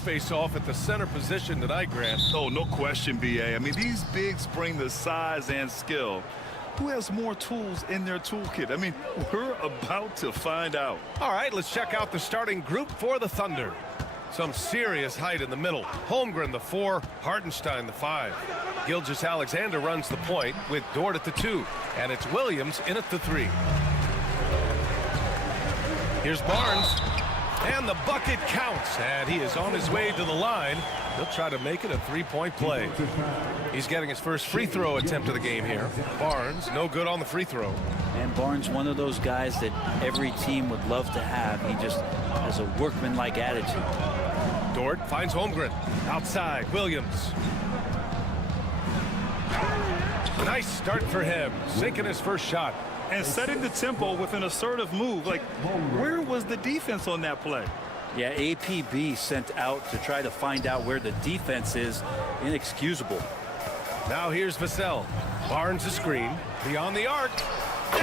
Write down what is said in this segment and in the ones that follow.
best face-off at the center position tonight, Grant. Oh, no question, B.A. I mean, these bigs bring the size and skill. Who has more tools in their toolkit? I mean, we're about to find out. All right, let's check out the starting group for the Thunder. Some serious height in the middle. Holmgren, the 4, Hartenstein, the 5. Gilgeous-Alexander runs the point with Dort at the 2, and it's Williams in at the 3. Here's Barnes, and the bucket counts, and he is on his way to the line. He'll try to make it a three-point play. He's getting his first free throw attempt of the game here. Barnes, no good on the free throw. And Barnes, one of those guys that every team would love to have. He just has a workman-like attitude. Dort finds Holmgren. Outside, Williams. Nice start for him, sinking his first shot. And setting the tempo with an assertive move. Like, where was the defense on that play? Yeah, APB sent out to try to find out where the defense is. Inexcusable. Now here's Vassell. Barnes a screen. Beyond the arc.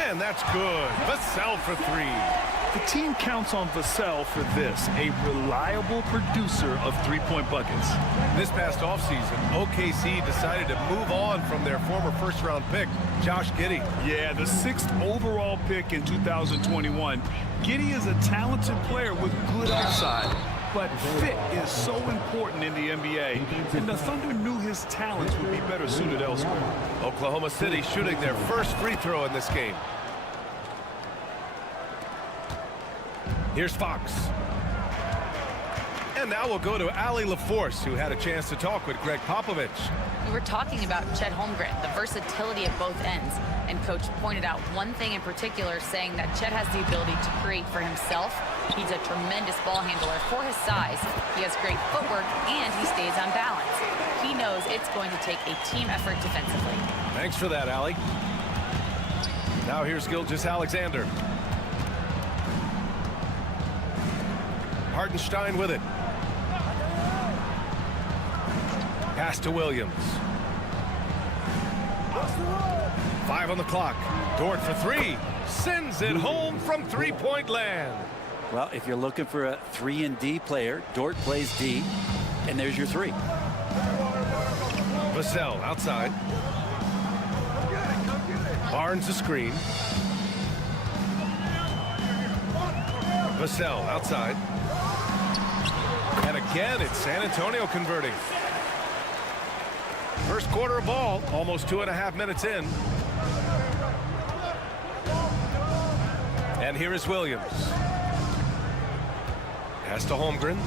And that's good. Vassell for 3. The team counts on Vassell for this, a reliable producer of three-point buckets. This past offseason, OKC decided to move on from their former first-round pick, Josh Giddey. Yeah, the 6th overall pick in 2021. Giddey is a talented player with good upside, but fit is so important in the NBA, and the Thunder knew his talents would be better suited elsewhere. Oklahoma City shooting their first free throw in this game. Here's Fox. And now we'll go to Allie LaForce, who had a chance to talk with Greg Popovich. We were talking about Chet Holmgren, the versatility at both ends. And Coach pointed out one thing in particular, saying that Chet has the ability to create for himself. He's a tremendous ball handler for his size. He has great footwork, and he stays on balance. He knows it's going to take a team effort defensively. Thanks for that, Allie. Now here's Gilgeous-Alexander. Hartenstein with it. Pass to Williams. 5 on the clock. Dort for 3. Sends it home from three-point land. Well, if you're looking for a 3-and-D player, Dort plays D, and there's your 3. Vassell outside. Barnes a screen. Vassell outside. And again, it's San Antonio converting. First quarter of ball, almost 2.5 minutes in. And here is Williams. Pass to Holmgren.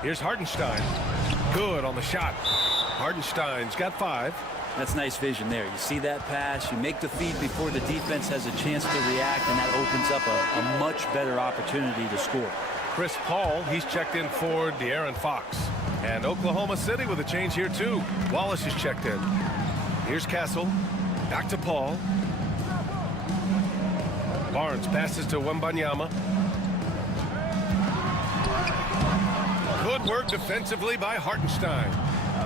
Here's Hartenstein. Good on the shot. Hartenstein's got 5. That's nice vision there. You see that pass, you make the feed before the defense has a chance to react, and that opens up a much better opportunity to score. Chris Paul, he's checked in for De'Aaron Fox. And Oklahoma City with a change here too. Wallace is checked in. Here's Castle. Back to Paul. Barnes passes to Wembanyama. Good work defensively by Hartenstein.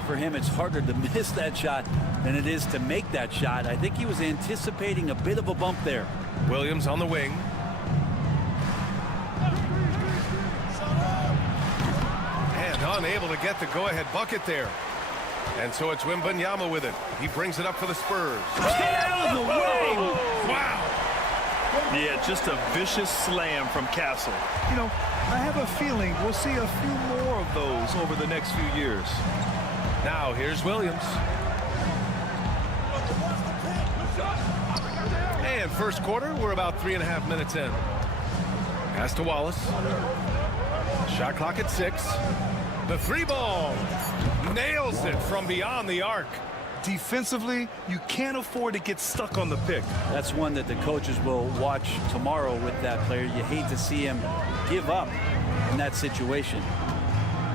For him, it's harder to miss that shot than it is to make that shot. I think he was anticipating a bit of a bump there. Williams on the wing. And unable to get the go-ahead bucket there. And so it's Wembanyama with it. He brings it up for the Spurs. Get out of the way! Wow! Yeah, just a vicious slam from Castle. You know, I have a feeling we'll see a few more of those over the next few years. Now here's Williams. And first quarter, we're about 3.5 minutes in. Pass to Wallace. Shot clock at 6. The 3-ball. Nails it from beyond the arc. Defensively, you can't afford to get stuck on the pick. That's one that the coaches will watch tomorrow with that player. You hate to see him give up in that situation.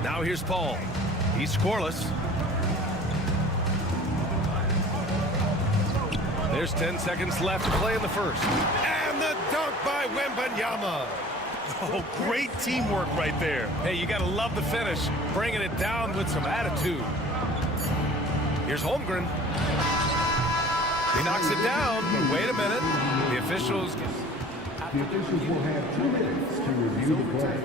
Now here's Paul. He's scoreless. There's 10 seconds left to play in the first. And the dunk by Wembanyama. Oh, great teamwork right there. Hey, you got to love the finish. Bringing it down with some attitude. Here's Holmgren. He knocks it down, but wait a minute. The officials will have 2 minutes to review the play.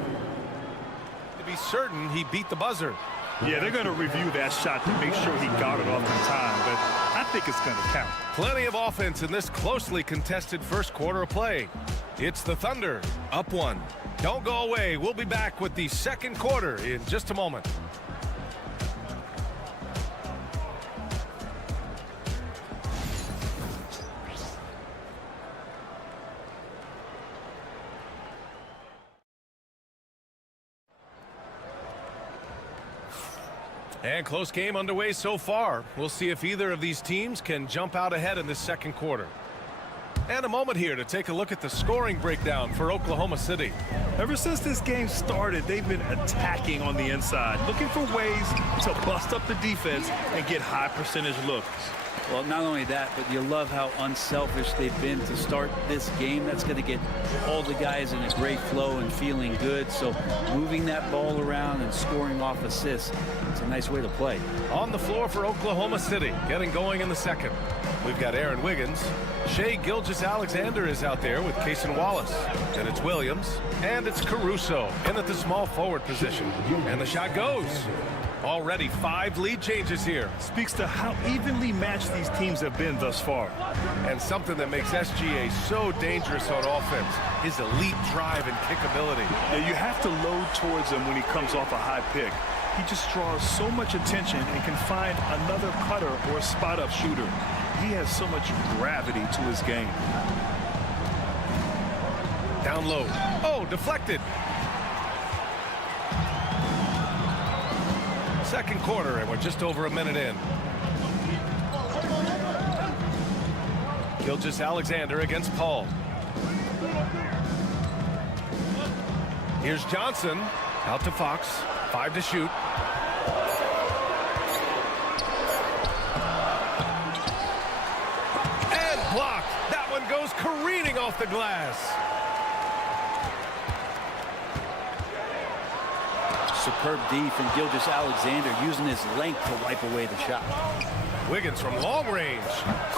to be certain he beat the buzzer. Yeah, they're going to review that shot to make sure he got it off in time, but I think it's going to count. Plenty of offense in this closely contested first quarter of play. It's the Thunder, up 1. Don't go away. We'll be back with the second quarter in just a moment. And close game underway so far. We'll see if either of these teams can jump out ahead in this second quarter. And a moment here to take a look at the scoring breakdown for Oklahoma City. Ever since this game started, they've been attacking on the inside, looking for ways to bust up the defense and get high percentage looks. Well, not only that, but you love how unselfish they've been to start this game. That's going to get all the guys in a great flow and feeling good. So moving that ball around and scoring off assists, it's a nice way to play. On the floor for Oklahoma City, getting going in the second. We've got Aaron Wiggins. Shai Gilgeous-Alexander is out there with Cason Wallace. And it's Williams. And it's Caruso in at the small forward position. And the shot goes. Already 5 lead changes here. Speaks to how evenly matched these teams have been thus far. And something that makes SGA so dangerous on offense, his elite drive and kickability. Yeah, you have to load towards him when he comes off a high pick. He just draws so much attention and can find another cutter or spot-up shooter. He has so much gravity to his game. Down low. Oh, deflected. Second quarter, and we're just over a minute in. Gilgeous-Alexander against Paul. Here's Johnson. Out to Fox. 5 to shoot. And blocked. That one goes careening off the glass. Superb D from Gilgeous-Alexander using his length to wipe away the shot. Wiggins from long range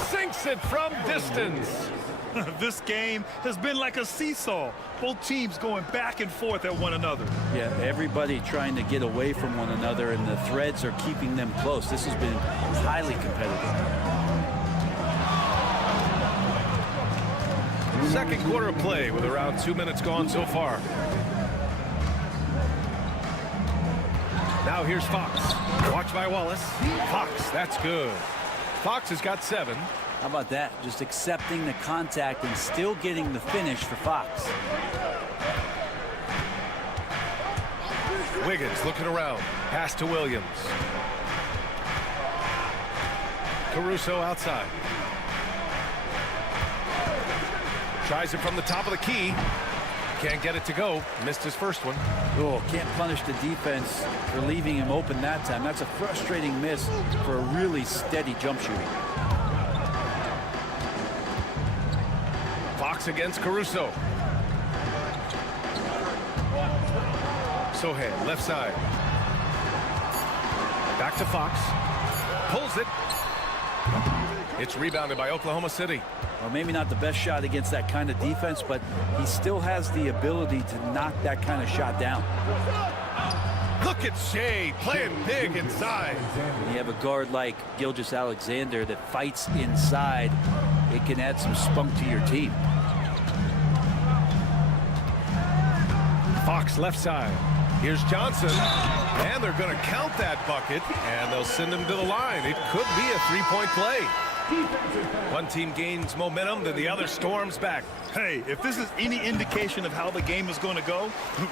sinks it from distance. This game has been like a seesaw. Both teams going back and forth at one another. Yeah, everybody trying to get away from one another, and the threads are keeping them close. This has been highly competitive. Second quarter of play with around 2 minutes gone so far. Now here's Fox. Watch by Wallace. Fox, that's good. Fox has got 7. How about that? Just accepting the contact and still getting the finish for Fox. Wiggins looking around. Pass to Williams. Caruso outside. Tries it from the top of the key. Can't get it to go. Missed his first one. Oh, can't punish the defense for leaving him open that time. That's a frustrating miss for a really steady jump shooting. Fox against Caruso. Sohan, left side. Back to Fox. Pulls it. It's rebounded by Oklahoma City. Well, maybe not the best shot against that kind of defense, but he still has the ability to knock that kind of shot down. Look at Shai playing big inside. When you have a guard like Gilgeous-Alexander that fights inside, it can add some spunk to your team. Fox left side. Here's Johnson. And they're going to count that bucket, and they'll send him to the line. It could be a three-point play. One team gains momentum, then the other storms back. Hey, if this is any indication of how the game is going to go,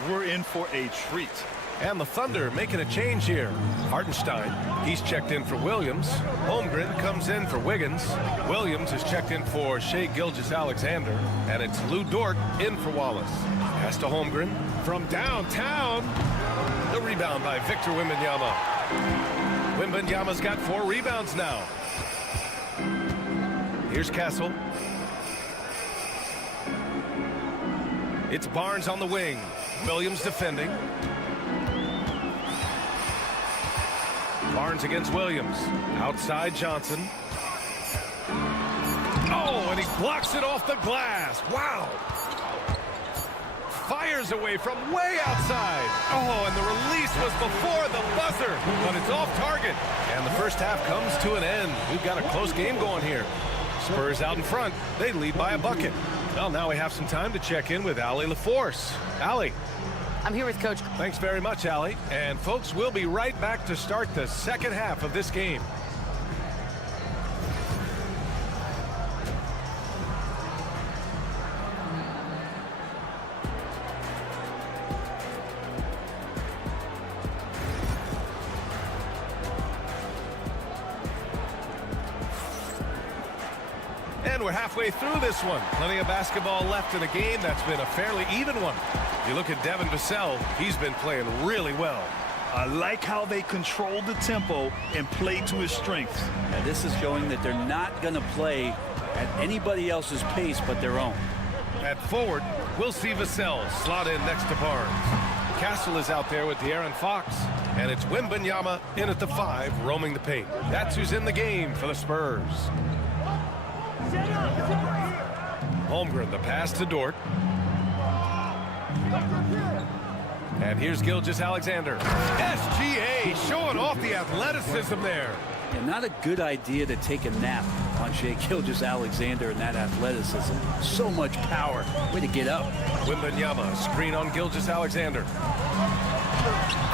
we're in for a treat. And the Thunder making a change here. Hartenstein, he's checked in for Williams. Holmgren comes in for Wiggins. Williams is checked in for Shai Gilgeous-Alexander. And it's Lou Dort in for Wallace. Pass to Holmgren from downtown. The rebound by Victor Wembanyama. Wembanyama's got 4 rebounds now. Here's Castle. It's Barnes on the wing. Williams defending. Barnes against Williams. Outside Johnson. Oh, and he blocks it off the glass. Wow. fires away from way outside. Oh, and the release was before the buzzer, but it's off target. And the first half comes to an end. We've got a close game going here. Spurs out in front. They lead by a bucket. Well, now we have some time to check in with Allie LaForce. Allie. I'm here with Coach. Thanks very much, Allie. And folks, we'll be right back to start the second half of this game. And we're halfway through this one. Plenty of basketball left in a game that's been a fairly even one. You look at Devin Vassell, he's been playing really well. I like how they control the tempo and play to his strengths. And this is showing that they're not going to play at anybody else's pace but their own. At forward, we'll see Vassell slot in next to Barnes. Castle is out there with De'Aaron Fox. And it's Wembanyama in at the 5, roaming the paint. That's who's in the game for the Spurs. Holmgren, the pass to Dort. And here's Gilgeous-Alexander. SGA showing off the athleticism there. And not a good idea to take a nap on Shai Gilgeous-Alexander and that athleticism. So much power. Way to get up. Wembanyama, screen on Gilgeous-Alexander.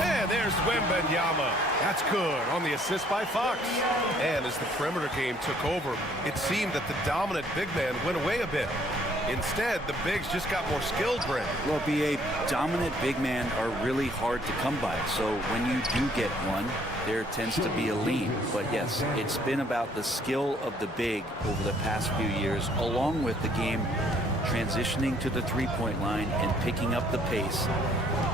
And there's Wembanyama. That's good on the assist by Fox. And as the perimeter game took over, it seemed that the dominant big man went away a bit. Instead, the bigs just got more skilled, Brent. Well, BA, dominant big men are really hard to come by. So when you do get one, there tends to be a lead. But yes, it's been about the skill of the big over the past few years, along with the game transitioning to the three-point line and picking up the pace.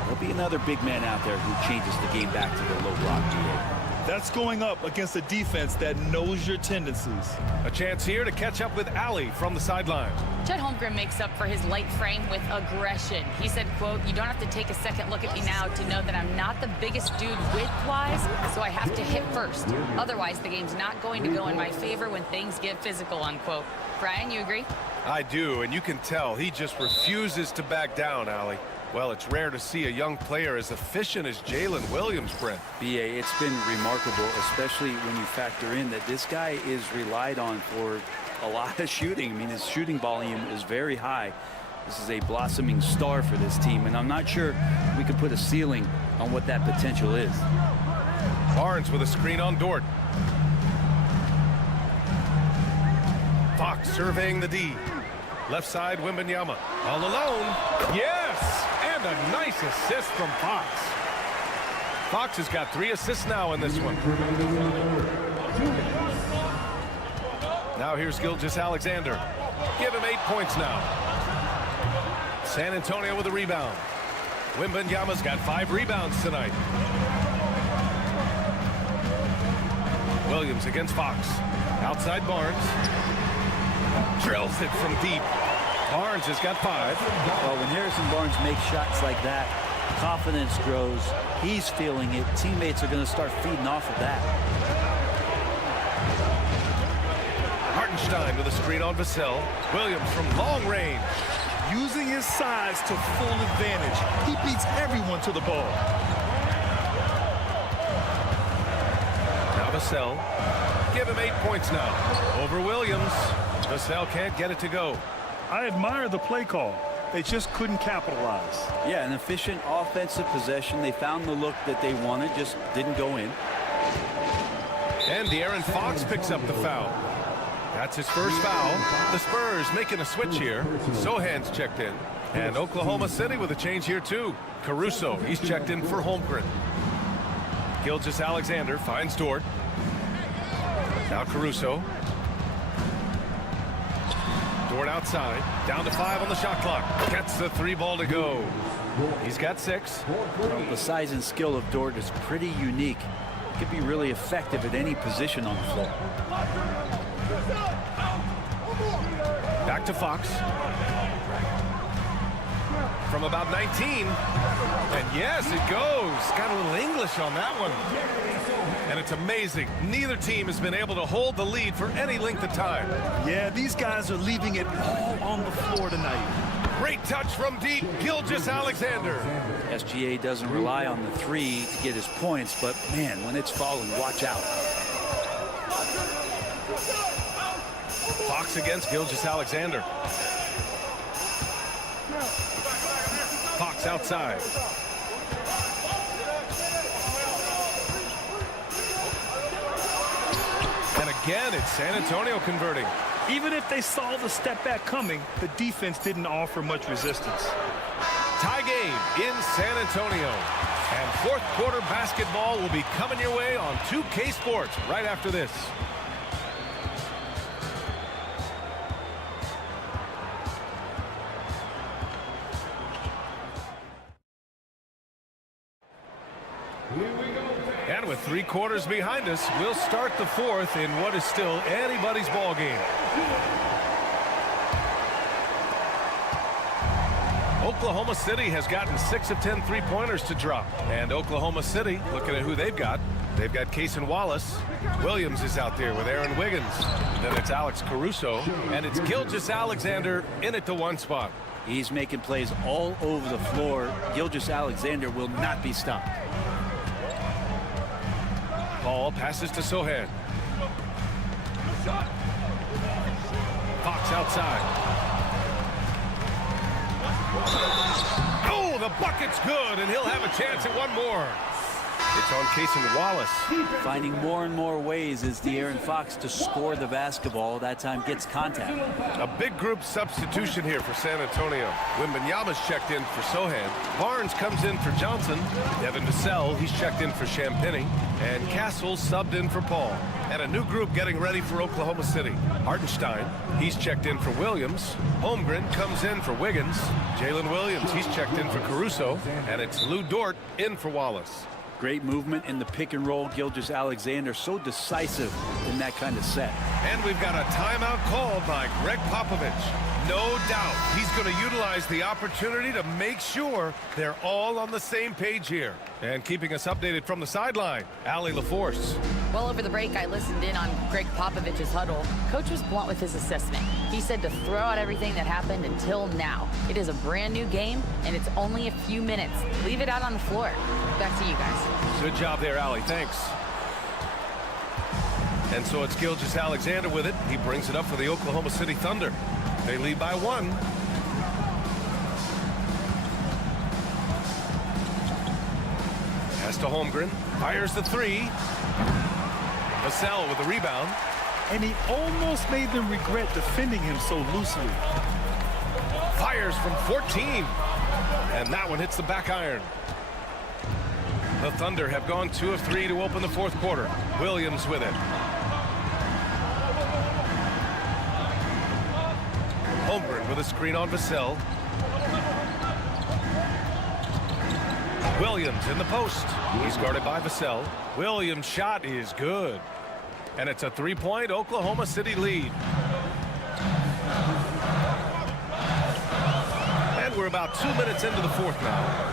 There'll be another big man out there who changes the game back to the low block, BA. That's going up against a defense that knows your tendencies. A chance here to catch up with Allie from the sideline. Chet Holmgren makes up for his light frame with aggression. He said, quote, "You don't have to take a second look at me now to know that I'm not the biggest dude width-wise, so I have to hit first. Otherwise, the game's not going to go in my favor when things get physical," unquote. Brian, you agree? I do, and you can tell he just refuses to back down, Allie. Well, it's rare to see a young player as efficient as Jalen Williams, Brent. BA, it's been remarkable, especially when you factor in that this guy is relied on for a lot of shooting. I mean, his shooting volume is very high. This is a blossoming star for this team, and I'm not sure we could put a ceiling on what that potential is. Barnes with a screen on Dort. Fox surveying the D. Left side, Wembanyama. All alone. Yes! And a nice assist from Fox. Fox has got 3 assists now in this one. Now here's Gilgeous-Alexander. Give him 8 points now. San Antonio with a rebound. Wembanyama's got 5 rebounds tonight. Williams against Fox. Outside Barnes. Drills it from deep. Barnes has got 5. Well, when Harrison Barnes makes shots like that, confidence grows. He's feeling it. Teammates are going to start feeding off of that. Hartenstein with a screen on Vassell. Williams from long range. Using his size to full advantage. He beats everyone to the ball. Now Vassell. Give him 8 points now. Over Williams. Vassell can't get it to go. I admire the play call. They just couldn't capitalize. Yeah, an efficient offensive possession. They found the look that they wanted, just didn't go in. And De'Aaron Fox picks up the foul. That's his first foul. The Spurs making a switch here. Sohan's checked in. And Oklahoma City with a change here too. Caruso, he's checked in for Holmgren. Gilgeous-Alexander finds Dort. Now Caruso. Dort outside, down to 5 on the shot clock. Gets the 3 ball to go. He's got 6. Well, the size and skill of Dort is pretty unique. Could be really effective at any position on the floor. Back to Fox. From about 19. And yes, it goes. Got a little English on that one. And it's amazing. Neither team has been able to hold the lead for any length of time. Yeah, these guys are leaving it all on the floor tonight. Great touch from deep, Gilgeous-Alexander. SGA doesn't rely on the three to get his points, but man, when it's falling, watch out. Fox against Gilgeous-Alexander. Fox outside. And again, it's San Antonio converting. Even if they saw the step back coming, the defense didn't offer much resistance. Tie game in San Antonio. And fourth quarter basketball will be coming your way on 2K Sports right after this. And with 3 quarters behind us, we'll start the fourth in what is still anybody's ball game. Oklahoma City has gotten 6 of 10 three-pointers to drop. And Oklahoma City, looking at who they've got Cason Wallace. Williams is out there with Aaron Wiggins. Then it's Alex Caruso. And it's Gilgeous-Alexander in at the 1 spot. He's making plays all over the floor. Gilgeous-Alexander will not be stopped. Ball passes to Sohan. Fox outside. Oh, the bucket's good, and he'll have a chance at one more. It's on Cason Wallace. Finding more and more ways is De'Aaron Fox to score the basketball. That time gets contact. A big group substitution here for San Antonio. Wembanyama's checked in for Sohan. Barnes comes in for Johnson. Devin Vassell, he's checked in for Champagnie. And Castle subbed in for Paul. And a new group getting ready for Oklahoma City. Hartenstein, he's checked in for Williams. Holmgren comes in for Wiggins. Jalen Williams, he's checked in for Caruso. And it's Lou Dort in for Wallace. Great movement in the pick and roll. Gilgeous-Alexander so decisive in that kind of set. And we've got a timeout called by Greg Popovich. No doubt he's going to utilize the opportunity to make sure they're all on the same page here. And keeping us updated from the sideline, Allie LaForce. Well, over the break, I listened in on Greg Popovich's huddle. Coach was blunt with his assessment. He said to throw out everything that happened until now. It is a brand new game, and it's only a few minutes. Leave it out on the floor. Back to you guys. Good job there, Allie. Thanks. And so it's Gilgeous-Alexander with it. He brings it up for the Oklahoma City Thunder. They lead by 1. Pass to Holmgren. Fires the 3. Vassell with the rebound. And he almost made them regret defending him so loosely. Fires from 14. And that one hits the back iron. The Thunder have gone 2 of 3 to open the fourth quarter. Williams with it. Holmgren with a screen on Vassell. Williams in the post. He's guarded by Vassell. Williams' shot is good. And it's a 3-point Oklahoma City lead. And we're about 2 minutes into the fourth now.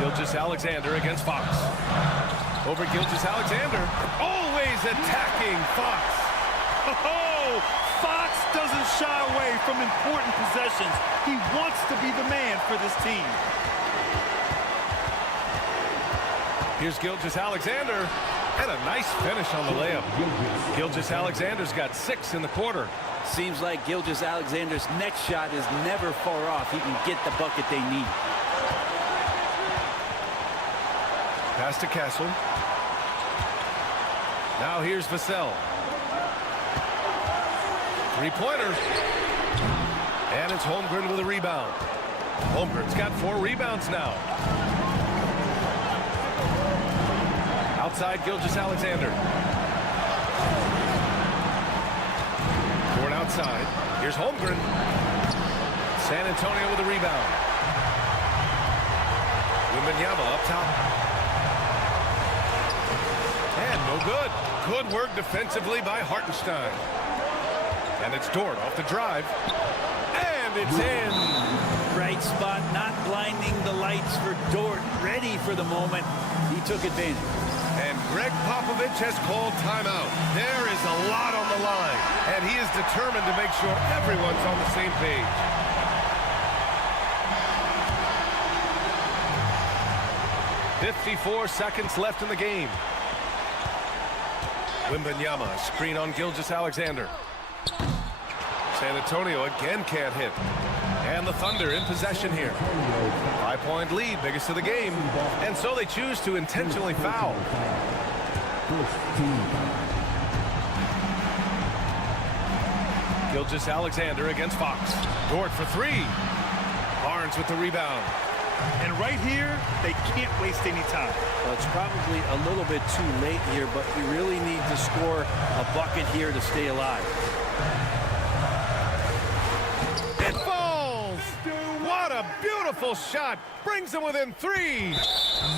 Gilgeous-Alexander against Fox. Over Gilgeous-Alexander. Always attacking Fox. Oh, Fox doesn't shy away from important possessions. He wants to be the man for this team. Here's Gilgeous-Alexander. And a nice finish on the layup. Gilgeous-Alexander's got 6 in the quarter. Seems like Gilgeous-Alexander's next shot is never far off. He can get the bucket they need. Pass to Castle. Now here's Vassell. 3-pointer. And it's Holmgren with a rebound. Holmgren's got 4 rebounds now. Outside Gilgeous-Alexander. Toward outside. Here's Holmgren. San Antonio with a rebound. Wembanyama up top. And no good. Good work defensively by Hartenstein. And it's Dort off the drive. And it's in. Right spot, not blinding the lights for Dort. Ready for the moment. He took advantage. And Greg Popovich has called timeout. There is a lot on the line. And he is determined to make sure everyone's on the same page. "54 seconds left in the game. Wembanyama, screen on Gilgeous-Alexander. San Antonio again can't hit. And the Thunder in possession here. 5-point lead, biggest of the game. And so they choose to intentionally foul. Gilgeous-Alexander against Fox. Dort for three. Barnes with the rebound. And right here, they can't waste any time. Well, it's probably a little bit too late here, but you really need to score a bucket here to stay alive. It falls! What a beautiful shot! Brings them within three!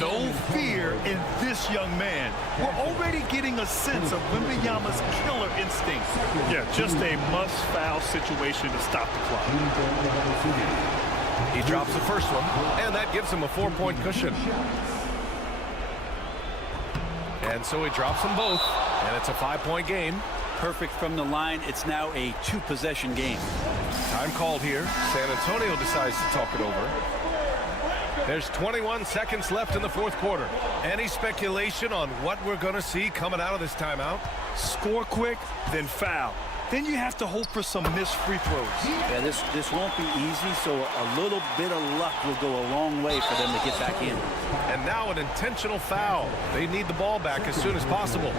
No fear in this young man. We're already getting a sense of Wembanyama's killer instinct. Yeah, just a must-foul situation to stop the clock. He drops the first one, and that gives him a 4-point cushion. And so he drops them both, and it's a 5-point game. Perfect from the line. It's now a 2-possession game. Time called here. San Antonio decides to talk it over. There's 21 seconds left in the fourth quarter. Any speculation on what we're going to see coming out of this timeout? Score quick, then foul. Then you have to hope for some missed free throws. Yeah, this won't be easy, so a little bit of luck will go a long way for them to get back in. And now an intentional foul. They need the ball back as soon as possible.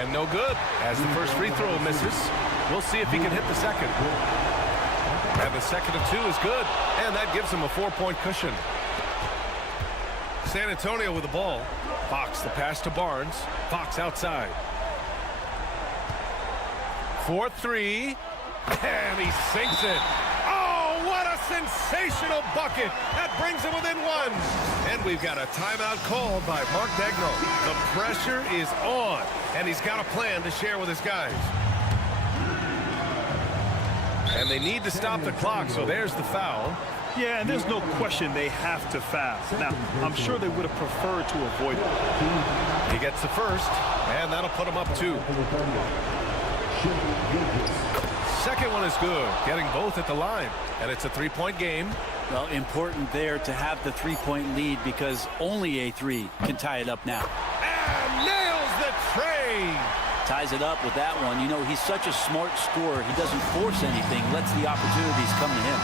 And no good, as the first free throw misses. We'll see if he can hit the second. And the second of two is good, and that gives him a 4-point cushion. San Antonio with the ball. Fox, the pass to Barnes. Fox outside. 4-3, and he sinks it. Oh, what a sensational bucket. That brings him within one. And we've got a timeout called by Mark Daigneault. The pressure is on, and he's got a plan to share with his guys. And they need to stop the clock, so there's the foul. Yeah, and there's no question they have to foul. Now, I'm sure they would have preferred to avoid it. He gets the first, and that'll put him up 2. Second one is good, getting both at the line. And it's a 3-point game. Well, important there to have the 3-point lead because only a 3 can tie it up now. And nails the tray. Ties it up with that one. You know, he's such a smart scorer. He doesn't force anything, lets the opportunities come to him.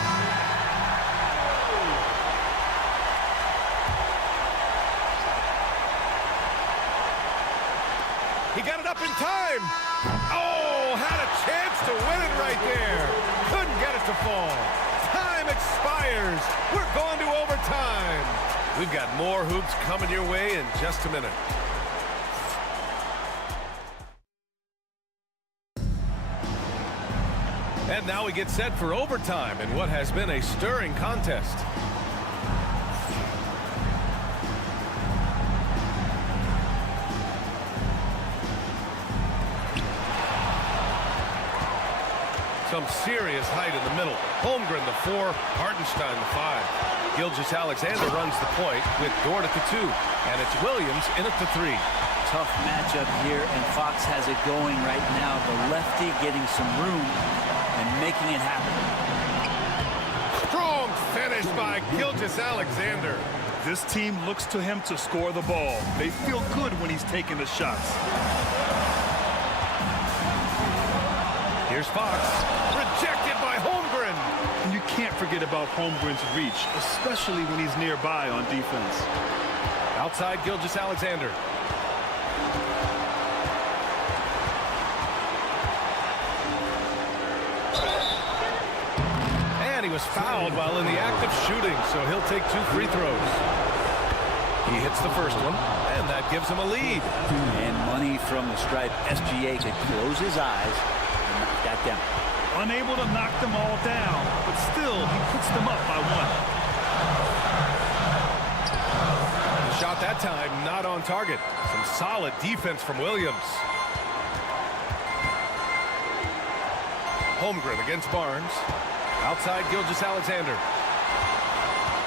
He got it up in time. Oh, had a chance to win it right there. Couldn't get it to fall. Time expires. We're going to overtime. We've got more hoops coming your way in just a minute. And now we get set for overtime in what has been a stirring contest. Some serious height in the middle. Holmgren, the 4, Hartenstein, the 5. Gilgeous-Alexander runs the point with Dort at the 2. And it's Williams in at the 3. Tough matchup here, and Fox has it going right now. The lefty getting some room and making it happen. Strong finish by Gilgeous-Alexander. This team looks to him to score the ball. They feel good when he's taking the shots. Here's Fox. Rejected by Holmgren. And you can't forget about Holmgren's reach, especially when he's nearby on defense. Outside Gilgeous-Alexander. And he was fouled while in the act of shooting, so he'll take 2 free throws. He hits the first one, and that gives him a lead. And money from the stripe. SGA could close his eyes and knock that down. Unable to knock them all down, but still, he puts them up by 1. The shot that time not on target. Some solid defense from Williams. Holmgren against Barnes. Outside Gilgeous-Alexander.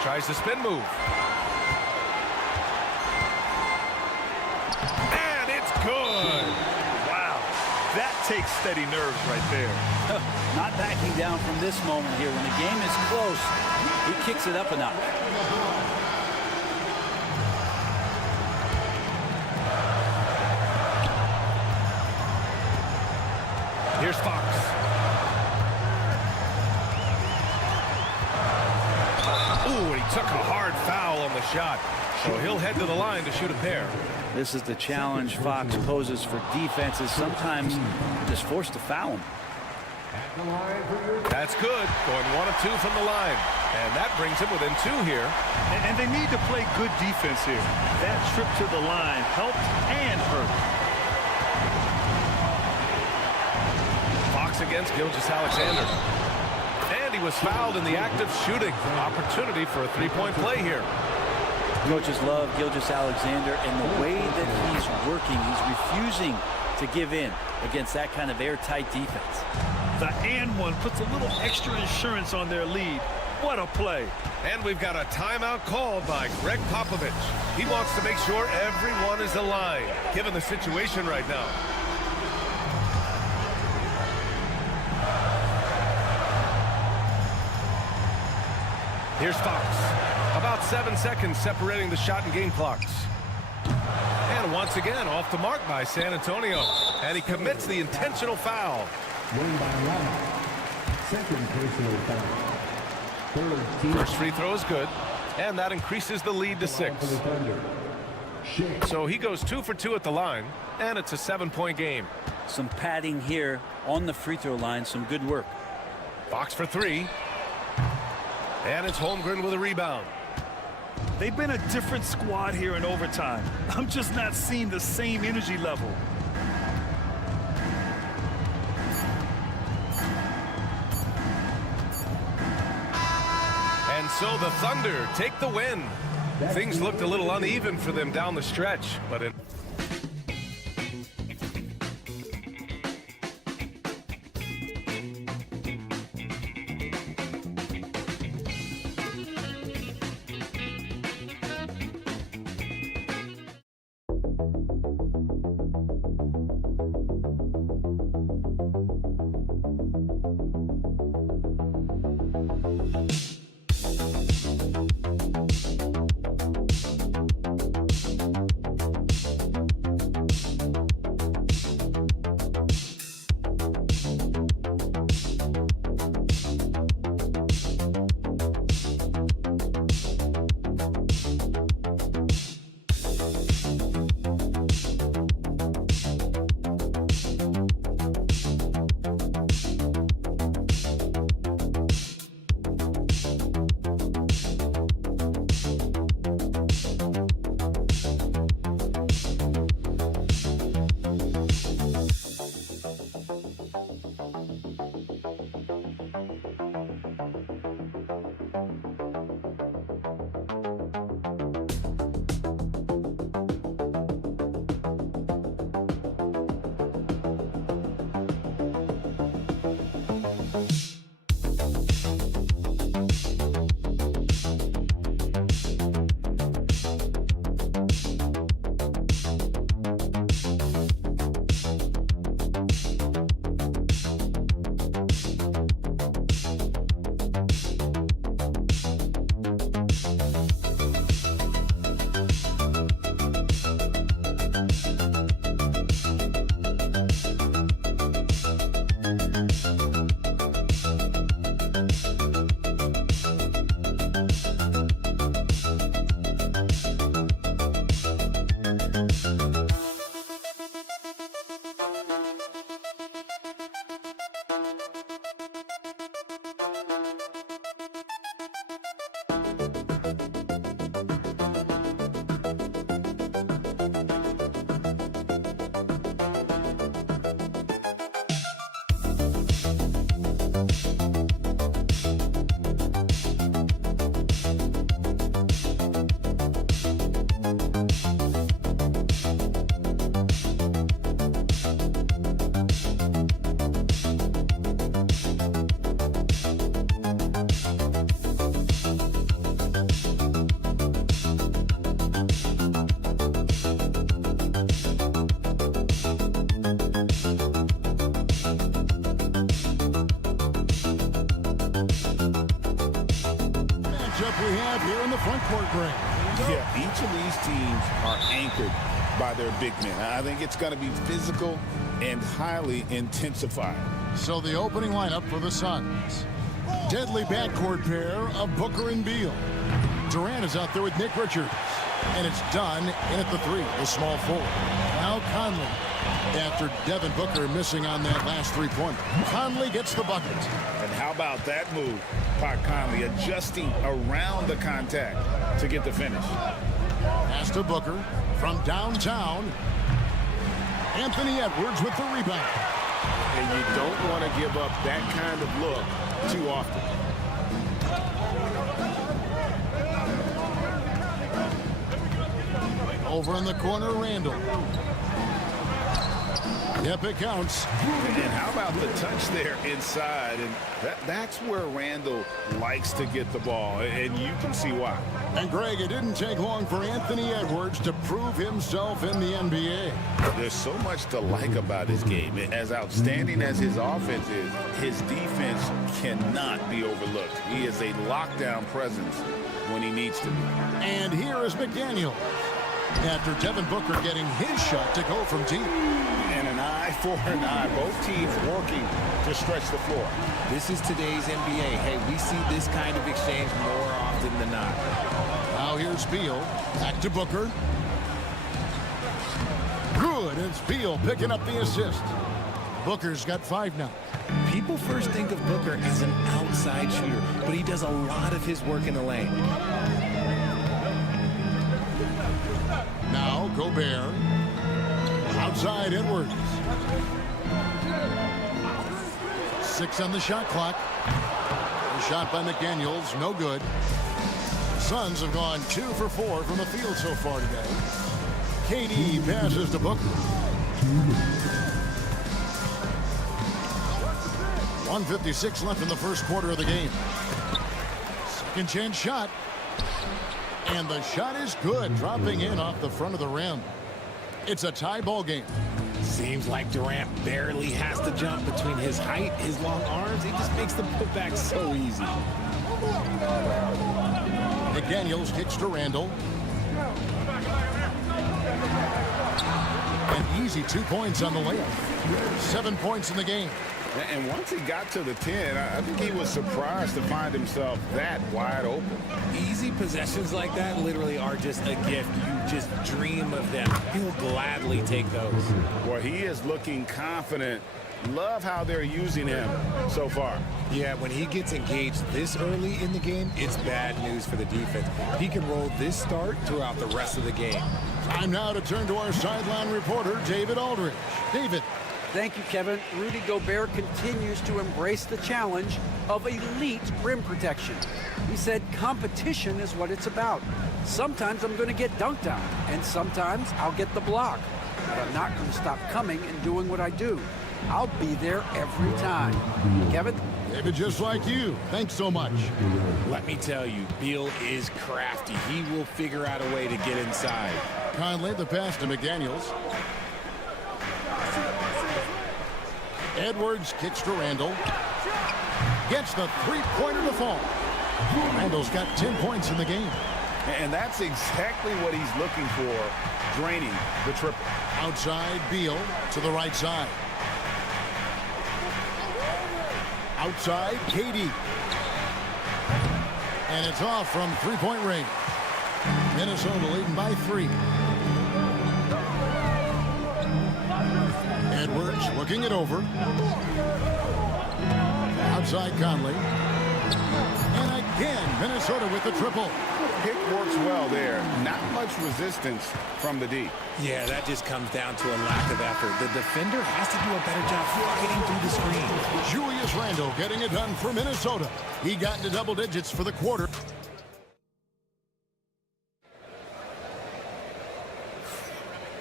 Tries the spin move. And it's good. takes steady nerves right there. Not backing down from this moment here. When the game is close, he kicks it up a notch. Here's Fox. Ooh, and he took a hard foul on the shot. So he'll head to the line to shoot a pair. This is the challenge Fox poses for defenses. Sometimes just forced to foul him. That's good. Going 1 of 2 from the line. And that brings him within 2 here. And they need to play good defense here. That trip to the line helped and hurt. Fox against Gilgeous-Alexander. And he was fouled in the act of shooting. Opportunity for a three-point play here. Coaches love Gilgeous-Alexander, and the way that he's working, he's refusing to give in against that kind of airtight defense. The and one puts a little extra insurance on their lead. What a play. And we've got a timeout called by Greg Popovich. He wants to make sure everyone is aligned, given the situation right now. Here's Fox. About 7 seconds separating the shot and game clocks. And once again, off the mark by San Antonio. And he commits the intentional foul. Second personal foul. First free throw is good. And that increases the lead to 6. So he goes 2 for 2 at the line. And it's a 7-point game. Some padding here on the free throw line. Some good work. Fox for 3. And it's Holmgren with a rebound. They've been a different squad here in overtime. I'm just not seeing the same energy level. And so the Thunder take the win. Things looked a little uneven for them down the stretch, but in each of these teams are anchored by their big men. I think it's going to be physical and highly intensified. So the opening lineup for the Suns. Deadly backcourt pair of Booker and Beal. Durant is out there with Nick Richards. And it's done in at the 3, the small forward. Now Conley. After Devin Booker missing on that last three-pointer. Conley gets the bucket. And how about that move? Pat Conley adjusting around the contact to get the finish. Pass to Booker from downtown. Anthony Edwards with the rebound. And you don't want to give up that kind of look too often. Over in the corner, Randall. Yep, it counts. And how about the touch there inside? And that's where Randall likes to get the ball, and you can see why. And, Greg, it didn't take long for Anthony Edwards to prove himself in the NBA. There's so much to like about his game. As outstanding as his offense is, his defense cannot be overlooked. He is a lockdown presence when he needs to be. And here is McDaniel. After Devin Booker getting his shot to go from deep. And an eye for an eye. Both teams working to stretch the floor. This is today's NBA. Hey, we see this kind of exchange more often than not. Now here's Beal. Back to Booker. Good. It's Beal picking up the assist. Booker's got 5 now. People first think of Booker as an outside shooter, but he does a lot of his work in the lane. Now Gobert. Outside Edwards. 6 on the shot clock. The shot by McDaniels, no good. Suns have gone 2 for 4 from the field so far today. KD passes to Booker. 1:56 left in the first quarter of the game. Second chance shot. And the shot is good, dropping in off the front of the rim. It's a tie ball game. Seems like Durant barely has to jump between his height, his long arms. He just makes the putback so easy. McDaniels kicks to Randall. An easy 2 points on the layup. 7 points in the game. And once he got to the 10, I think he was surprised to find himself that wide open. Easy possessions like that literally are just a gift. You just dream of them. He'll gladly take those. Well, he is looking confident. Love how they're using him so far. Yeah, when he gets engaged this early in the game, it's bad news for the defense. He can roll this start throughout the rest of the game. Time now to turn to our sideline reporter, David Aldridge. David. Thank you, Kevin. Rudy Gobert continues to embrace the challenge of elite rim protection. He said competition is what it's about. Sometimes I'm going to get dunked on, and sometimes I'll get the block. But I'm not going to stop coming and doing what I do. I'll be there every time. Kevin? David, just like you. Thanks so much. Let me tell you, Beal is crafty. He will figure out a way to get inside. Conley, the pass to McDaniels. Edwards kicks to Randall. Gets the three-pointer to fall. Randall's got 10 points in the game. And that's exactly what he's looking for, draining the triple. Outside, Beal to the right side. Outside, KD. And it's off from three-point range. Minnesota leading by 3. Edwards looking it over. Outside Conley. And again, Minnesota with the triple. Pick works well there. Not much resistance from the D. Yeah, that just comes down to a lack of effort. The defender has to do a better job fighting through the screen. Julius Randle getting it done for Minnesota. He got into double digits for the quarter.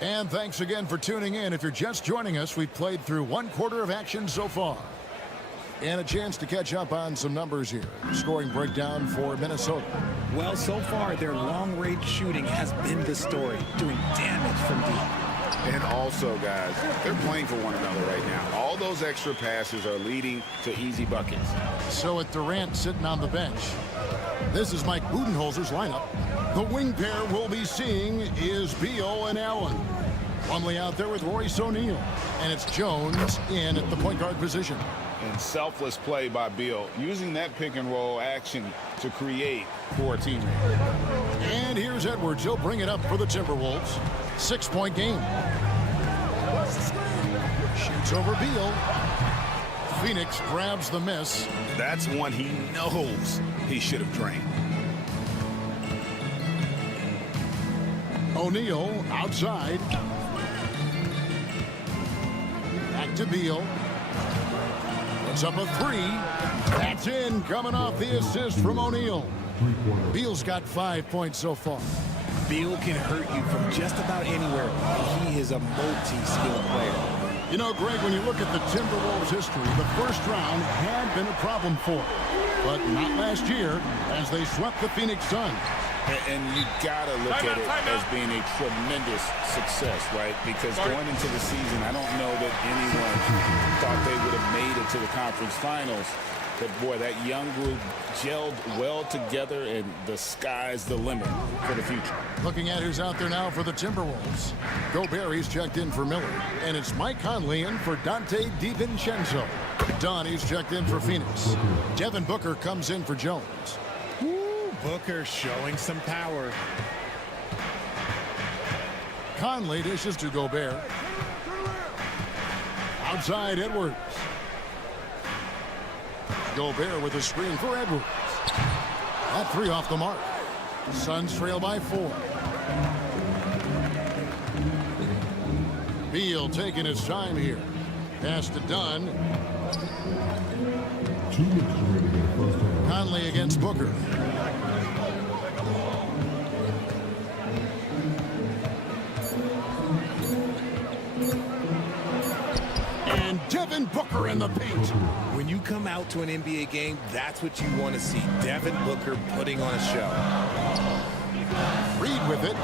And thanks again for tuning in. If you're just joining us, we've played through 1 quarter of action so far. And a chance to catch up on some numbers here. Scoring breakdown for Minnesota. Well, so far, their long-range shooting has been the story, doing damage from deep. And also, guys, they're playing for one another right now. All those extra passes are leading to easy buckets. So with Durant sitting on the bench, This is Mike Budenholzer's lineup. The wing pair we'll be seeing is Beal and Allen. Plumlee out there with Royce O'Neal. And it's Jones in at the point guard position. And selfless play by Beal, using that pick and roll action to create for a teammate. And here's Edwards. He'll bring it up for the Timberwolves. 6-point game. Shoots over Beal. Phoenix grabs the miss. That's one he knows he should have drained. O'Neal outside. Back to Beal. Puts up a three. That's in, coming off the assist from O'Neal. Beal's got 5 points so far. Beal can hurt you from just about anywhere. He is a multi-skilled player. You know, Greg, when you look at the Timberwolves' history, the first round had been a problem for them. But not last year, as they swept the Phoenix Suns. And you gotta look at it as being a tremendous success, right? Because going into the season, I don't know that anyone thought they would have made it to the conference finals. But boy, that young group gelled well together, and the sky's the limit for the future. Looking at who's out there now for the Timberwolves. Gobert checked in for Miller. And it's Mike Conley in for Dante DiVincenzo. Donnie's checked in for Phoenix. Devin Booker comes in for Jones. Booker showing some power. Conley dishes to Gobert. Outside Edwards. Gobert with a screen for Edwards. That three off the mark. Suns trail by 4. Beal taking his time here. Pass to Dunn. Conley against Booker. And Devin Booker in the paint. When you come out to an NBA game, that's what you want to see. Devin Booker putting on a show. Reed with it.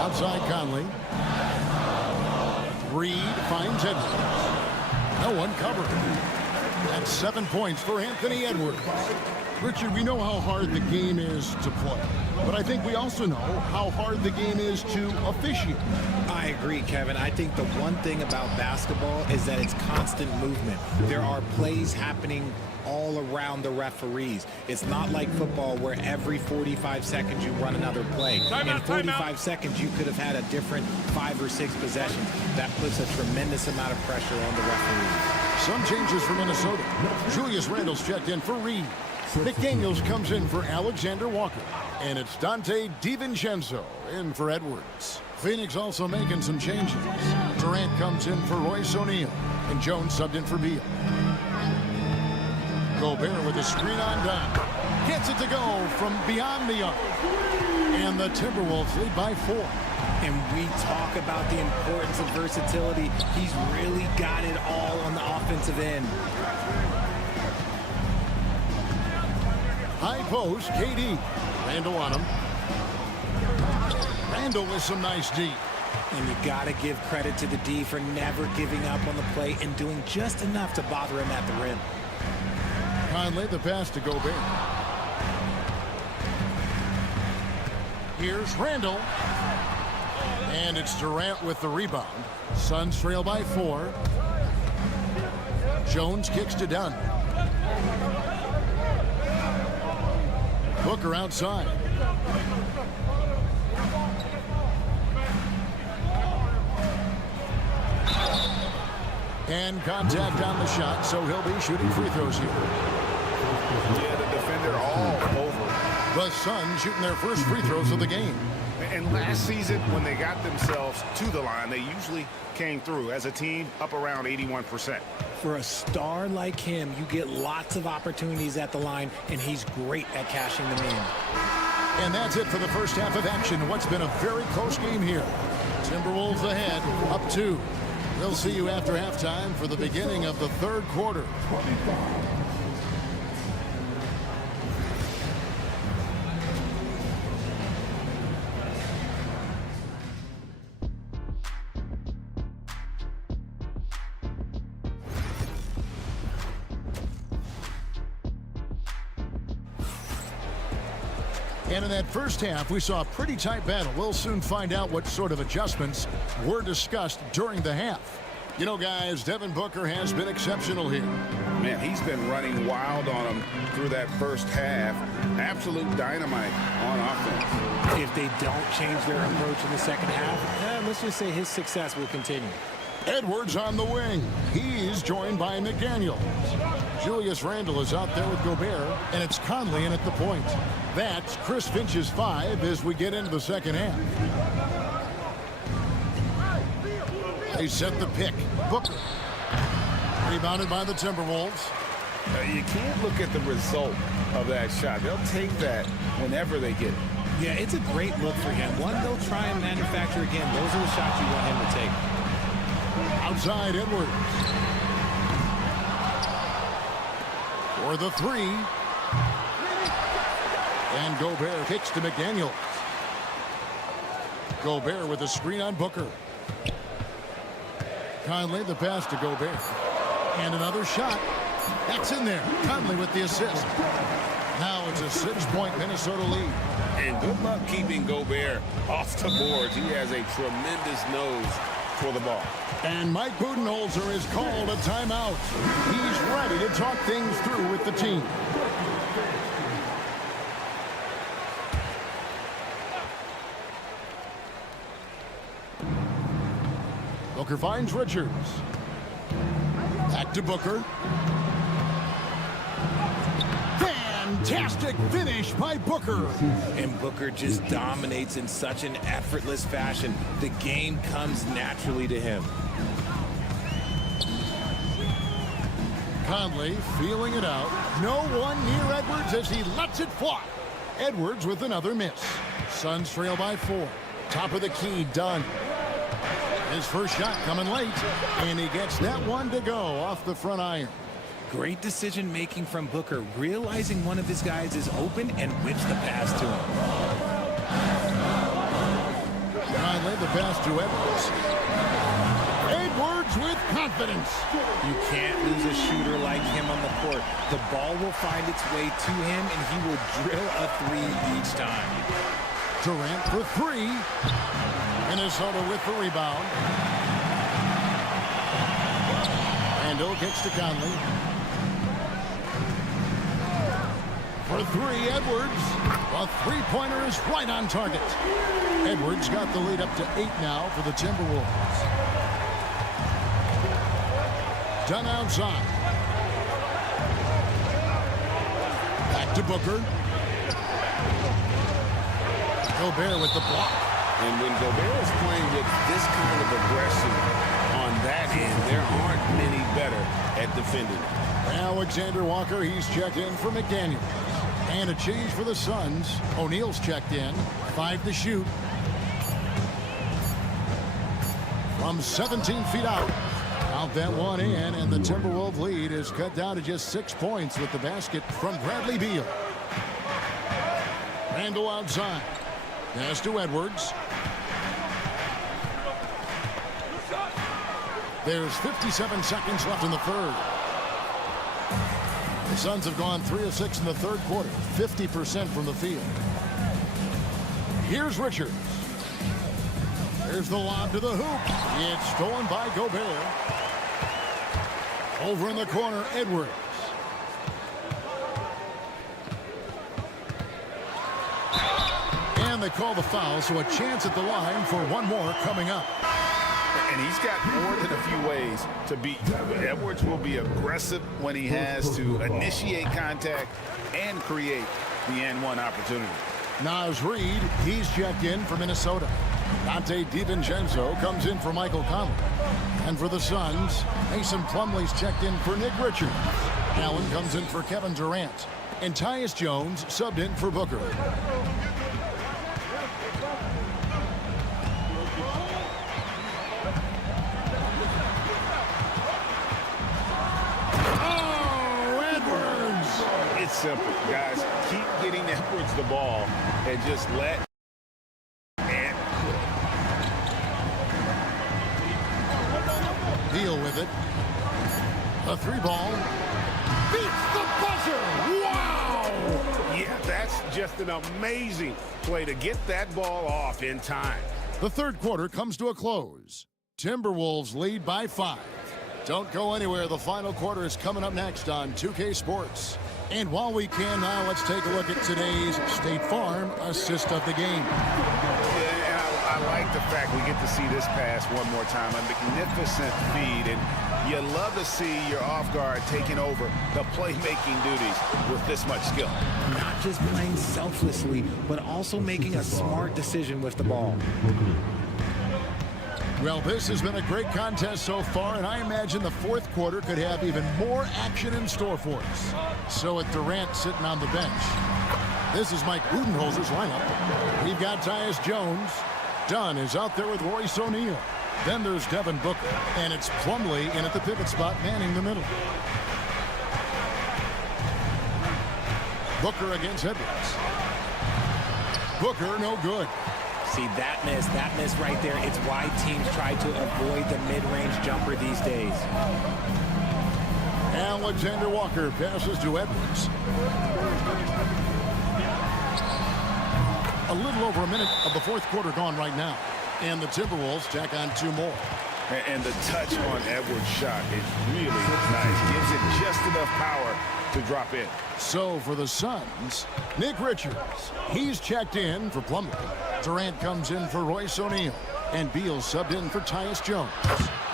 Outside Conley. Reed finds Edwards. No one covered. That's 7 points for Anthony Edwards. Richard, we know how hard the game is to play, but I think we also know how hard the game is to officiate. I agree, Kevin. I think the one thing about basketball is that it's constant movement. There are plays happening all around the referees. It's not like football where every 45 seconds you run another play. In 45 seconds, you could have had a different 5 or 6 possessions. That puts a tremendous amount of pressure on the referees. Some changes for Minnesota. Julius Randle's checked in for Reed. McDaniels comes in for Alexander Walker. And it's Dante DiVincenzo in for Edwards. Phoenix also making some changes. Durant comes in for Royce O'Neal. And Jones subbed in for Beal. Gobert with a screen on Dunn. Gets it to go from beyond the arc. And the Timberwolves lead by 4. And we talk about the importance of versatility. He's really got it all on the offensive end. High post, KD. Randle on him. Randle with some nice D. And you got to give credit to the D for never giving up on the play and doing just enough to bother him at the rim. Conley, the pass to Gobert. Here's Randle. And it's Durant with the rebound. Suns trail by 4. Jones kicks to Dunn. Booker outside. And contact on the shot, so he'll be shooting free throws here. Yeah, the defender all over. The Suns shooting their first free throws of the game. And last season, when they got themselves to the line, they usually came through as a team up around 81%. For a star like him, you get lots of opportunities at the line, and he's great at cashing them in. And that's it for the first half of action. What's been a very close game here. Timberwolves ahead, up 2. We'll see you after halftime for the beginning of the third quarter. And in that first half, we saw a pretty tight battle. We'll soon find out what sort of adjustments were discussed during the half. You know, guys, Devin Booker has been exceptional here. Man, he's been running wild on them through that first half. Absolute dynamite on offense. If they don't change their approach in the second half, let's just say his success will continue. Edwards on the wing. He's joined by McDaniels. Julius Randle is out there with Gobert, and it's Conley in at the point. That's Chris Finch's 5 as we get into the second half. They set the pick. Booker. Rebounded by the Timberwolves. You can't look at the result of that shot. They'll take that whenever they get it. Yeah, it's a great look for him. One, they'll try and manufacture again. Those are the shots you want him to take. Outside Edwards. For the 3. And Gobert kicks to McDaniels. Gobert with a screen on Booker. Conley the pass to Gobert. And another shot. That's in there. Conley with the assist. Now it's a 6-point Minnesota lead. And good luck keeping Gobert off the boards. He has a tremendous nose for the ball. And Mike Budenholzer is called a timeout. He's ready to talk things through with the team. Booker finds Richards. Back to Booker. Fantastic finish by Booker. And Booker just dominates in such an effortless fashion. The game comes naturally to him. Conley feeling it out. No one near Edwards as he lets it fly. Edwards with another miss. Suns trail by 4. Top of the key, done. His first shot coming late, and he gets that one to go off the front iron. Great decision making from Booker, realizing one of his guys is open and whips the pass to him. Conley the pass to Edwards. Edwards with confidence. You can't lose a shooter like him on the court. The ball will find its way to him, and he will drill a 3 each time. Durant for 3. Minnesota with the rebound. Randle kicks to Conley. For 3, Edwards. A 3-pointer is right on target. Edwards got the lead up to 8 now for the Timberwolves. Done outside. Back to Booker. Gobert with the block. And when Gobert is playing with this kind of aggression on that end, there aren't many better at defending. Alexander Walker, he's checked in for McDaniels. And a change for the Suns. O'Neal's checked in. 5 to shoot. From 17 feet out. Out that one in, and the Timberwolves lead is cut down to just 6 points with the basket from Bradley Beal. Randle outside. Pass to Edwards. There's 57 seconds left in the third. The Suns have gone 3 of 6 in the third quarter, 50% from the field. Here's Richards. There's the lob to the hoop. It's stolen by Gobert. Over in the corner, Edwards. And they call the foul, so a chance at the line for one more coming up. And he's got more than a few ways to beat you. Edwards will be aggressive when he has to initiate contact and create the N1 opportunity. Naz Reid, he's checked in for Minnesota. Dante DiVincenzo comes in for Michael Conley. And for the Suns, Mason Plumlee's checked in for Nick Richards. Allen comes in for Kevin Durant. And Tyus Jones subbed in for Booker. Simple, guys. Keep getting Edwards the ball and just let and deal with it. A 3 ball beats the buzzer. Wow! Yeah, that's just an amazing play to get that ball off in time. The third quarter comes to a close. Timberwolves lead by 5. Don't go anywhere. The final quarter is coming up next on 2K Sports. And while we can now, let's take a look at today's State Farm assist of the game. Yeah, and I like the fact we get to see this pass one more time. A magnificent feed, and you love to see your off guard taking over the playmaking duties with this much skill. Not just playing selflessly, but also making a smart decision with the ball. Well, this has been a great contest so far, and I imagine the fourth quarter could have even more action in store for us. So with Durant sitting on the bench, this is Mike Budenholzer's lineup. We've got Tyus Jones. Dunn is out there with Royce O'Neal. Then there's Devin Booker, and it's Plumlee in at the pivot spot, manning the middle. Booker against Edwards. Booker, no good. See, that miss right there, it's why teams try to avoid the mid-range jumper these days. Alexander Walker passes to Edwards. A little over a minute of the fourth quarter gone right now. And the Timberwolves tack on 2 more. And the touch on Edwards' shot is really nice. Gives it just enough power to drop in. So for the Suns, Nick Richards. He's checked in for Plumlee. Durant comes in for Royce O'Neal. And Beal subbed in for Tyus Jones.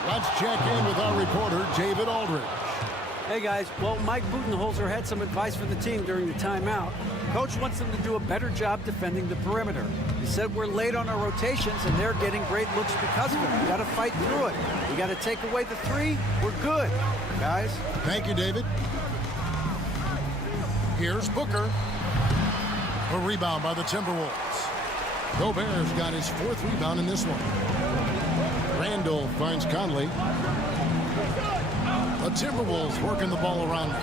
Let's check in with our reporter, David Aldridge. Hey guys, well, Mike Budenholzer had some advice for the team during the timeout. Coach wants them to do a better job defending the perimeter. He said we're late on our rotations and they're getting great looks because of it. We got to fight through it. We got to take away the 3. We're good, guys. Thank you, David. Here's Booker. A rebound by the Timberwolves. Gobert's got his 4th rebound in this one. Randall finds Conley. The Timberwolves working the ball around.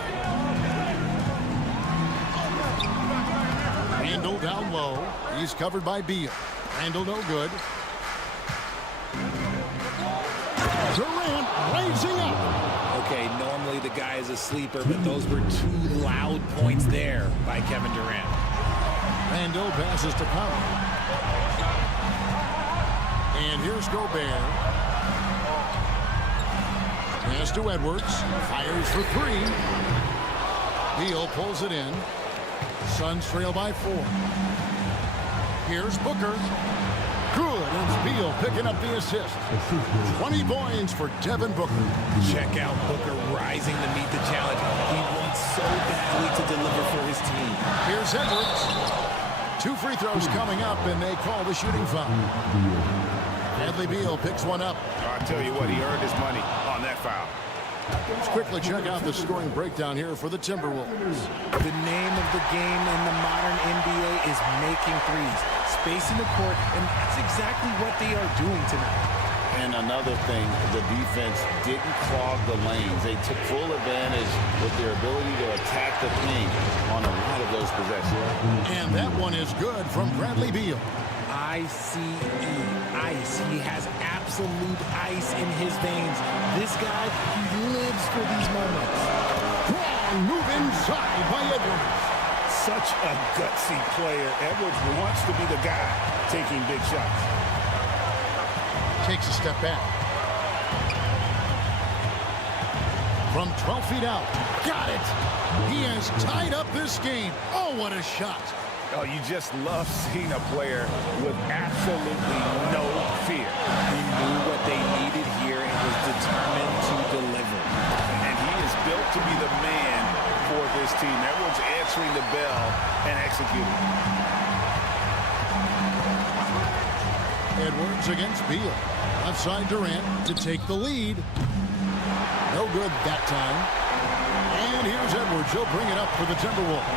Randall down low. He's covered by Beal. Randall no good. Durant raising up. Okay, normally the guy is a sleeper, but those were 2 loud points there by Kevin Durant. Randall passes to Conley. And here's Gobert. Pass to Edwards. Fires for 3. Beal pulls it in. Suns trail by 4. Here's Booker. Good. It's Beal picking up the assist. 20 points for Devin Booker. Check out Booker rising to meet the challenge. He wants so badly to deliver for his team. Here's Edwards. 2 free throws coming up, and they call the shooting foul. Bradley Beal picks one up. I'll tell you what, he earned his money on that foul. Let's quickly check out the scoring breakdown here for the Timberwolves. The name of the game in the modern NBA is making threes, spacing the court, and that's exactly what they are doing tonight. And another thing, the defense didn't clog the lanes. They took full advantage with their ability to attack the paint on a lot of those possessions. And that one is good from Bradley Beal. I-C-E, ice. He has absolute ice in his veins. This guy, he lives for these moments. Long move inside by Edwards. Such a gutsy player. Edwards wants to be the guy taking big shots. Takes a step back. From 12 feet out. Got it. He has tied up this game. Oh, what a shot. Oh, you just love seeing a player with absolutely no fear. He knew what they needed here and was determined to deliver. And he is built to be the man for this team. Edwards answering the bell and executing. Edwards against Beal. Left side Durant to take the lead. No good that time. And here's Edwards. He'll bring it up for the Timberwolves.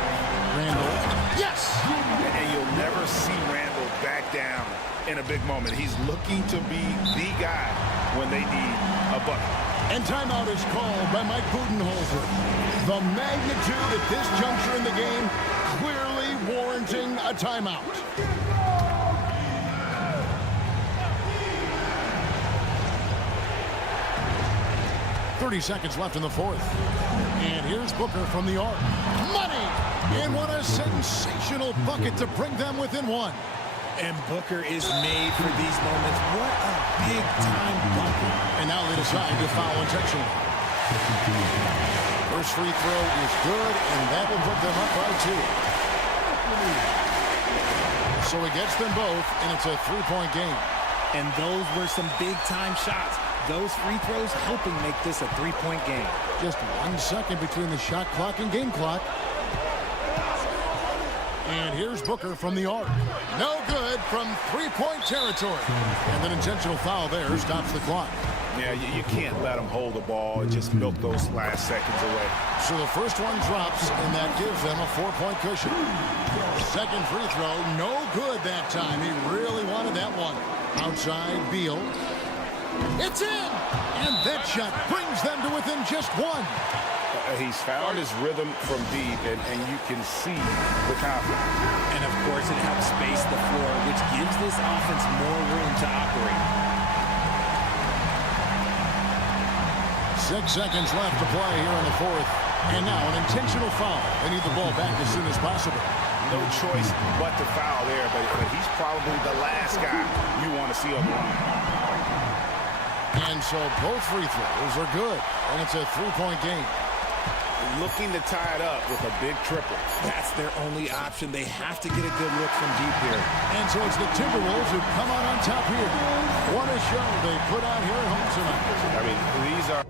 Randall. Yes! And you'll never see Randall back down in a big moment. He's looking to be the guy when they need a bucket. And timeout is called by Mike Budenholzer. The magnitude at this juncture in the game clearly warranting a timeout. .30 seconds left in the fourth. And here's Booker from the arc. money. And what a sensational bucket to bring them within one. And Booker is made for these moments. What a big-time bucket. And now they decide to foul intentionally. First free throw is good, and that will put them up by 2. So he gets them both, and it's a three-point game. And those were some big-time shots. Those free throws helping make this a three-point game. Just 1 second between the shot clock and game clock. And here's Booker from the arc. No good from three-point territory. And an intentional foul there stops the clock. Yeah, you can't let them hold the ball and just milk those last seconds away. So the first one drops, and that gives them a 4-point cushion. Second free throw, no good that time. He really wanted that one. Outside, Beal. It's in! And that shot brings them to within just 1. He's found his rhythm from deep, and you can see the confidence. And, of course, it helps space the floor, which gives this offense more room to operate. 6 seconds left to play here in the fourth. And now an intentional foul. They need the ball back as soon as possible. No choice but to foul there, but he's probably the last guy you want to see on the line. And so both free throws are good, and it's a three-point game. Looking to tie it up with a big triple. That's their only option. They have to get a good look from deep here. And so it's the Timberwolves who come out on top here. What a show they put on here at home tonight. I mean, these are...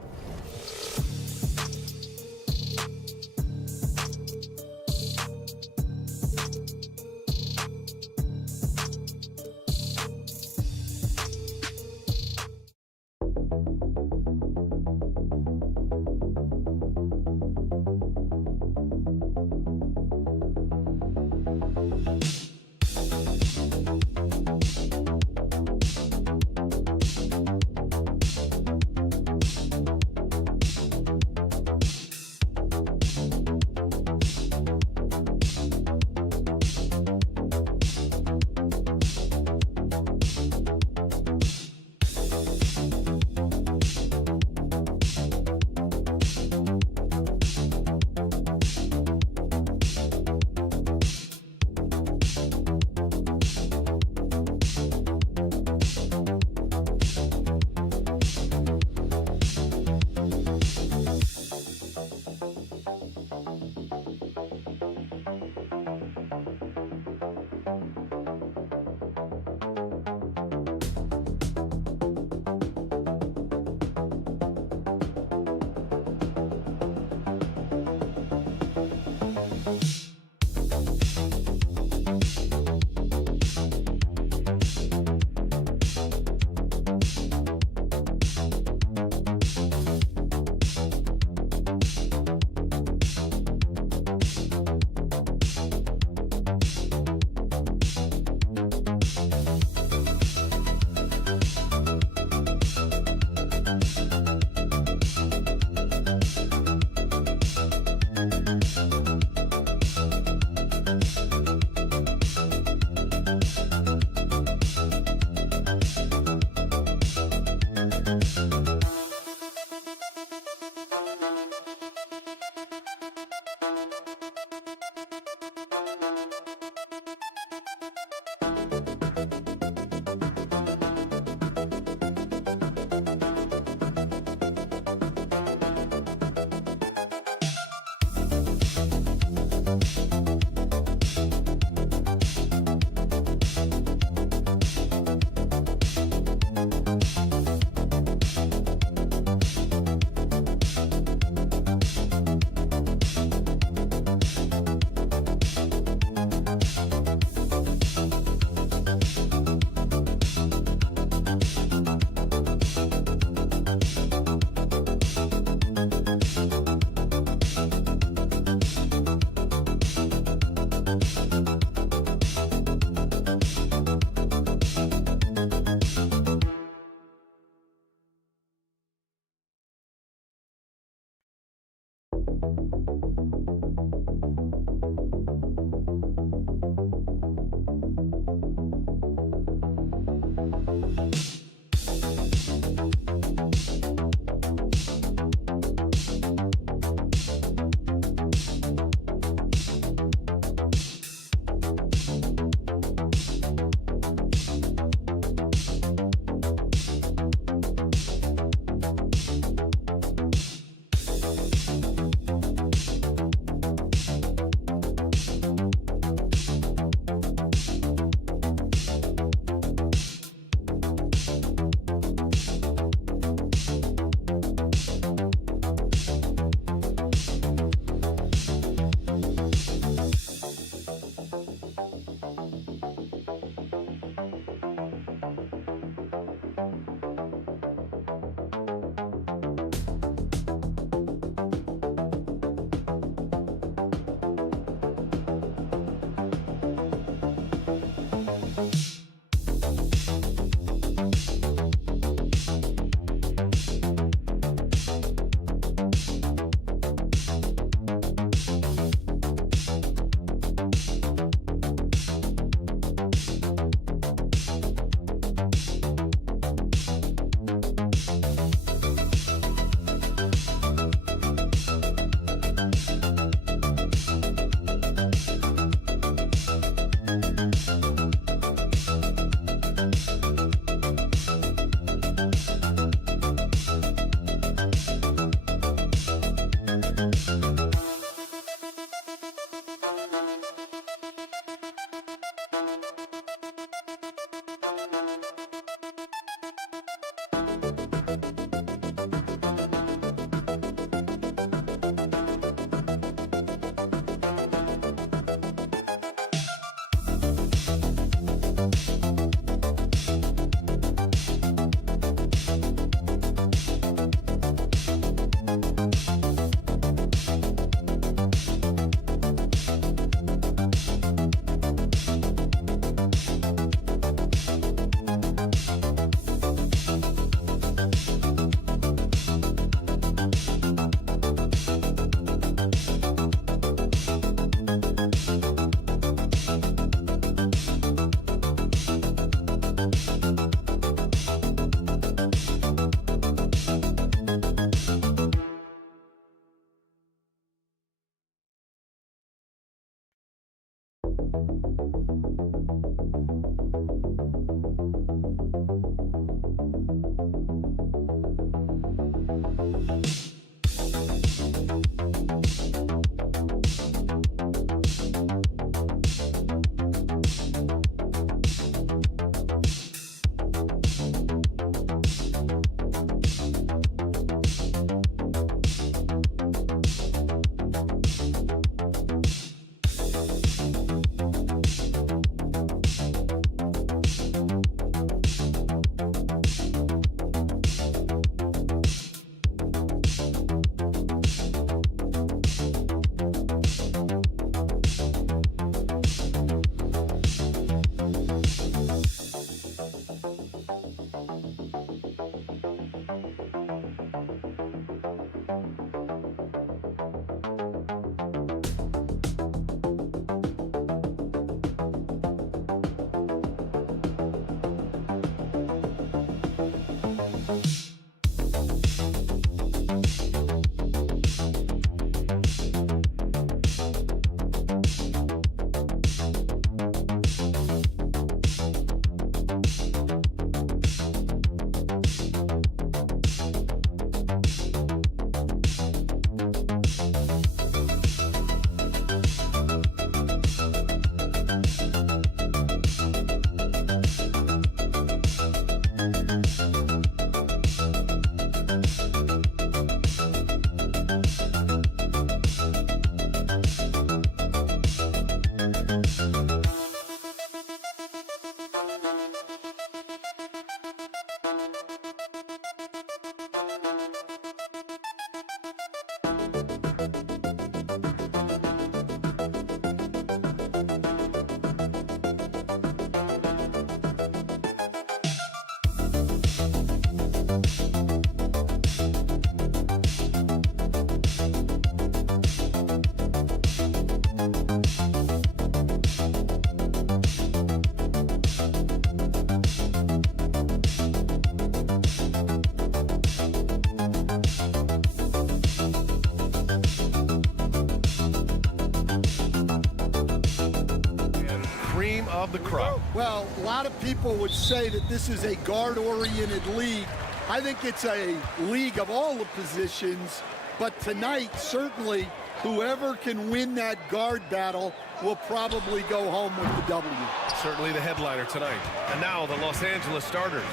Of the crowd. Well, a lot of people would say that this is a guard-oriented league. I think it's a league of all the positions, but tonight, certainly, whoever can win that guard battle will probably go home with the W. Certainly the headliner tonight. And now the Los Angeles starters.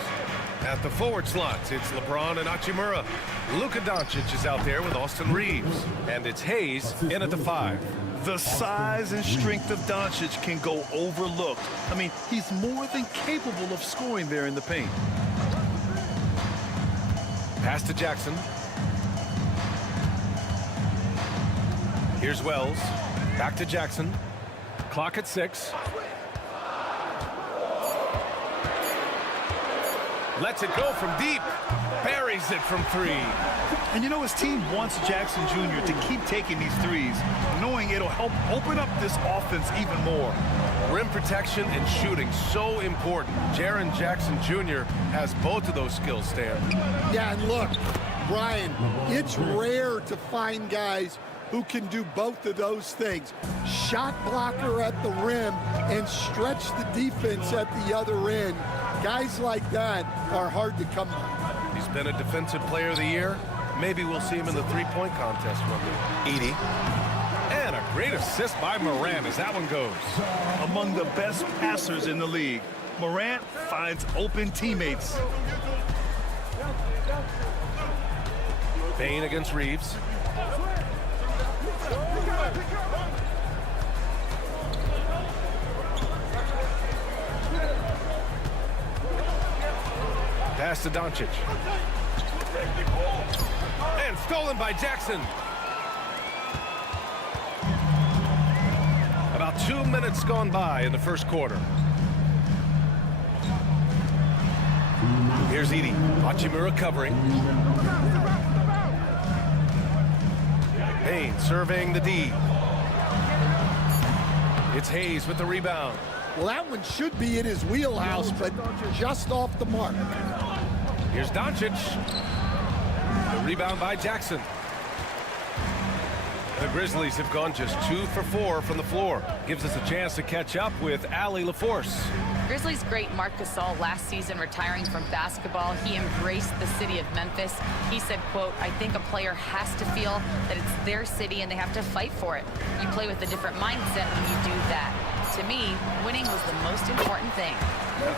At the forward slots, it's LeBron and Hachimura. Luka Doncic is out there with Austin Reeves. And it's Hayes in at the 5. The size and strength of Doncic can go overlooked. I mean, he's more than capable of scoring there in the paint. Pass to Jackson. Here's Wells. Back to Jackson. Clock at 6. Lets it go from deep. Buries it from 3. And you know, his team wants Jackson Jr. to keep taking these threes, knowing it'll help open up this offense even more. Rim protection and shooting, so important. Jaren Jackson Jr. has both of those skills, Stan. Yeah, and look, Brian, it's rare to find guys who can do both of those things. Shot blocker at the rim and stretch the defense at the other end. Guys like that are hard to come by. He's been a defensive player of the year. Maybe we'll see him in the three-point contest one day. Edie. And a great assist by Morant as that one goes. Among the best passers in the league, Morant finds open teammates. Payne against Reeves. Pass to Doncic. And stolen by Jackson. About 2 minutes gone by in the first quarter. Here's Edie. Hachimura covering. Payne surveying the D. It's Hayes with the rebound. Well, that one should be in his wheelhouse, but just off the mark. Here's Doncic. The rebound by Jackson. The Grizzlies have gone just 2 for 4 from the floor. Gives us a chance to catch up with Allie LaForce. Grizzlies great Marc Gasol last season retiring from basketball. He embraced the city of Memphis. He said, quote, "I think a player has to feel that it's their city and they have to fight for it. You play with a different mindset when you do that. To me, winning was the most important thing."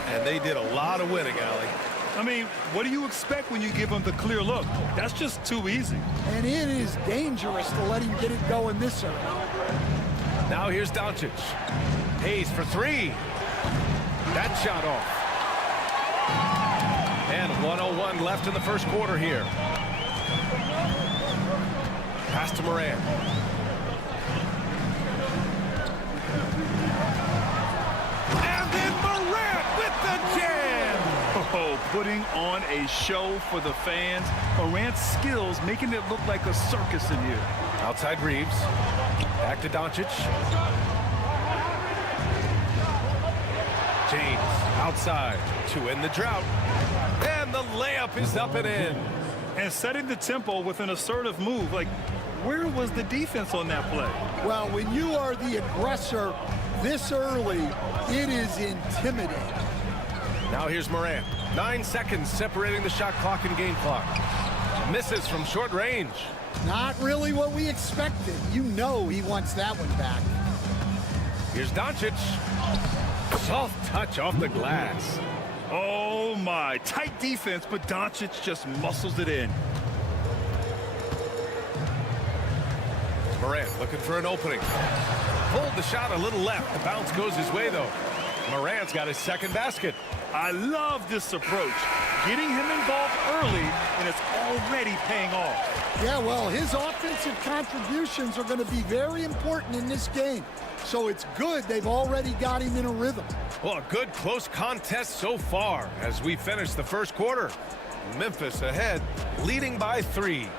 And they did a lot of winning, Allie. I mean, what do you expect when you give him the clear look? That's just too easy. And it is dangerous to let him get it going this early. Now here's Doncic. Hayes for 3. That shot off. And 1:01 left in the first quarter here. Pass to Morant. And then Morant with the jam. Oh, putting on a show for the fans. Morant's skills making it look like a circus in here. Outside Reeves. Back to Doncic. James outside to end the drought. And the layup is up and in. And setting the tempo with an assertive move. Like, where was the defense on that play? Well, when you are the aggressor this early, it is intimidating. Now here's Morant. 9 seconds separating the shot clock and game clock. Misses from short range. Not really what we expected. You know he wants that one back. Here's Doncic. Soft touch off the glass. Oh, my. Tight defense, but Doncic just muscles it in. Morant looking for an opening. Pulled the shot a little left. The bounce goes his way, though. Morant's got his second basket. I love this approach. Getting him involved early, and it's already paying off. Yeah, well, his offensive contributions are going to be very important in this game. So it's good they've already got him in a rhythm. Well, a good close contest so far as we finish the first quarter. Memphis ahead, leading by 3.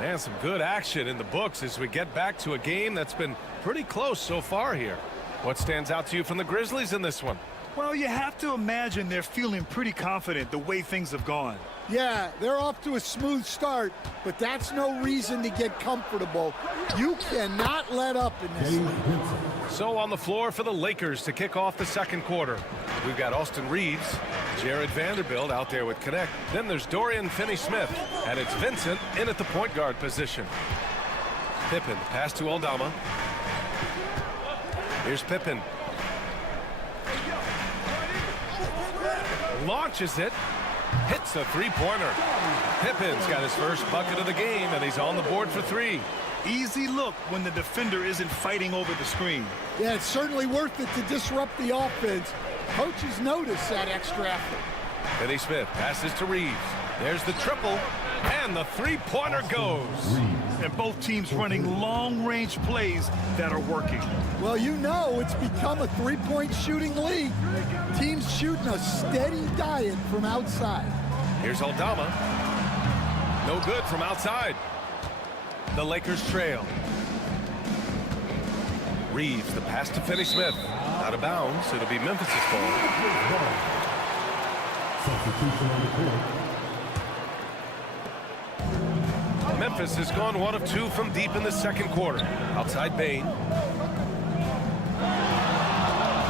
And some good action in the books as we get back to a game that's been pretty close so far here. What stands out to you from the Grizzlies in this one? Well, you have to imagine they're feeling pretty confident the way things have gone. Yeah, they're off to a smooth start, but that's no reason to get comfortable. You cannot let up in this league. So on the floor for the Lakers to kick off the second quarter. We've got Austin Reeves, Jared Vanderbilt out there with Connect. Then there's Dorian Finney-Smith, and it's Vincent in at the point guard position. Pippen, pass to Aldama. Here's Pippen. Launches it. Hits a three-pointer. Pippen's got his first bucket of the game, and he's on the board for 3. Easy look when the defender isn't fighting over the screen. Yeah, it's certainly worth it to disrupt the offense. Coaches notice that extra effort. Finney-Smith passes to Reeves. There's the triple, and the three-pointer goes. And both teams running long-range plays that are working. Well, you know it's become a three-point shooting league. Teams shooting a steady diet from outside. Here's Aldama. No good from outside. The Lakers trail. Reeves, the pass to Finney-Smith. Out of bounds. It'll be Memphis' ball. Substitution on the court. Memphis has gone 1 of 2 from deep in the second quarter. Outside Bane.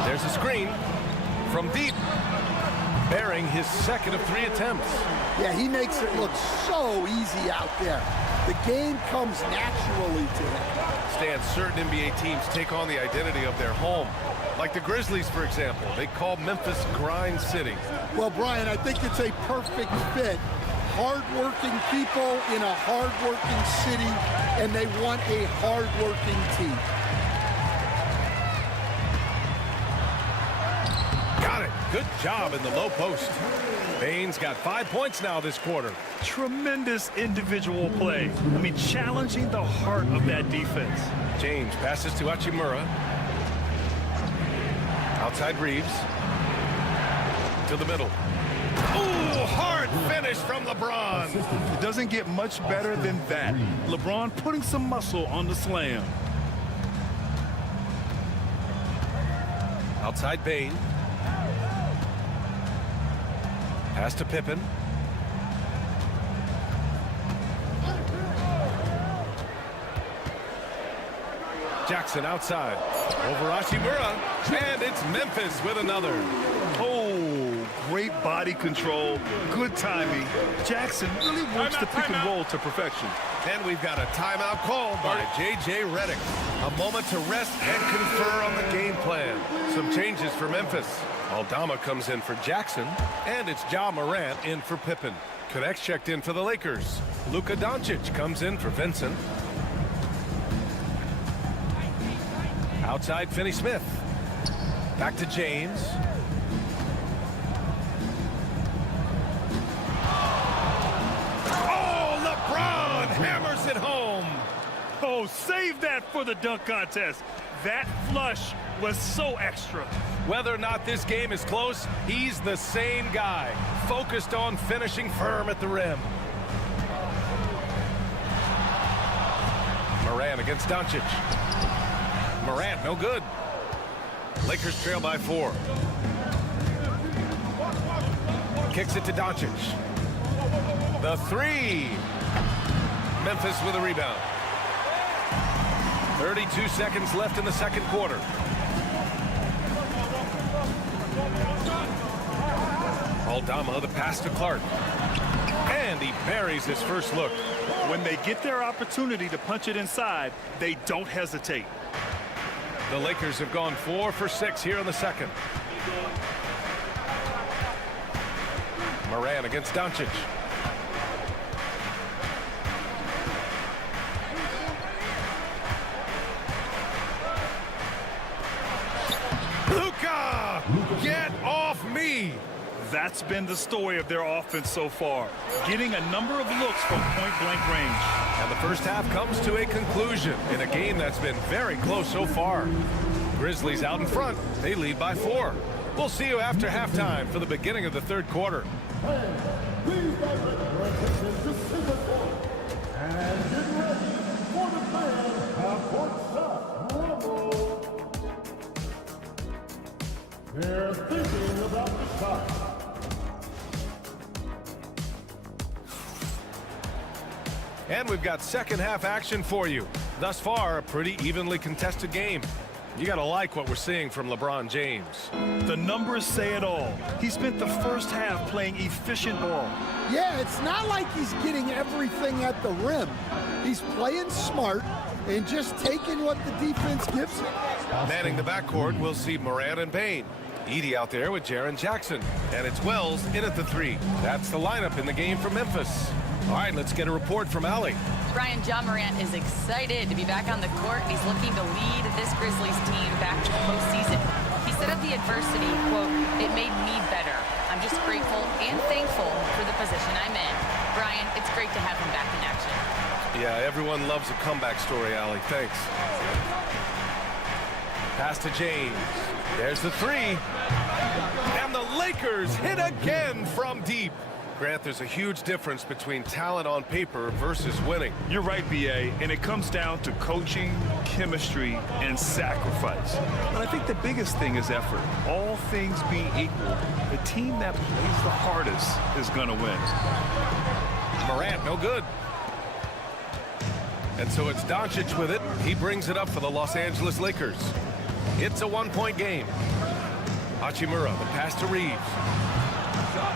There's a screen from deep. Bearing his second of 3 attempts. Yeah, he makes it look so easy out there. The game comes naturally to him. Stan, certain NBA teams take on the identity of their home. Like the Grizzlies, for example. They call Memphis Grind City. Well, Brian, I think it's a perfect fit. Hard-working people in a hard-working city, and they want a hard-working team. Got it. Good job in the low post. Bane's got 5 points now this quarter. Tremendous individual play. I mean, challenging the heart of that defense. James passes to Hachimura. Outside Reeves. To the middle. Ooh, hard finish from LeBron. It doesn't get much better than that. LeBron putting some muscle on the slam. Outside Bane. Pass to Pippen. Jackson outside. Over Hachimura. And it's Memphis with another. Oh, great body control, good timing. Jackson really works the pick and roll to perfection. And we've got a timeout called by J.J. Redick. A moment to rest and confer on the game plan. Some changes for Memphis. Aldama comes in for Jackson, and it's Ja Morant in for Pippen. Connects checked in for the Lakers. Luka Doncic comes in for Vincent. Outside, Finney-Smith. Back to James. Oh, LeBron hammers it home. Oh, save that for the dunk contest. That flush was so extra. Whether or not this game is close, he's the same guy, focused on finishing firm at the rim. Morant against Doncic. Morant, no good. Lakers trail by 4. Kicks it to Doncic. The 3. Memphis with a rebound. 32 seconds left in the second quarter. Aldama, the pass to Clark. And he buries his first look. When they get their opportunity to punch it inside, they don't hesitate. The Lakers have gone 4 for 6 here in the second. Morant against Doncic. Luka! Get off me! That's been the story of their offense so far, getting a number of looks from point-blank range. And the first half comes to a conclusion in a game that's been very close so far. Grizzlies out in front. They lead by 4. We'll see you after halftime for the beginning of the third quarter. They're thinking about the shot. And we've got second half action for you. Thus far, a pretty evenly contested game. You got to like what we're seeing from LeBron James. The numbers say it all. He spent the first half playing efficient ball. Yeah, it's not like he's getting everything at the rim. He's playing smart and just taking what the defense gives him. Manning the backcourt, we'll see Morant and Bane. Edey out there with Jaren Jackson. And it's Wells in at the 3. That's the lineup in the game for Memphis. All right, let's get a report from Allie. Brian, Ja Morant is excited to be back on the court. He's looking to lead this Grizzlies team back to the postseason. He said of the adversity, quote, "It made me better. I'm just grateful and thankful for the position I'm in." Brian, it's great to have him back in action. Yeah, everyone loves a comeback story, Allie. Thanks. Pass to James. There's the 3. And the Lakers hit again from deep. Grant, there's a huge difference between talent on paper versus winning. You're right, B.A., and it comes down to coaching, chemistry, and sacrifice. But I think the biggest thing is effort. All things being equal, the team that plays the hardest is going to win. Morant, no good. And so it's Doncic with it. He brings it up for the Los Angeles Lakers. It's a 1-point game. Hachimura, the pass to Reeves.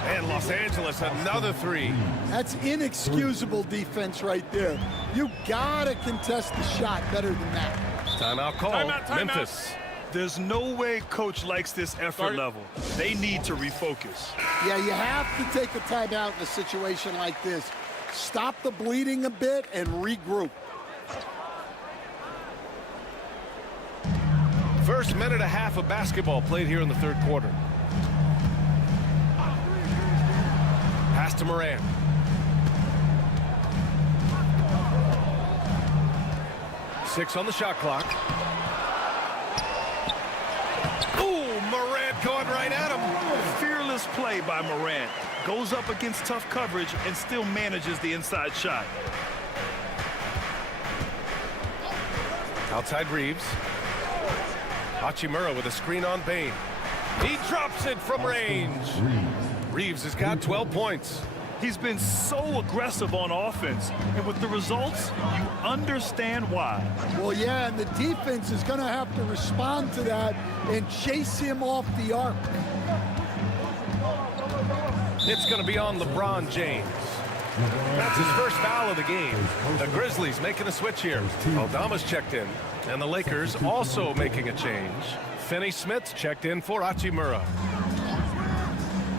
And Los Angeles, another 3. That's inexcusable defense right there. You gotta contest the shot better than that. Timeout call, Memphis. There's no way coach likes this effort level. They need to refocus. Yeah, you have to take a timeout in a situation like this. Stop the bleeding a bit and regroup. First minute and a half of basketball played here in the third quarter. Pass to Morant. Six on the shot clock. Ooh, Morant going right at him. Fearless play by Morant. Goes up against tough coverage and still manages the inside shot. Outside Reeves. Hachimura with a screen on Bane. He drops it from range. Reeves has got 12 points. He's been so aggressive on offense, and with the results, you understand why. Well, yeah, and the defense is going to have to respond to that and chase him off the arc. It's going to be on LeBron James. That's his first foul of the game. The Grizzlies making a switch here. Aldama's checked in, and the Lakers also making a change. Finney-Smith's checked in for Hachimura.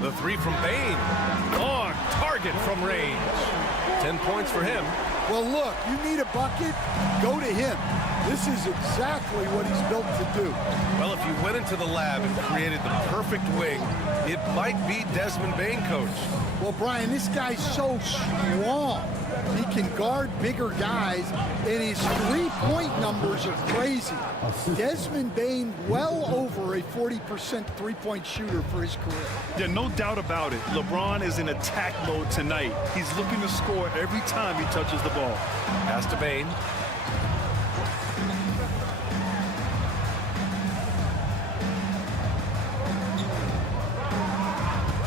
The three from Bane. On target from range. 10 points for him. Well, look, you need a bucket, go to him. This is exactly what he's built to do. Well, if you went into the lab and created the perfect wing, it might be Desmond Bane, coach. Well, Brian, this guy's so strong. He can guard bigger guys, and his three-point numbers are crazy. Desmond Bane, well over a 40% three-point shooter for his career. Yeah, no doubt about it. LeBron is in attack mode tonight. He's looking to score every time he touches the ball. Pass to Bane.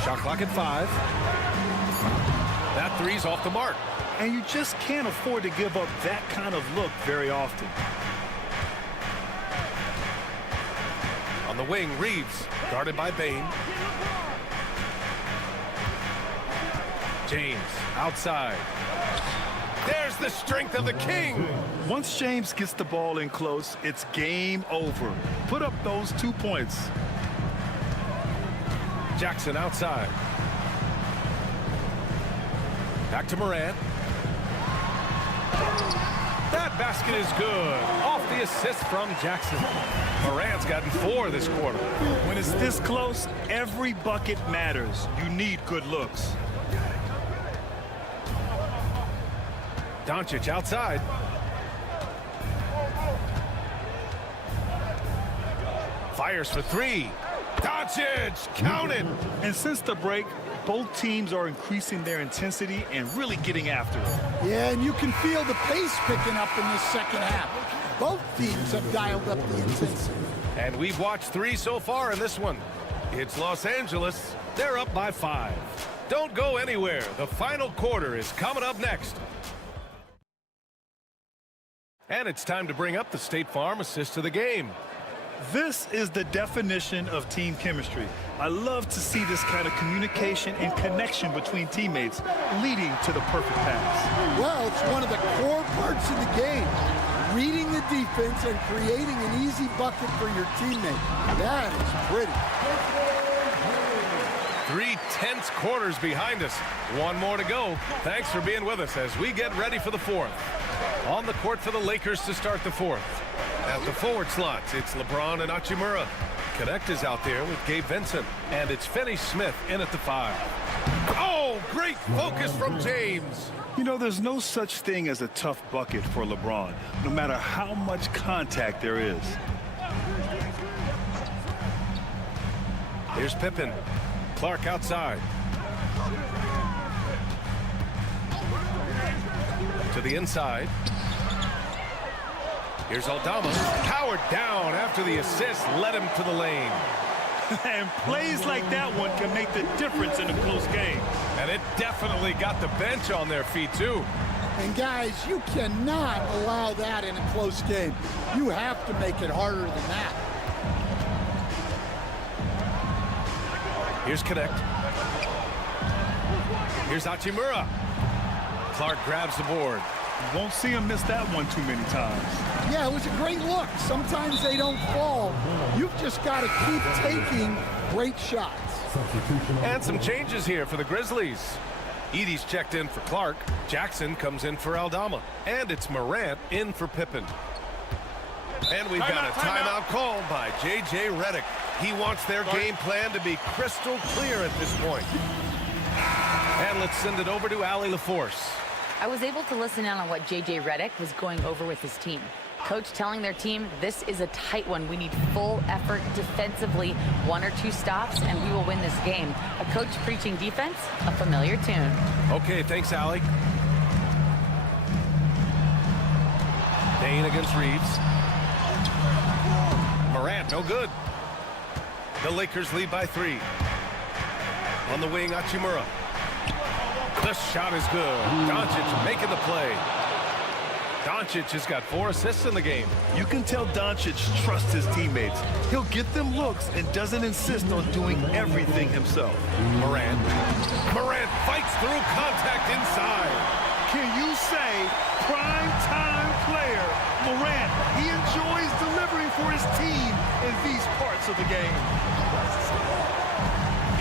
Shot clock at 5. That three's off the mark. And you just can't afford to give up that kind of look very often. On the wing, Reeves, guarded by Bane. James, outside. There's the strength of the king. Once James gets the ball in close, it's game over. Put up those 2 points. Jackson outside. Back to Morant. That basket is good. Off the assist from Jackson. Morant's gotten 4 this quarter. When it's this close, every bucket matters. You need good looks. Doncic outside. Fires for 3. Doncic, count it. And since the break, both teams are increasing their intensity and really getting after it. Yeah, and you can feel the pace picking up in this second half. Both teams have dialed up the intensity. And we've watched 3 so far in this one. It's Los Angeles. They're up by 5. Don't go anywhere. The final quarter is coming up next. And it's time to bring up the State Farm assist of the game. This is the definition of team chemistry. I love to see this kind of communication and connection between teammates leading to the perfect pass. Well, it's one of the core parts of the game. Reading the defense and creating an easy bucket for your teammate. That is pretty. 3 tense quarters behind us. 1 more to go. Thanks for being with us as we get ready for the 4th. On the court for the Lakers to start the 4th. At the forward slots, it's LeBron and Hachimura. Connect is out there with Gabe Vincent. And it's Finney-Smith in at the 5. Oh, great focus from James. You know, there's no such thing as a tough bucket for LeBron, no matter how much contact there is. Here's Pippen. Clark outside. To the inside. Here's Aldama. Powered down after the assist led him to the lane. And plays like that one can make the difference in a close game. And it definitely got the bench on their feet, too. And, guys, you cannot allow that in a close game. You have to make it harder than that. Here's Connect. Here's Hachimura. Clark grabs the board. Won't see him miss that one too many times. Yeah, it was a great look. Sometimes they don't fall. You've just got to keep taking great shots. And some changes here for the Grizzlies. Edey's checked in for Clark. Jackson comes in for Aldama. And it's Morant in for Pippen. And we've got a timeout called by J.J. Redick. He wants their game plan to be crystal clear at this point. And let's send it over to Allie LaForce. I was able to listen in on what J.J. Redick was going over with his team. Coach telling their team, this is a tight one. We need full effort defensively, 1 or 2 stops, and we will win this game. A coach preaching defense, a familiar tune. Okay, thanks, Allie. Bane against Reeves. Morant, no good. The Lakers lead by 3. On the wing, Hachimura. The shot is good. Doncic making the play. Doncic has got 4 assists in the game. You can tell Doncic trusts his teammates. He'll get them looks and doesn't insist on doing everything himself. Morant fights through contact inside. Can you say prime time player Morant? He enjoys delivering for his team in these parts of the game.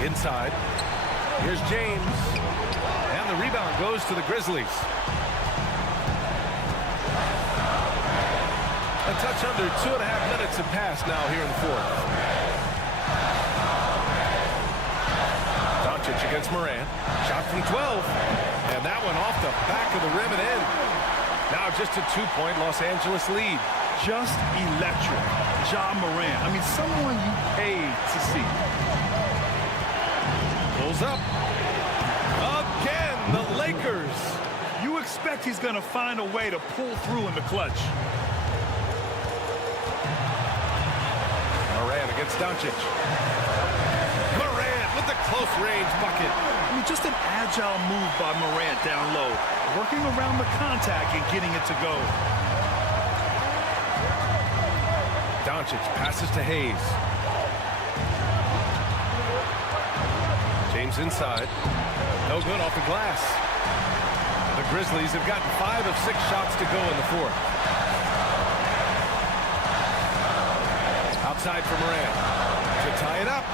Inside. Here's James. And the rebound goes to the Grizzlies. A touch under 2.5 minutes have passed now here in the fourth. Doncic against Morant. Shot from 12. And that one off the back of the rim and in. Now just a 2-point Los Angeles lead. Just electric. Ja Morant. I mean, someone you paid to see. Pulls up. Again, the Lakers. You expect he's going to find a way to pull through in the clutch. Morant against Doncic. Morant with the close range bucket. I mean, just an agile move by Morant down low, working around the contact and getting it to go. Doncic passes to Hayes. James inside. No good off the glass. The Grizzlies have gotten 5 of 6 shots to go in the fourth. Outside for Morant to tie it up.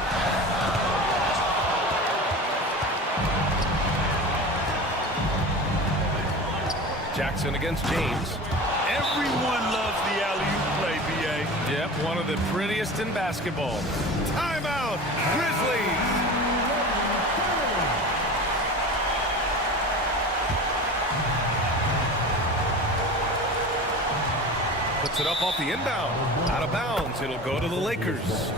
Jackson against James. Everyone loves the alley-oop play, B.A. Yep, one of the prettiest in basketball. Timeout, Grizzlies. Puts it up off the inbound. Out of bounds. It'll go to the Lakers.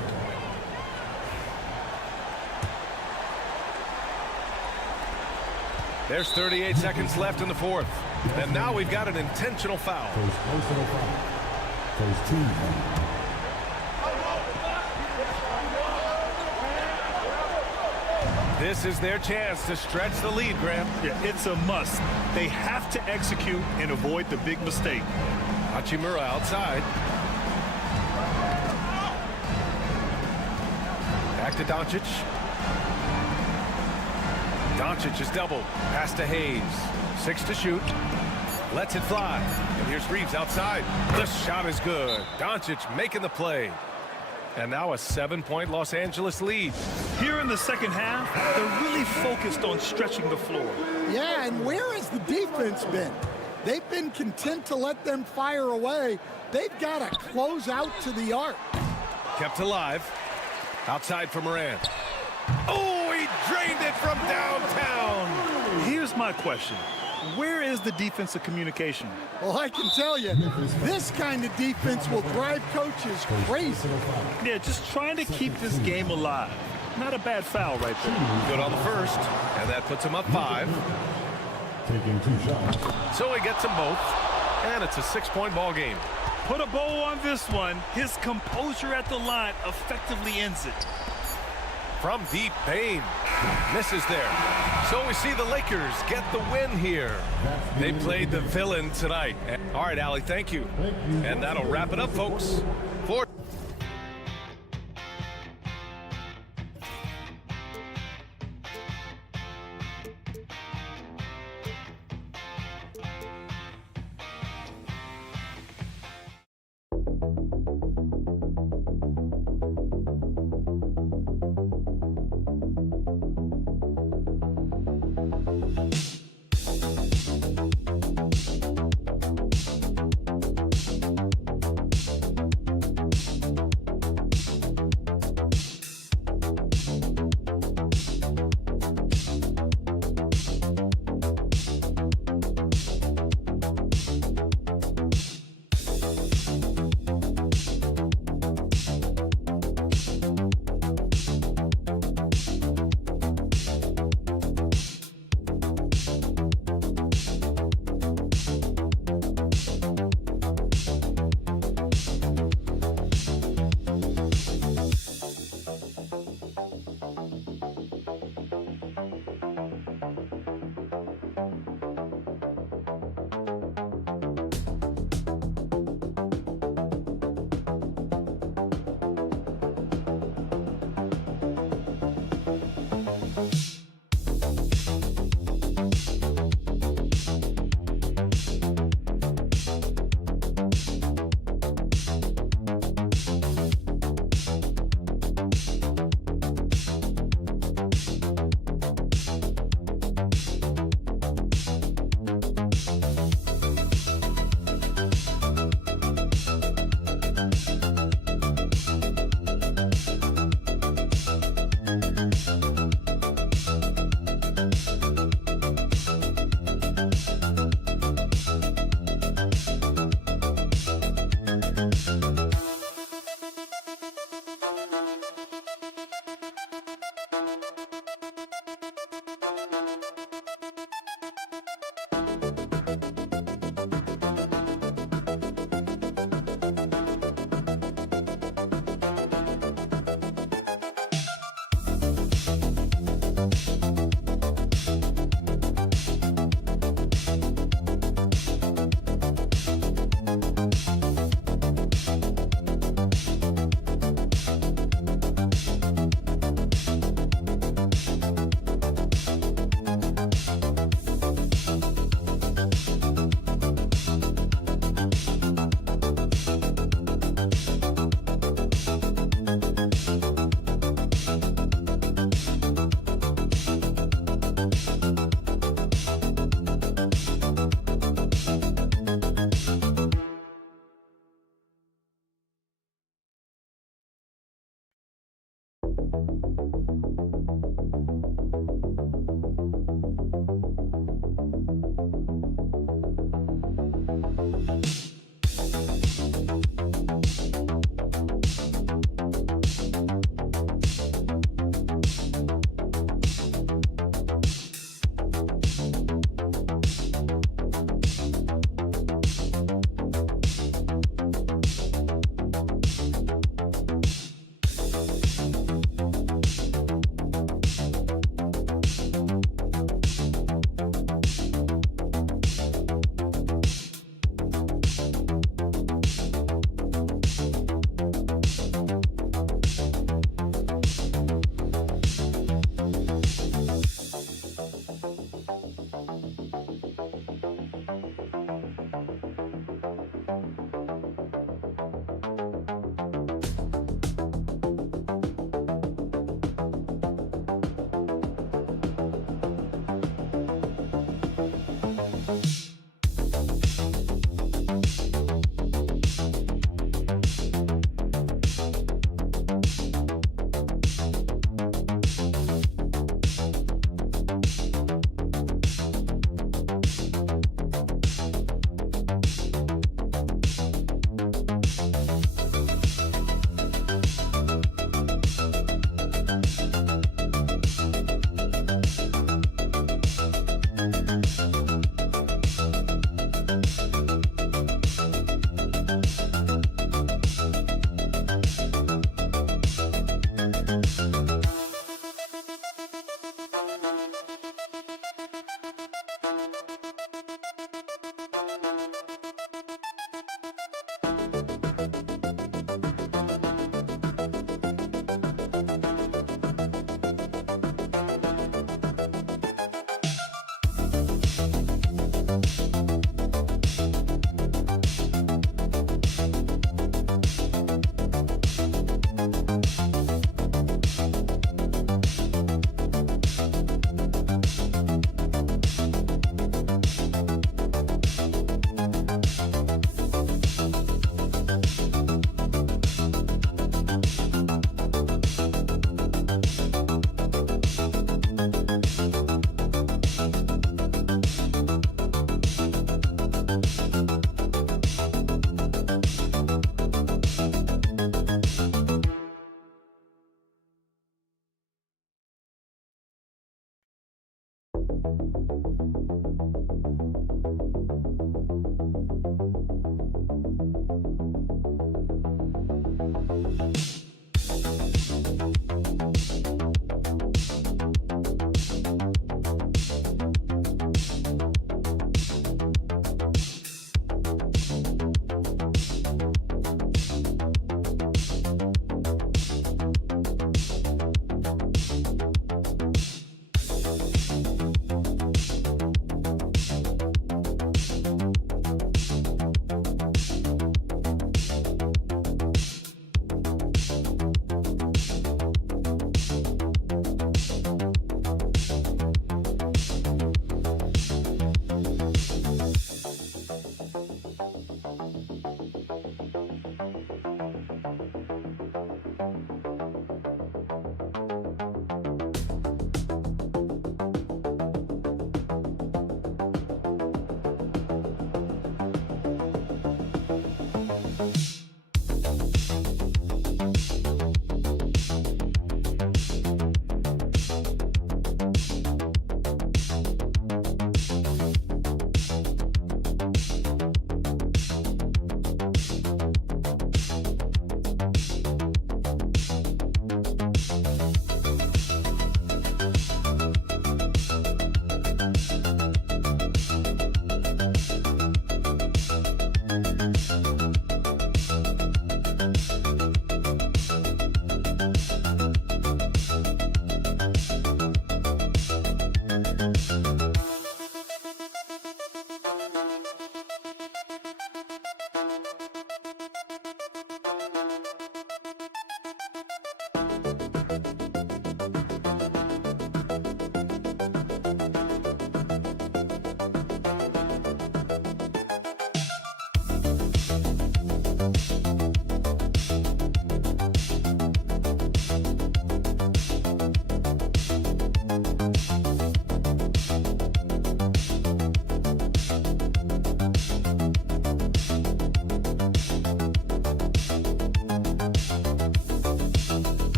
There's 38 seconds left in the fourth. And now we've got an intentional foul. This is their chance to stretch the lead, Graham. Yeah, it's a must. They have to execute and avoid the big mistake. Hachimura outside. Back to Doncic. Doncic is doubled. Pass to Hayes. 6 to shoot. Lets it fly. And here's Reeves outside. The shot is good. Doncic making the play. And now a 7-point Los Angeles lead. Here in the second half, they're really focused on stretching the floor. Yeah, and where has the defense been? They've been content to let them fire away. They've got to close out to the arc. Kept alive. Outside for Morant. Oh, he drained it from downtown. Here's my question. Where is the defensive communication? Well, I can tell you, this kind of defense will drive coaches crazy. Yeah, just trying to keep this game alive. Not a bad foul right there. Good on the first, and that puts him up 5. Taking 2 shots. So he gets them both, and it's a 6-point ball game. Put a bow on this one. His composure at the line effectively ends it. From deep, Bain misses there. So we see the Lakers get the win here. They played the villain tonight. All right, Allie, thank you. And that'll wrap it up, folks. For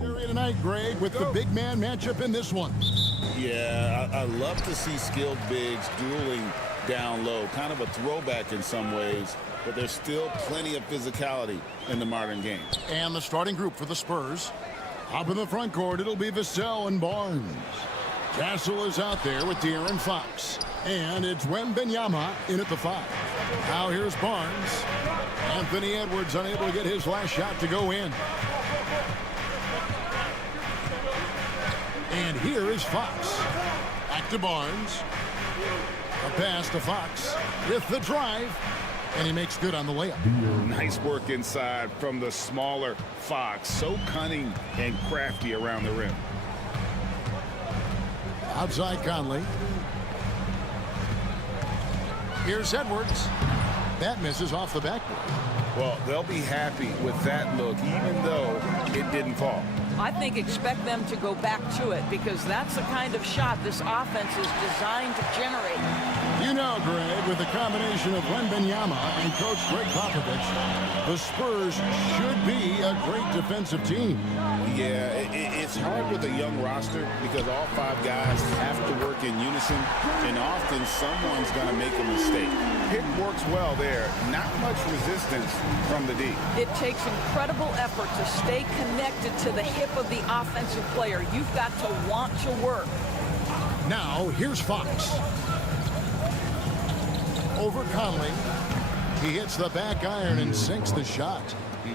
Area tonight, Greg, with the big man matchup in this one. Yeah, I love to see skilled bigs dueling down low. Kind of a throwback in some ways, but there's still plenty of physicality in the modern game. And the starting group for the Spurs. Up in the front court, it'll be Vassell and Barnes. Castle is out there with De'Aaron Fox. And it's Wembanyama in at the 5. Now here's Barnes. Anthony Edwards unable to get his last shot to go in. And here is Fox. Back to Barnes. A pass to Fox with the drive. And he makes good on the layup. Nice work inside from the smaller Fox. So cunning and crafty around the rim. Outside Conley. Here's Edwards. That misses off the backboard. Well, they'll be happy with that look, even though it didn't fall. I think expect them to go back to it because that's the kind of shot this offense is designed to generate. You know, Greg, with the combination of Wembanyama and Coach Greg Popovich, the Spurs should be a great defensive team. Yeah, it's hard with a young roster because all 5 guys have to work in unison, and often someone's going to make a mistake. Pick works well there. Not much resistance from the D. It takes incredible effort to stay connected to the hip of the offensive player. You've got to want to work. Now, here's Fox. Over Conley. He hits the back iron and sinks the shot.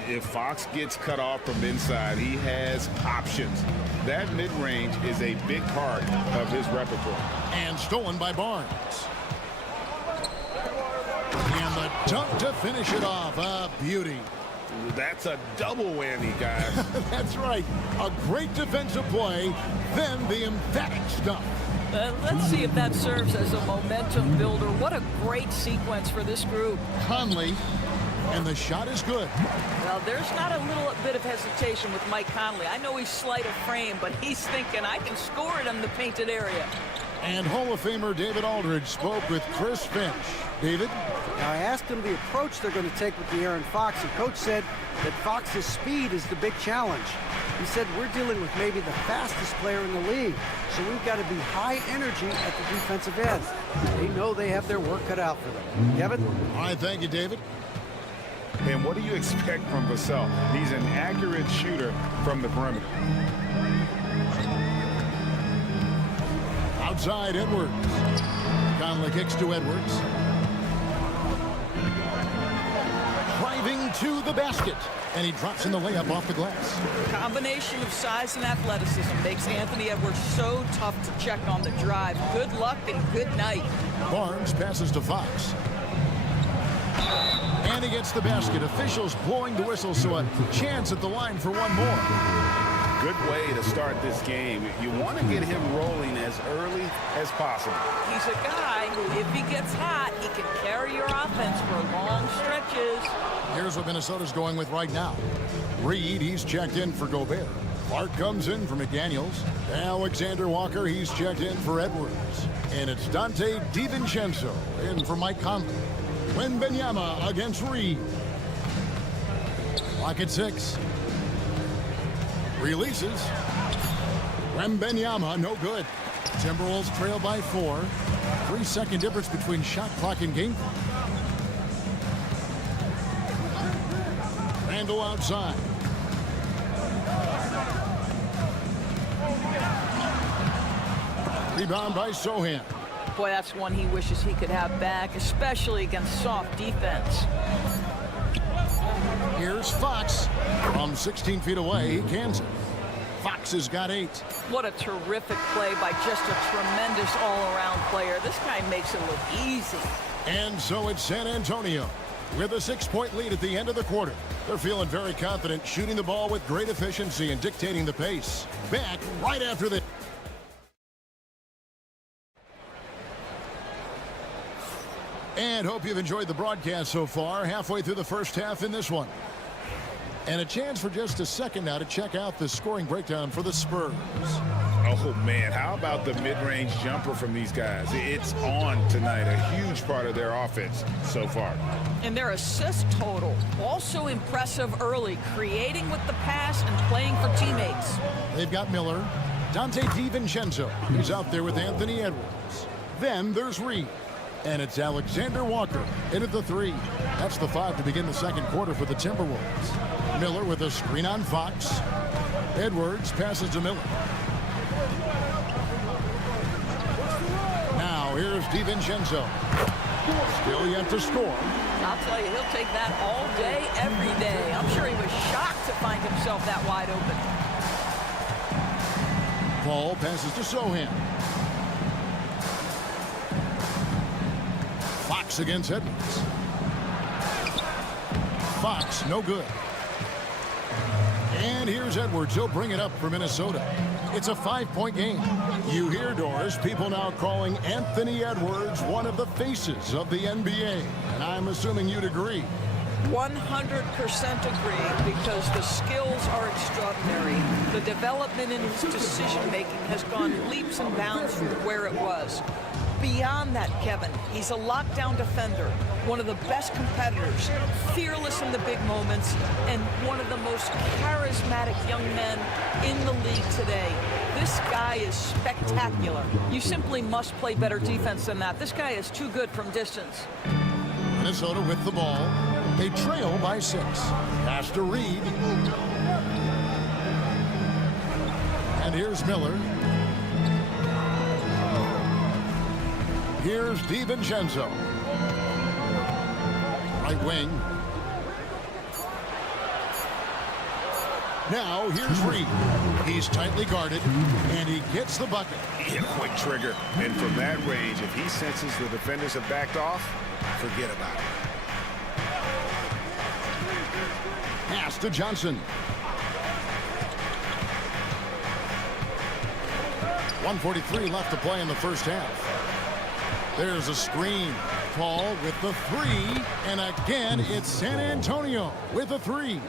If Fox gets cut off from inside, he has options. That mid-range is a big part of his repertoire. And stolen by Barnes. And the dunk to finish it off. A beauty. That's a double whammy, guys. That's right. A great defensive play, then the emphatic stuff. Let's see if that serves as a momentum builder. What a great sequence for this group. Conley, and the shot is good. Well, there's not a little bit of hesitation with Mike Conley. I know he's slight of frame, but he's thinking, I can score it in the painted area. And Hall of Famer David Aldridge spoke with Chris Finch. David? Now, I asked him the approach they're going to take with De'Aaron Fox, and Coach said that Fox's speed is the big challenge. He said, we're dealing with maybe the fastest player in the league, so we've got to be high energy at the defensive end. They know they have their work cut out for them. Kevin? All right, thank you, David. And what do you expect from Vassell? He's an accurate shooter from the perimeter. Outside Edwards. Conley kicks to Edwards. Driving to the basket. And he drops in the layup off the glass. Combination of size and athleticism makes Anthony Edwards so tough to check on the drive. Good luck and good night. Barnes passes to Fox. And he gets the basket. Officials blowing the whistle, so a chance at the line for one more. Good way to start this game. You want to get him rolling as early as possible. He's a guy who, if he gets hot, he can carry your offense for long stretches. Here's what Minnesota's going with right now. Reed, he's checked in for Gobert. Clark comes in for McDaniels. Alexander Walker, he's checked in for Edwards. And it's Dante DiVincenzo in for Mike Conley. Wembanyama against Reed. Clock at 6. Releases. Wembanyama, no good. Timberwolves trail by 4. 3-second difference between shot clock and game clock. Randall outside. Rebound by Sohan. Boy, that's one he wishes he could have back, especially against soft defense. Here's Fox. From 16 feet away, he cans it. Fox has got 8. What a terrific play by just a tremendous all-around player. This guy makes it look easy. And so it's San Antonio with a 6-point lead at the end of the quarter. They're feeling very confident, shooting the ball with great efficiency and dictating the pace. Back right after this. And hope you've enjoyed the broadcast so far. Halfway through the first half in this one. And a chance for just a second now to check out the scoring breakdown for the Spurs. Oh, man, how about the mid-range jumper from these guys? It's on tonight, a huge part of their offense so far. And their assist total, also impressive early, creating with the pass and playing for teammates. They've got Miller, Dante DiVincenzo, who's out there with Anthony Edwards. Then there's Reed, and it's Alexander Walker in at the 3. That's the 5 to begin the second quarter for the Timberwolves. Miller with a screen on Fox. Edwards passes to Miller. Now here's DiVincenzo. Still yet to score. I'll tell you, he'll take that all day, every day. I'm sure he was shocked to find himself that wide open. Paul passes to Sohan. Fox against Edwards. Fox, no good. And here's Edwards. He'll bring it up for Minnesota. It's a 5-point game. You hear, Doris, people now calling Anthony Edwards one of the faces of the NBA. And I'm assuming you'd agree. 100% agree, because the skills are extraordinary. The development in his decision-making has gone leaps and bounds from where it was. Beyond that, Kevin, he's a lockdown defender, one of the best competitors, fearless in the big moments, and one of the most charismatic young men in the league today. This guy is spectacular. You simply must play better defense than that. This guy is too good from distance. Minnesota with the ball. They trail by 6. Pass to Reed. And here's Miller. Here's DiVincenzo. Right wing. Now here's Reed. He's tightly guarded, and he gets the bucket. Yeah, quick trigger. And from that range, if he senses the defenders have backed off, forget about it. Pass to Johnson. 1:43 left to play in the first half. There's a screen. Paul with the 3. And again, it's San Antonio with a 3.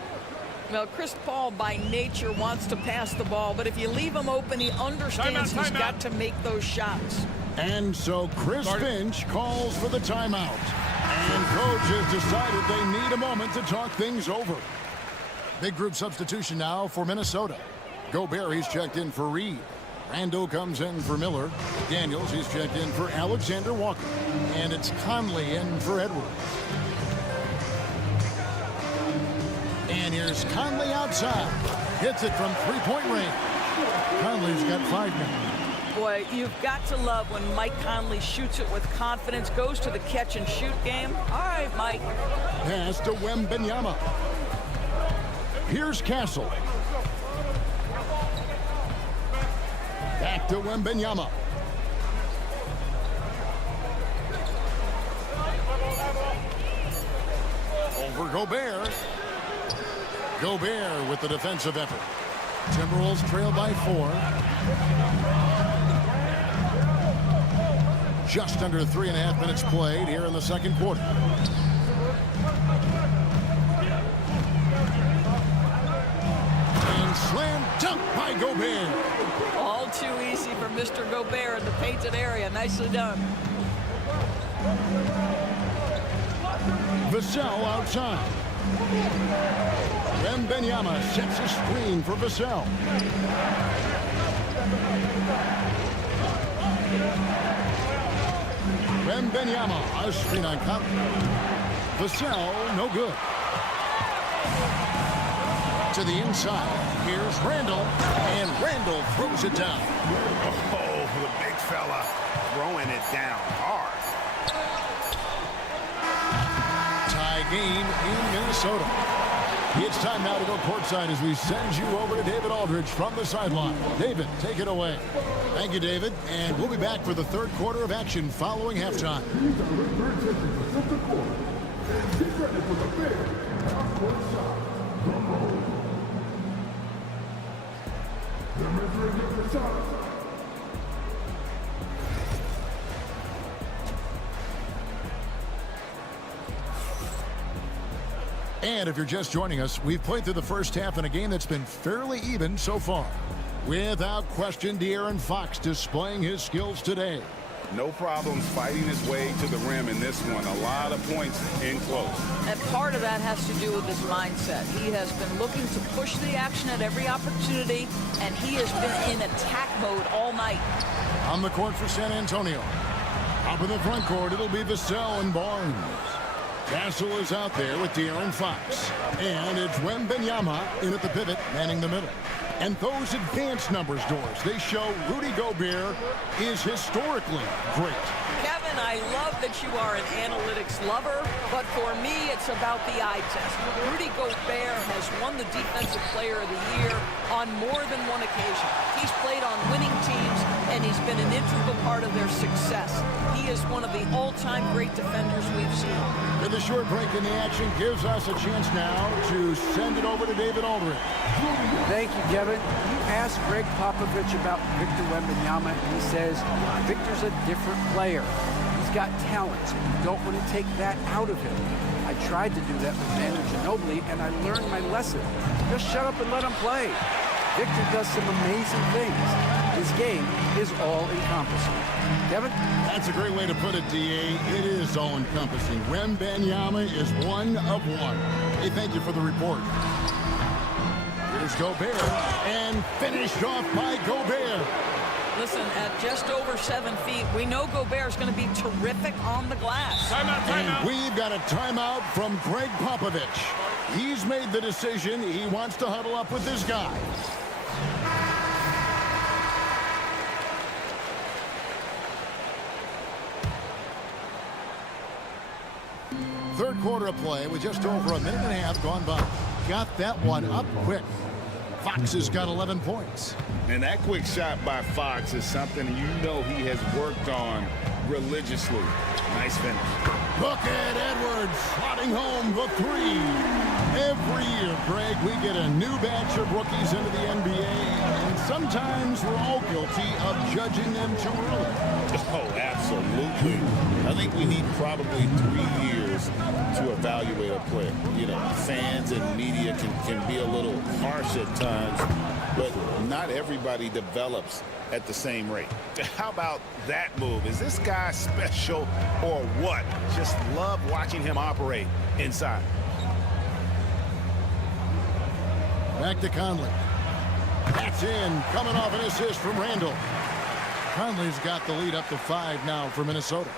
Well, Chris Paul by nature wants to pass the ball, but if you leave him open, he understands he's got to make those shots. And so Chris Finch calls for the timeout. And coach has decided they need a moment to talk things over. Big group substitution now for Minnesota. Gobert, he's checked in for Reed. Randall comes in for Miller. Daniels, he's checked in for Alexander Walker. And it's Conley in for Edwards. And here's Conley outside. Hits it from 3-point range. Conley's got 5 now. Boy, you've got to love when Mike Conley shoots it with confidence, goes to the catch-and-shoot game. All right, Mike. Pass to Wembanyama. Here's Castle. Back to Wembanyama. Over Gobert. Gobert with the defensive effort. Timberwolves trail by 4. Just under 3.5 minutes played here in the second quarter. And slam dunk by Gobert. All too easy for Mr. Gobert in the painted area. Nicely done. Vassell outside. Wembanyama sets a screen for Vassell. Wembanyama, a screen on Conley. Vassell, no good. To the inside, here's Randall, and Randall throws it down. Oh, the big fella throwing it down hard. Tie game in Minnesota. It's time now to go courtside as we send you over to David Aldridge from the sideline. David, take it away. Thank you, David. And we'll be back for the third quarter of action following halftime. And if you're just joining us, we've played through the first half in a game that's been fairly even so far. Without question, De'Aaron Fox displaying his skills today. No problems fighting his way to the rim in this one. A lot of points in close. And part of that has to do with his mindset. He has been looking to push the action at every opportunity, and he has been in attack mode all night. On the court for San Antonio. Up in the front court, it'll be Vassell and Barnes. Castle is out there with De'Aaron Fox. And it's Wembanyama in at the pivot, manning the middle. And those advanced numbers, Doris, they show Rudy Gobert is historically great. Kevin, I love that you are an analytics lover, but for me, it's about the eye test. Rudy Gobert has won the Defensive Player of the Year on more than one occasion. He's played on winning teams, and he's been an integral part of their success. He is one of the all-time great defenders we've seen. And the short break in the action gives us a chance now to send it over to David Aldridge. Thank you, Kevin. You asked Greg Popovich about Victor Wembanyama, and he says Victor's a different player. He's got talent, so you don't want to take that out of him. I tried to do that with Manu Ginobili, and I learned my lesson. Just shut up and let him play. Victor does some amazing things. His game is all-encompassing. Kevin? That's a great way to put it, D.A. It is all-encompassing. Wembanyama is one of one. Hey, thank you for the report. Here's Gobert, and finished off by Gobert. Listen, at just over 7 feet, we know Gobert's going to be terrific on the glass. And we've got a timeout from Greg Popovich. He's made the decision. He wants to huddle up with this guy. Third quarter of play with just over a minute and a half gone by. Got that one up quick. Fox has got 11 points. And that quick shot by Fox is something you know he has worked on religiously. Nice finish. Look at Edwards slotting home the three. Every year, Greg, we get a new batch of rookies into the NBA, and sometimes we're all guilty of judging them too early. Oh, absolutely. I think we need probably 3 years to evaluate a player. You know, fans and media can be a little harsh at times, but not everybody develops at the same rate. How about that move? Is this guy special or what? Just love watching him operate inside. Back to Conley. That's in, coming off an assist from Randall. Conley's got the lead up to 5 now for Minnesota.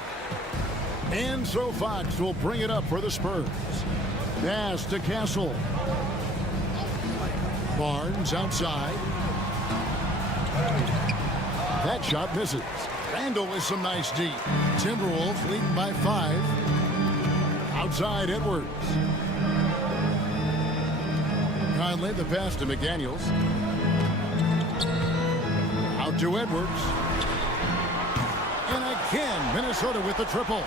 And so Fox will bring it up for the Spurs. Pass to Castle. Barnes outside. That shot misses. Randall with some nice deep. Timberwolves leading by 5. Outside Edwards. Conley, the pass to McDaniels. Out to Edwards. And again, Minnesota with the triple.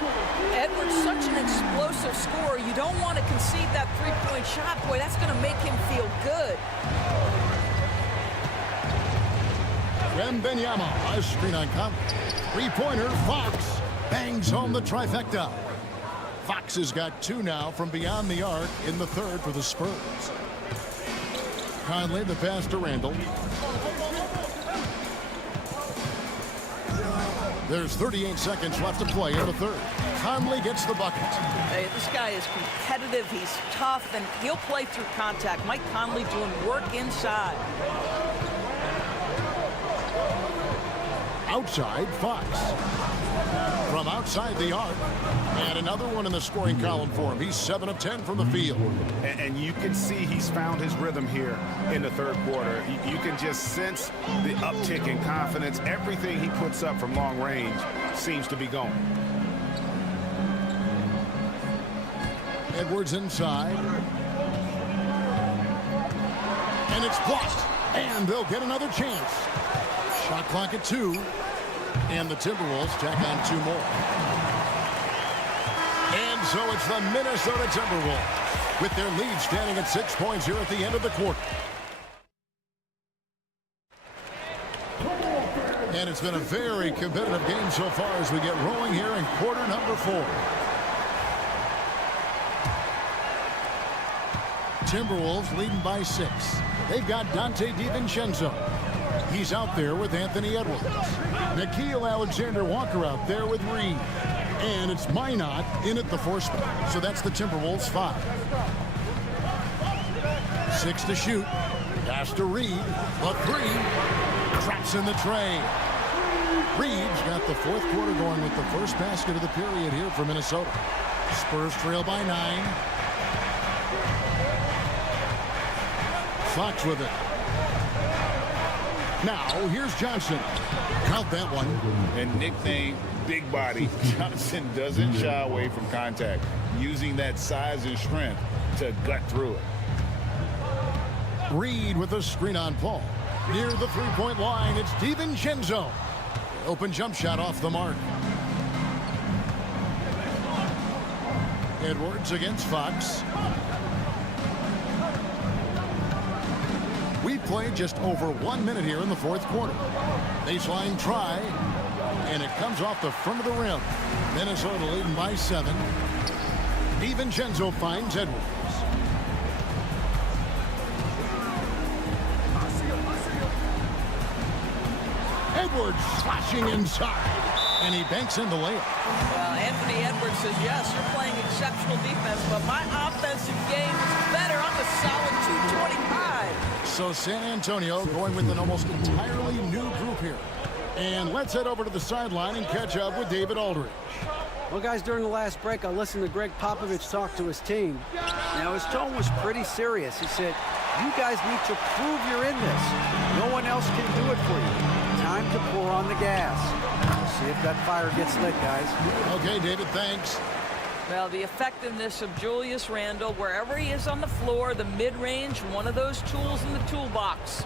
Edwards, such an explosive scorer. You don't want to concede that three-point shot. Boy, that's going to make him feel good. Wembanyama, a screen on Conley. Three-pointer, Fox bangs home the trifecta. Fox has got 2 now from beyond the arc in the third for the Spurs. Conley, the pass to Randall. There's 38 seconds left to play in the third. Conley gets the bucket. Hey, this guy is competitive. He's tough, and he'll play through contact. Mike Conley doing work inside. Outside, Fox. From outside the arc. And another one in the scoring column for him. He's 7 of 10 from the field. And you can see he's found his rhythm here in the third quarter. You can just sense the uptick in confidence. Everything he puts up from long range seems to be going. Edwards inside. And it's blocked. And they'll get another chance. Shot clock at 2. And the Timberwolves tack on 2 more. And so it's the Minnesota Timberwolves with their lead standing at 6 points here at the end of the quarter. And it's been a very competitive game so far as we get rolling here in quarter number 4. Timberwolves leading by 6. They've got Dante DiVincenzo. He's out there with Anthony Edwards. Nickeil Alexander-Walker out there with Reed. And it's Minot in at the 4 spot. So that's the Timberwolves 5. 6 to shoot. Pass to Reed. The 3. Traps in the tray. Reed's got the 4th quarter going with the first basket of the period here for Minnesota. Spurs trail by 9. Fox with it. Now, here's Johnson. Count that one. And nickname Big Body, Johnson doesn't shy away from contact, using that size and strength to gut through it. Reed with a screen on Paul. Near the three-point line, it's DiVincenzo. Open jump shot off the mark. Edwards against Fox. We played just over 1 minute here in the 4th quarter. Baseline try, and it comes off the front of the rim. Minnesota leading by 7. DiVincenzo finds Edwards. Edwards slashing inside, and he banks in the layup. Well, Anthony Edwards says, yes, you're playing exceptional defense, but my offensive game is better. I'm a solid 225. So San Antonio going with an almost entirely new group here. And let's head over to the sideline and catch up with David Aldridge. Well, guys, during the last break, I listened to Greg Popovich talk to his team. Now, his tone was pretty serious. He said, you guys need to prove you're in this. No one else can do it for you. Time to pour on the gas. We'll see if that fire gets lit, guys. Okay, David, thanks. Well, the effectiveness of Julius Randle, wherever he is on the floor, the mid-range, one of those tools in the toolbox.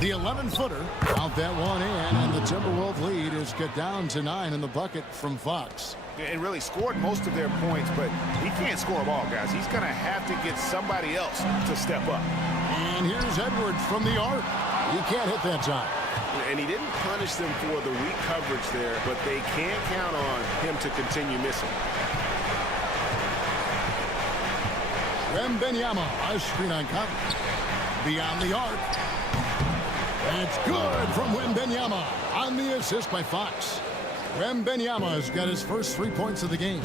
The 11-footer, count that one in, and the Timberwolves lead is cut down to 9 in the bucket from Fox. And really scored most of their points, but he can't score them all, guys. He's going to have to get somebody else to step up. And here's Edwards from the arc. He can't hit that time. And he didn't punish them for the weak coverage there, but they can't count on him to continue missing. Wembanyama, a screen on Conley. Beyond the arc. It's good from Wembanyama on the assist by Fox. Wembanyama's got his first 3 points of the game.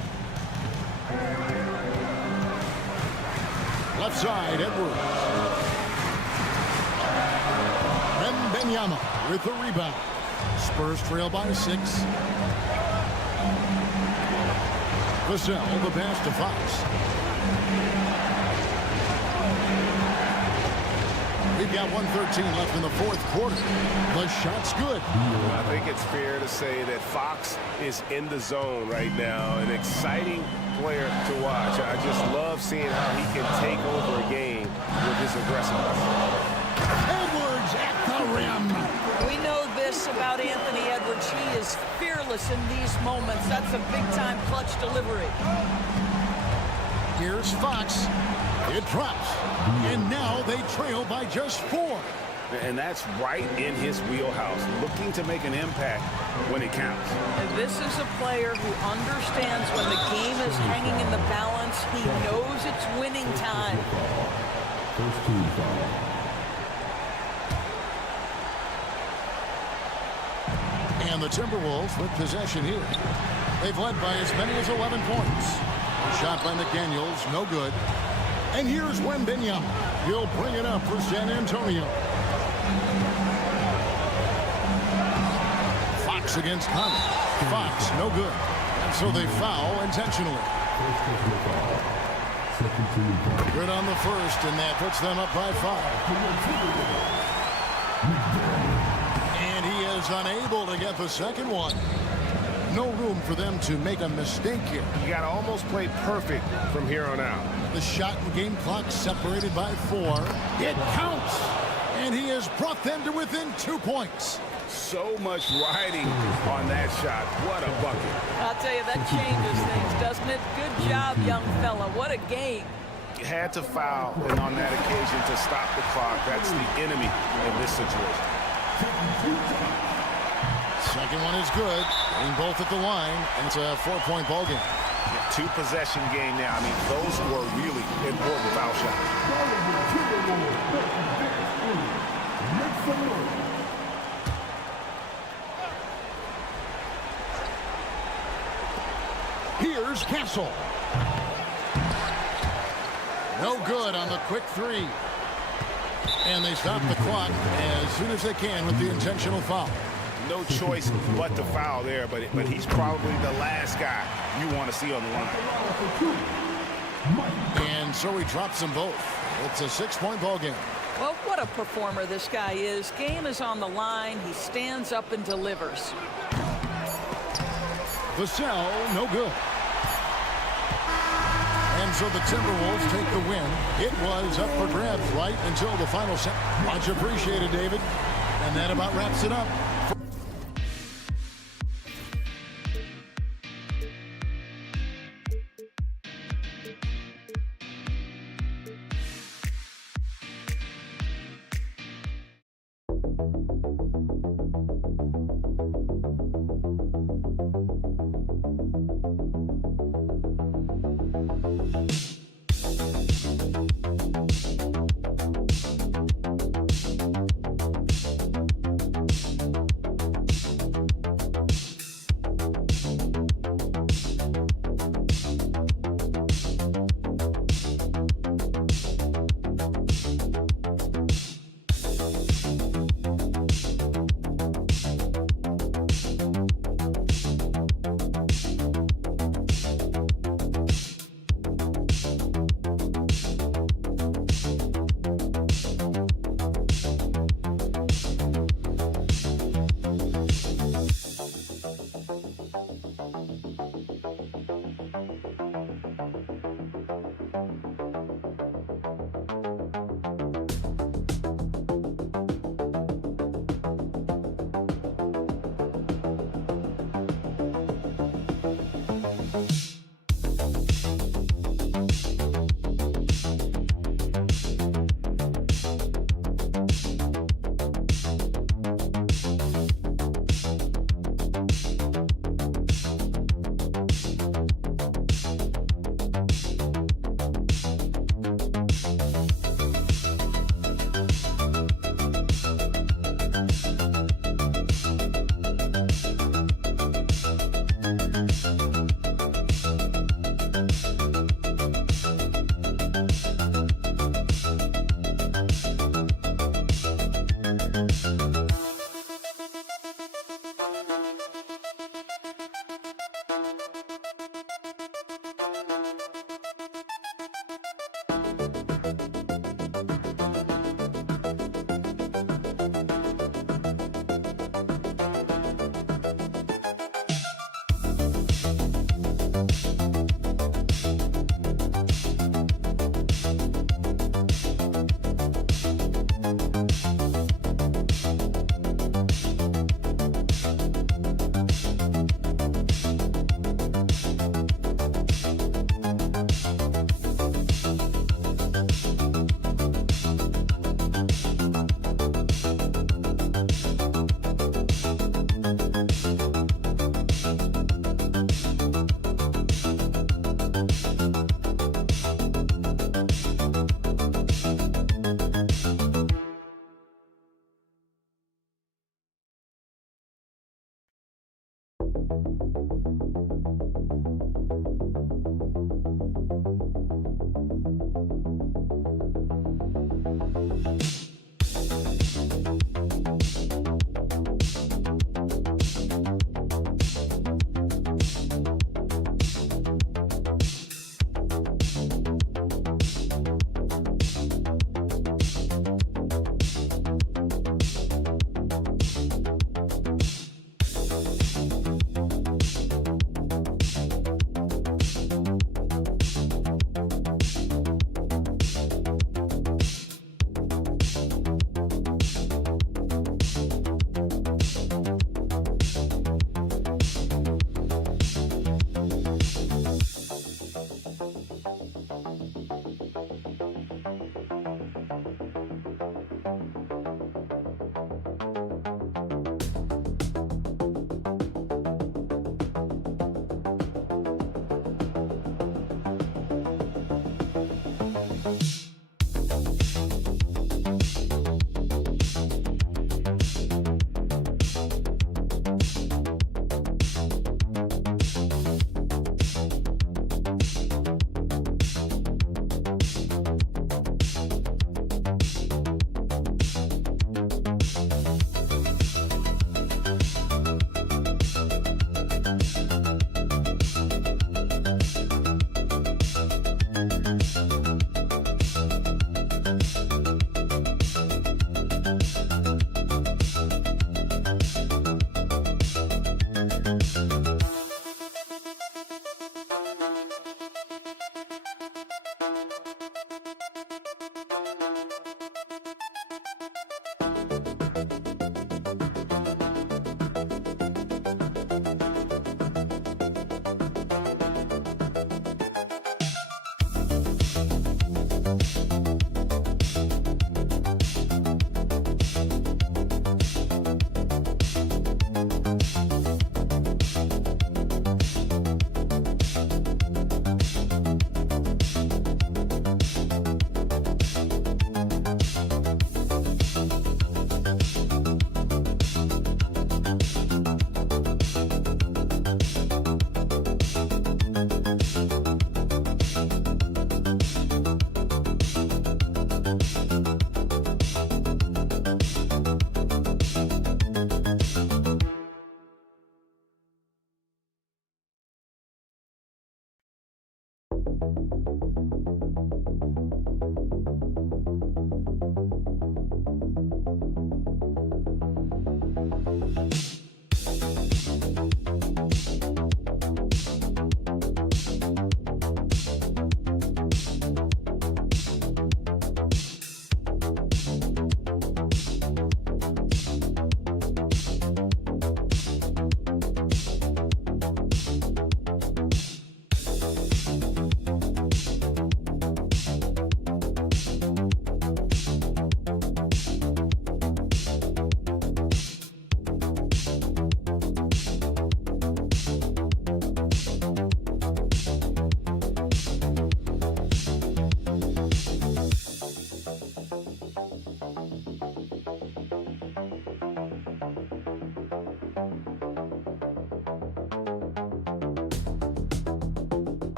Left side, Edwards. Wembanyama with the rebound. Spurs trail by 6. Vassell, the pass to Fox. We've got 1:13 left in the 4th quarter. The shot's good. I think it's fair to say that Fox is in the zone right now. An exciting player to watch. I just love seeing how he can take over a game with his aggressiveness. Edwards at the rim. We know this about Anthony Edwards. He is fearless in these moments. That's a big-time clutch delivery. Here's Fox. It drops. And now they trail by just 4. And that's right in his wheelhouse, looking to make an impact when it counts. And this is a player who understands when the game is hanging in the balance. He knows it's winning time. First team foul. And the Timberwolves with possession here. They've led by as many as 11 points. A shot by McDaniels, no good. And here's Wembanyama. He'll bring it up for San Antonio. Fox against Conley. Fox, no good. And so they foul intentionally. Good on the first, and that puts them up by 5. And he is unable to get the second one. No room for them to make a mistake here. You got to almost play perfect from here on out. The shot and game clock separated by 4. It counts. And he has brought them to within 2 points. So much riding on that shot. What a bucket. I'll tell you, that changes things, doesn't it? Good job, young fella. What a game. You had to foul, and on that occasion to stop the clock. That's the enemy in this situation. Second one is good. Getting both at the line, and it's a 4-point ball game. Yeah, 2-possession game now. I mean, those were really important foul shots. Here's Castle. No good on the quick three. And they stop the clock as soon as they can with the intentional foul. No choice but to foul there, but he's probably the last guy you want to see on the line. And so he drops them both. It's a 6-point ball game. Well, what a performer this guy is. Game is on the line. He stands up and delivers. Vassell, no good. And so the Timberwolves take the win. It was up for grabs right until the final set. Much appreciated, David. And that about wraps it up.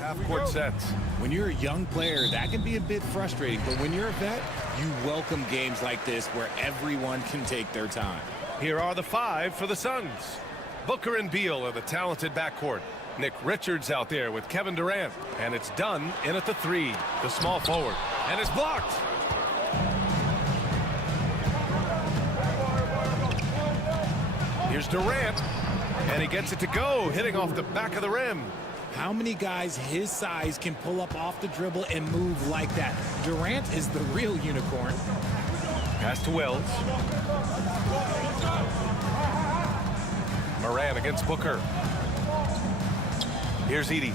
Half-court sets. When you're a young player, that can be a bit frustrating, but when you're a vet, you welcome games like this where everyone can take their time. Here are the 5 for the Suns. Booker and Beal are the talented backcourt. Nick Richards out there with Kevin Durant. And it's done in at the 3, the small forward. And it's blocked. Here's Durant. And he gets it to go, hitting off the back of the rim. How many guys his size can pull up off the dribble and move like that? Durant is the real unicorn. Pass to Wells. Moran against Booker. Here's Edey.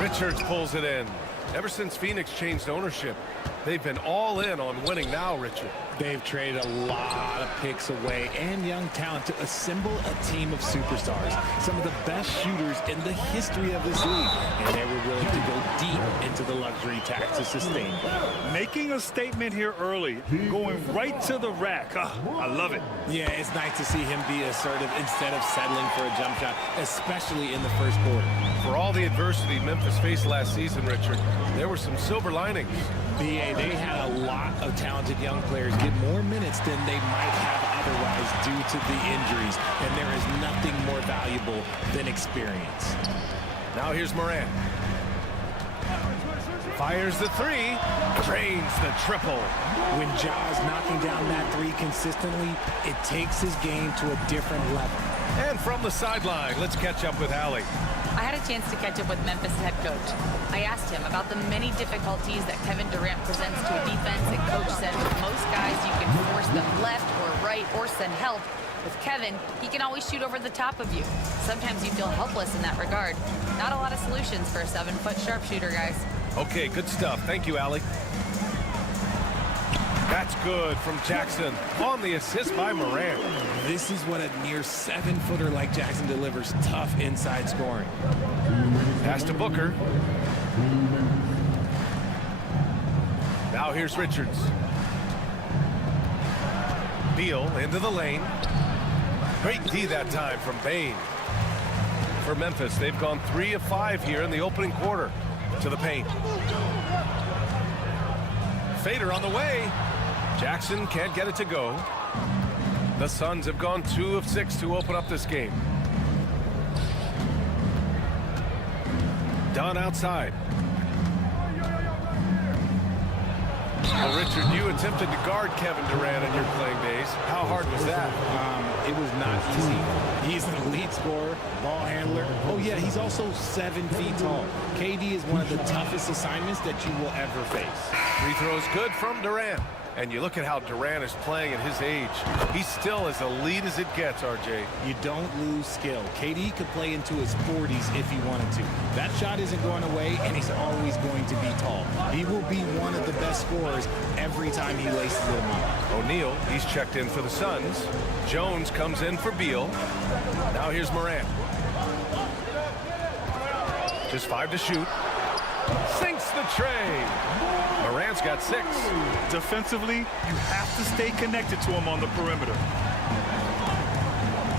Richards pulls it in. Ever since Phoenix changed ownership, they've been all in on winning now, Richard. They've traded a lot of picks away and young talent to assemble a team of superstars. Some of the best shooters in the history of this league. And they were willing to go deep into the luxury tax to sustain. Making a statement here early, going right to the rack. I love it. Yeah, it's nice to see him be assertive instead of settling for a jump shot, especially in the first quarter. For all the adversity Memphis faced last season, Richard, there were some silver linings. BA, they had a lot of talented young players get more minutes than they might have otherwise due to the injuries, and there is nothing more valuable than experience. Now here's Moran. Fires the 3, drains the triple. When Ja's knocking down that 3 consistently, it takes his game to a different level. And from the sideline, let's catch up with Allie. I had a chance to catch up with Memphis head coach. I asked him about the many difficulties that Kevin Durant presents to a defense, and coach said with most guys you can force them left or right or send help. With Kevin, he can always shoot over the top of you. Sometimes you feel helpless in that regard. Not a lot of solutions for a 7-foot sharpshooter, guys. Okay, good stuff. Thank you, Allie. That's good from Jackson on the assist by Moran. This is what a near 7-footer like Jackson delivers, tough inside scoring. Pass to Booker. Now here's Richards. Beal into the lane. Great D that time from Bain. for Memphis. They've gone 3 of 5 here in the opening quarter. To the paint. Fader on the way. Jackson can't get it to go. The Suns have gone 2 of 6 to open up this game. Dunn outside. Well, Richard, you attempted to guard Kevin Durant in your playing days. How hard was that? It was not easy. He's an elite scorer, ball handler. Oh, yeah, he's also 7 feet tall. KD is one of the toughest assignments that you will ever face. Free throws good from Durant. And you look at how Durant is playing at his age. He's still as elite as it gets, RJ. You don't lose skill. KD could play into his 40s if he wanted to. That shot isn't going away, and he's always going to be tall. He will be one of the best scorers every time he laces it up. O'Neal, he's checked in for the Suns. Jones comes in for Beal. Now here's Morant. Just 5 to shoot. Sinks the tray. Morant's got 6. Defensively, you have to stay connected to him on the perimeter.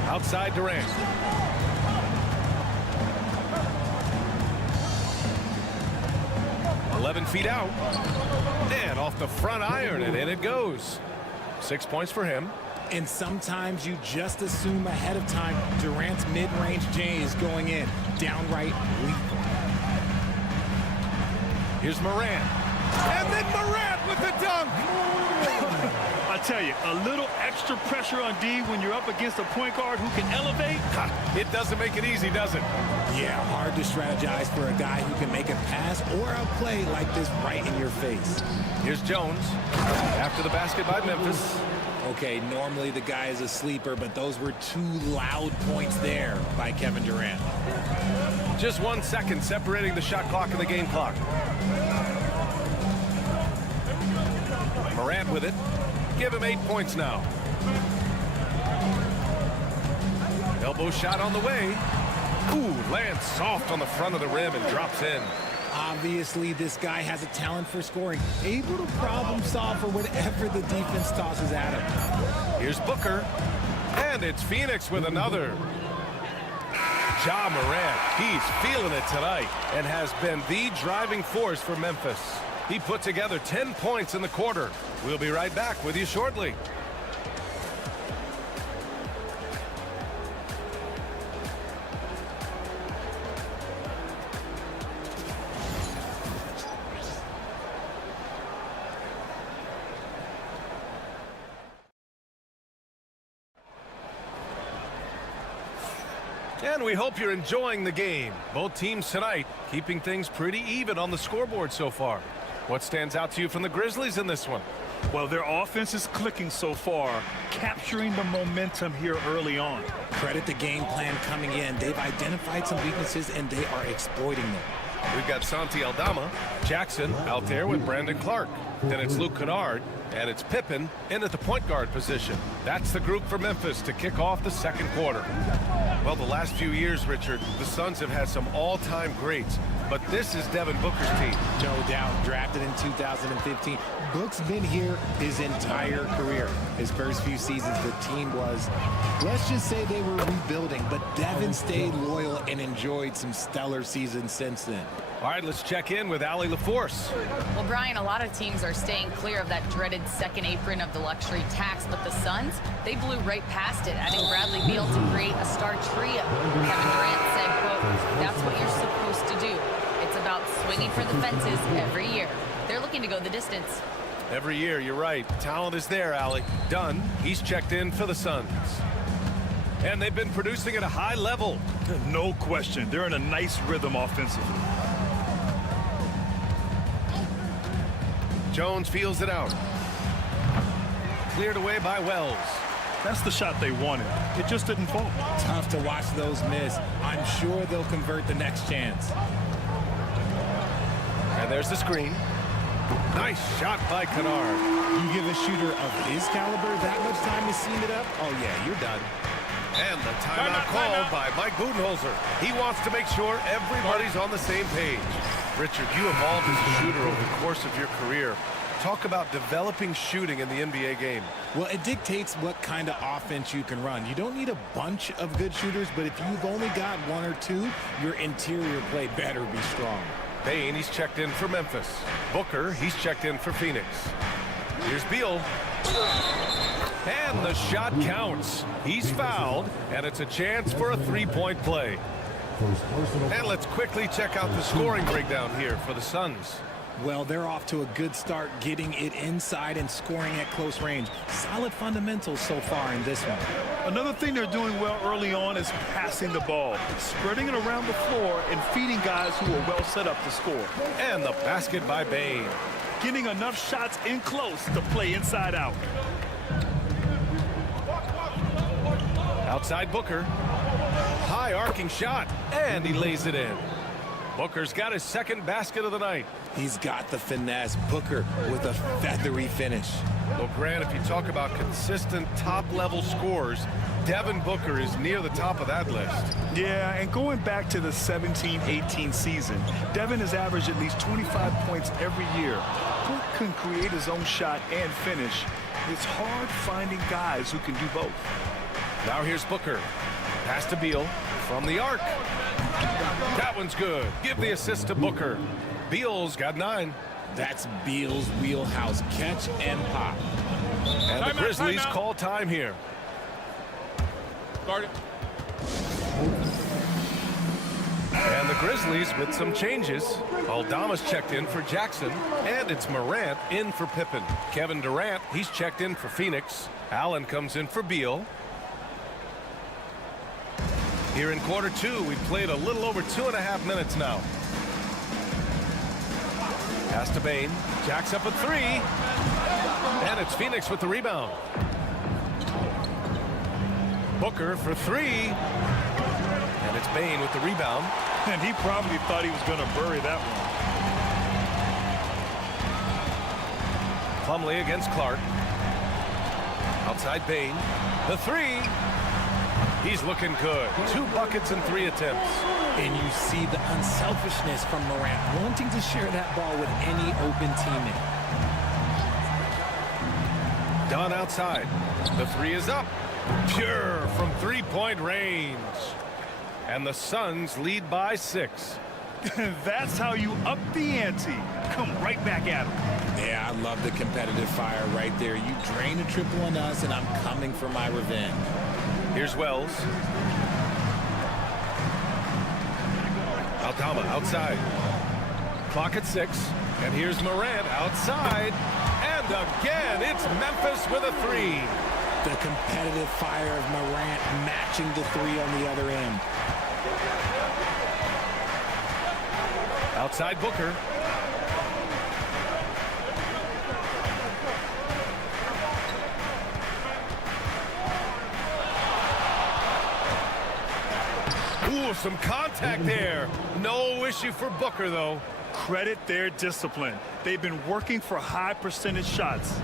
Outside Durant. "11 feet out. And off the front iron, and in it goes. 6 points for him. And sometimes you just assume ahead of time Durant's mid-range J is going in. Downright lethal. Here's Morant. And then Morant with the dunk. I tell you, a little extra pressure on D when you're up against a point guard who can elevate. It doesn't make it easy, does it? Yeah, hard to strategize for a guy who can make a pass or a play like this right in your face. Here's Jones. After the basket by Memphis. Okay, normally the guy is a sleeper, but those were 2 loud points there by Kevin Durant. Just 1 second separating the shot clock and the game clock. Morant with it. Give him 8 points now. Elbow shot on the way. Ooh, lands soft on the front of the rim and drops in. Obviously, this guy has a talent for scoring. Able to problem solve for whatever the defense tosses at him. Here's Booker. And it's Phoenix with another. Ja Morant, he's feeling it tonight and has been the driving force for Memphis. He put together 10 points in the quarter. We'll be right back with you shortly. And we hope you're enjoying the game. Both teams tonight keeping things pretty even on the scoreboard so far. What stands out to you from the Grizzlies in this one? Well, their offense is clicking so far, capturing the momentum here early on. Credit the game plan coming in. They've identified some weaknesses, and they are exploiting them. We've got Santi Aldama, Jackson out there with Brandon Clark. Then it's Luke Kennard, and it's Pippen in at the point guard position. That's the group for Memphis to kick off the second quarter. Well, the last few years, Richard, the Suns have had some all-time greats, but this is Devin Booker's team. No doubt, drafted in 2015. Book's been here his entire career. His first few seasons, the team was, let's just say they were rebuilding, but Devin stayed loyal and enjoyed some stellar seasons since then. All right, let's check in with Allie LaForce. Well, Brian, a lot of teams are staying clear of that dreaded second apron of the luxury tax, but the Suns, they blew right past it, adding Bradley Beal to create a star trio. Kevin Durant said, quote, "That's what you're supposed to do. It's about swinging for the fences every year." They're looking to go the distance. Every year, you're right. Talent is there, Allie. Dunn, he's checked in for the Suns. And they've been producing at a high level. No question. They're in a nice rhythm offensively. Jones feels it out. Cleared away by Wells. That's the shot they wanted. It just didn't fall. Tough to watch those miss. I'm sure they'll convert the next chance. And there's the screen. Nice shot by Kennard. You give a shooter of his caliber that much time to seam it up? Oh, yeah, you're done. And the timeout called by Mike Budenholzer. He wants to make sure everybody's on the same page. Richard, you evolved as a shooter over the course of your career. Talk about developing shooting in the NBA game. Well, it dictates what kind of offense you can run. You don't need a bunch of good shooters, but if you've only got one or two, your interior play better be strong. Bane, he's checked in for Memphis. Booker, he's checked in for Phoenix. Here's Beal. And the shot counts. He's fouled, and it's a chance for a three-point play. And let's quickly check out the scoring breakdown here for the Suns. Well, they're off to a good start getting it inside and scoring at close range. Solid fundamentals so far in this one. Another thing they're doing well early on is passing the ball, spreading it around the floor and feeding guys who are well set up to score. And the basket by Bane. Getting enough shots in close to play inside out. Outside Booker. High arcing shot, and he lays it in. Booker's got his second basket of the night. He's got the finesse. Booker with a feathery finish. Well, Grant, if you talk about consistent top-level scores, Devin Booker is near the top of that list. Yeah, and going back to the 17-18 season, Devin has averaged at least 25 points every year. Book can create his own shot and finish. It's hard finding guys who can do both. Now here's Booker. Pass to Beal from the arc. That one's good. Give the assist to Booker. Beal's got 9. That's Beal's wheelhouse. Catch and pop. And the Grizzlies call time here. Guard it. And the Grizzlies with some changes. Aldama's checked in for Jackson. And it's Morant in for Pippen. Kevin Durant, he's checked in for Phoenix. Allen comes in for Beal. Here in quarter 2, we've played a little over 2.5 minutes now. Pass to Bane. Jacks up a 3. And it's Phoenix with the rebound. Booker for 3. And it's Bane with the rebound. And he probably thought he was going to bury that one. Plumlee against Clark. Outside Bane. The 3. He's looking good. 2 buckets and 3 attempts. And you see the unselfishness from Morant, wanting to share that ball with any open teammate. Dunn outside. The 3 is up. Pure from 3-point range. And the Suns lead by 6. That's how you up the ante. Come right back at him. Yeah, I love the competitive fire right there. You drain a triple on us, and I'm coming for my revenge. Here's Wells. Aldama outside. Clock at 6. And here's Morant outside. And again, it's Memphis with a 3. The competitive fire of Morant matching the 3 on the other end. Outside Booker. Ooh, some contact there. No issue for Booker, though. Credit their discipline. They've been working for high percentage shots.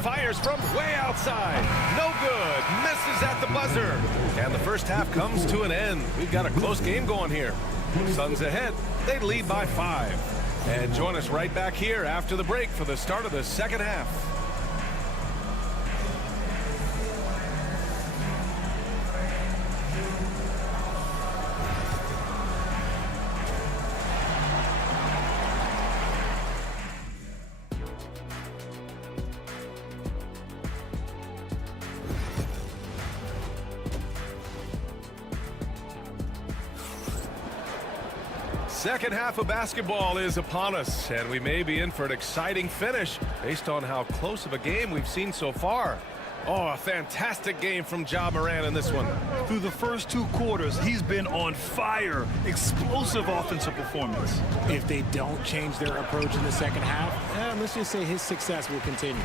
Fires from way outside. No good. Misses at the buzzer. And the first half comes to an end. We've got a close game going here. Suns ahead. They lead by 5. And join us right back here after the break for the start of the second half. Second half of basketball is upon us, and we may be in for an exciting finish based on how close of a game we've seen so far. Oh, a fantastic game from Ja Morant in this one. Through the first 2 quarters, he's been on fire. Explosive offensive performance. If they don't change their approach in the second half, let's just say his success will continue.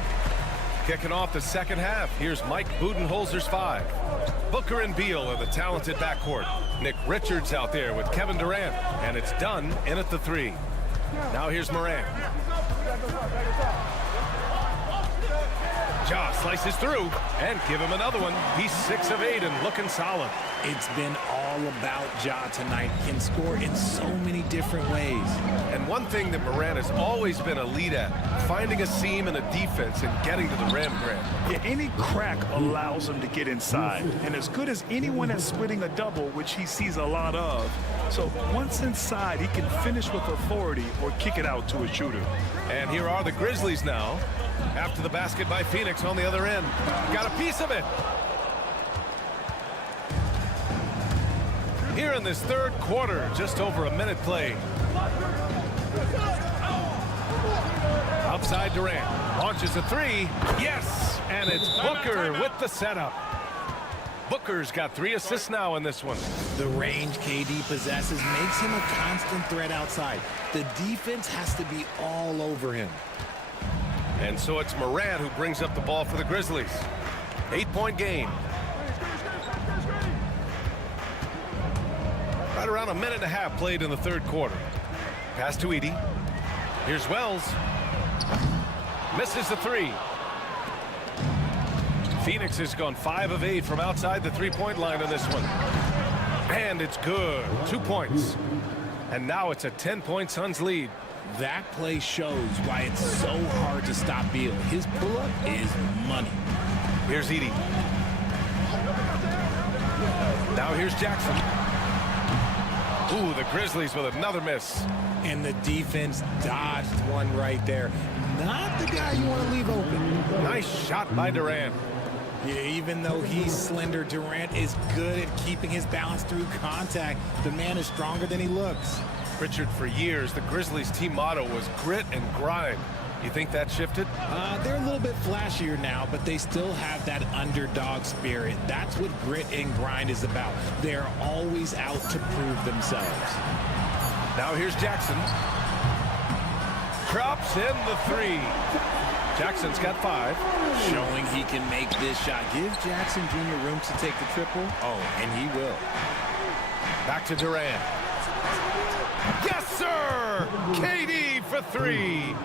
Kicking off the second half, here's Mike Budenholzer's 5. Booker and Beal are the talented backcourt. Nick Richards out there with Kevin Durant, and it's Dunn in at the 3. Now here's Morant. Ja slices through, and give him another one. He's 6 of 8 and looking solid. It's been all about Ja tonight. Can score in so many different ways. And one thing that Morant has always been elite at, finding a seam in a defense and getting to the rim, Grant. Yeah, any crack allows him to get inside. And as good as anyone at splitting a double, which he sees a lot of. So once inside, he can finish with authority or kick it out to a shooter. And here are the Grizzlies now. After the basket by Phoenix on the other end. Got a piece of it. Here in this third quarter, just over a minute played. Outside Durant. Launches a three. Yes! And it's Booker with the setup. Booker's got 3 assists now in this one. The range KD possesses makes him a constant threat outside. The defense has to be all over him. And so it's Morant who brings up the ball for the Grizzlies. 8-point game. Right around a minute and a half played in the third quarter. Pass to Edey. Here's Wells. Misses the 3. Phoenix has gone 5 of 8 from outside the three-point line on this one. And it's good. 2 points. And now it's a 10-point Suns lead. That play shows why it's so hard to stop Beal. His pull-up is money. Here's Edey. Now here's Jackson. Ooh, the Grizzlies with another miss. And the defense dodged one right there. Not the guy you want to leave open. Nice shot by Durant. Yeah, even though he's slender, Durant is good at keeping his balance through contact. The man is stronger than he looks. Richard, for years, the Grizzlies' team motto was grit and grind. You think that shifted? They're a little bit flashier now, but they still have that underdog spirit. That's what grit and grind is about. They're always out to prove themselves. Now here's Jackson. Drops in the 3. Jackson's got 5. Showing he can make this shot. Give Jackson Jr. room to take the triple. Oh, and he will. Back to Durant. Yes, sir! KD for 3.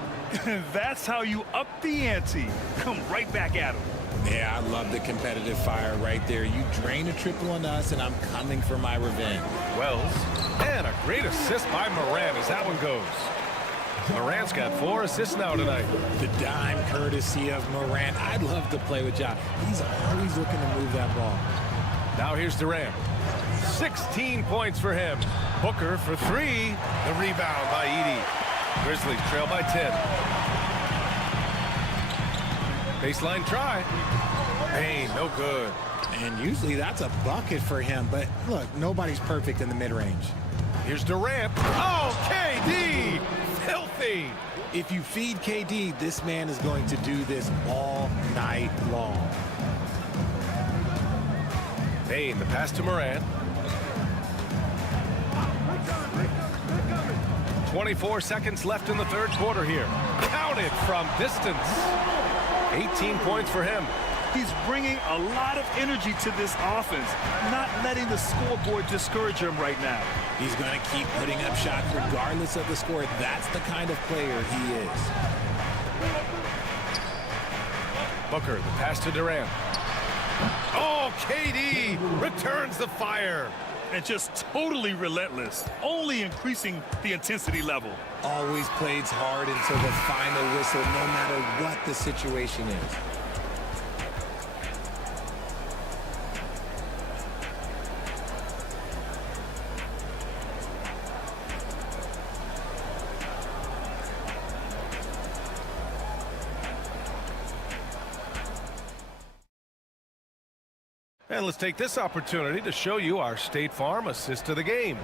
That's how you up the ante. Come right back at him. Yeah, I love the competitive fire right there. You drain a triple on us, and I'm coming for my revenge. Wells. And a great assist by Morant as that one goes. Morant's got 4 assists now tonight. The dime courtesy of Morant. I'd love to play with Ja. He's always looking to move that ball. Now here's Durant. 16 points for him. Booker for 3. The rebound by Edey. Grizzlies trail by 10. Baseline try. Hey, no good. And usually that's a bucket for him. But look, nobody's perfect in the mid-range. Here's Durant. Oh, KD! Filthy! If you feed KD, this man is going to do this all night long. Bane, the pass to Morant. 24 seconds left in the third quarter here. Counted from distance. 18 points for him. He's bringing a lot of energy to this offense, not letting the scoreboard discourage him right now. He's going to keep putting up shots regardless of the score. That's the kind of player he is. Booker, the pass to Durant. Oh, KD returns the fire. And just totally relentless, only increasing the intensity level. Always plays hard until the final whistle, no matter what the situation is. And let's take this opportunity to show you our State Farm assist to the game.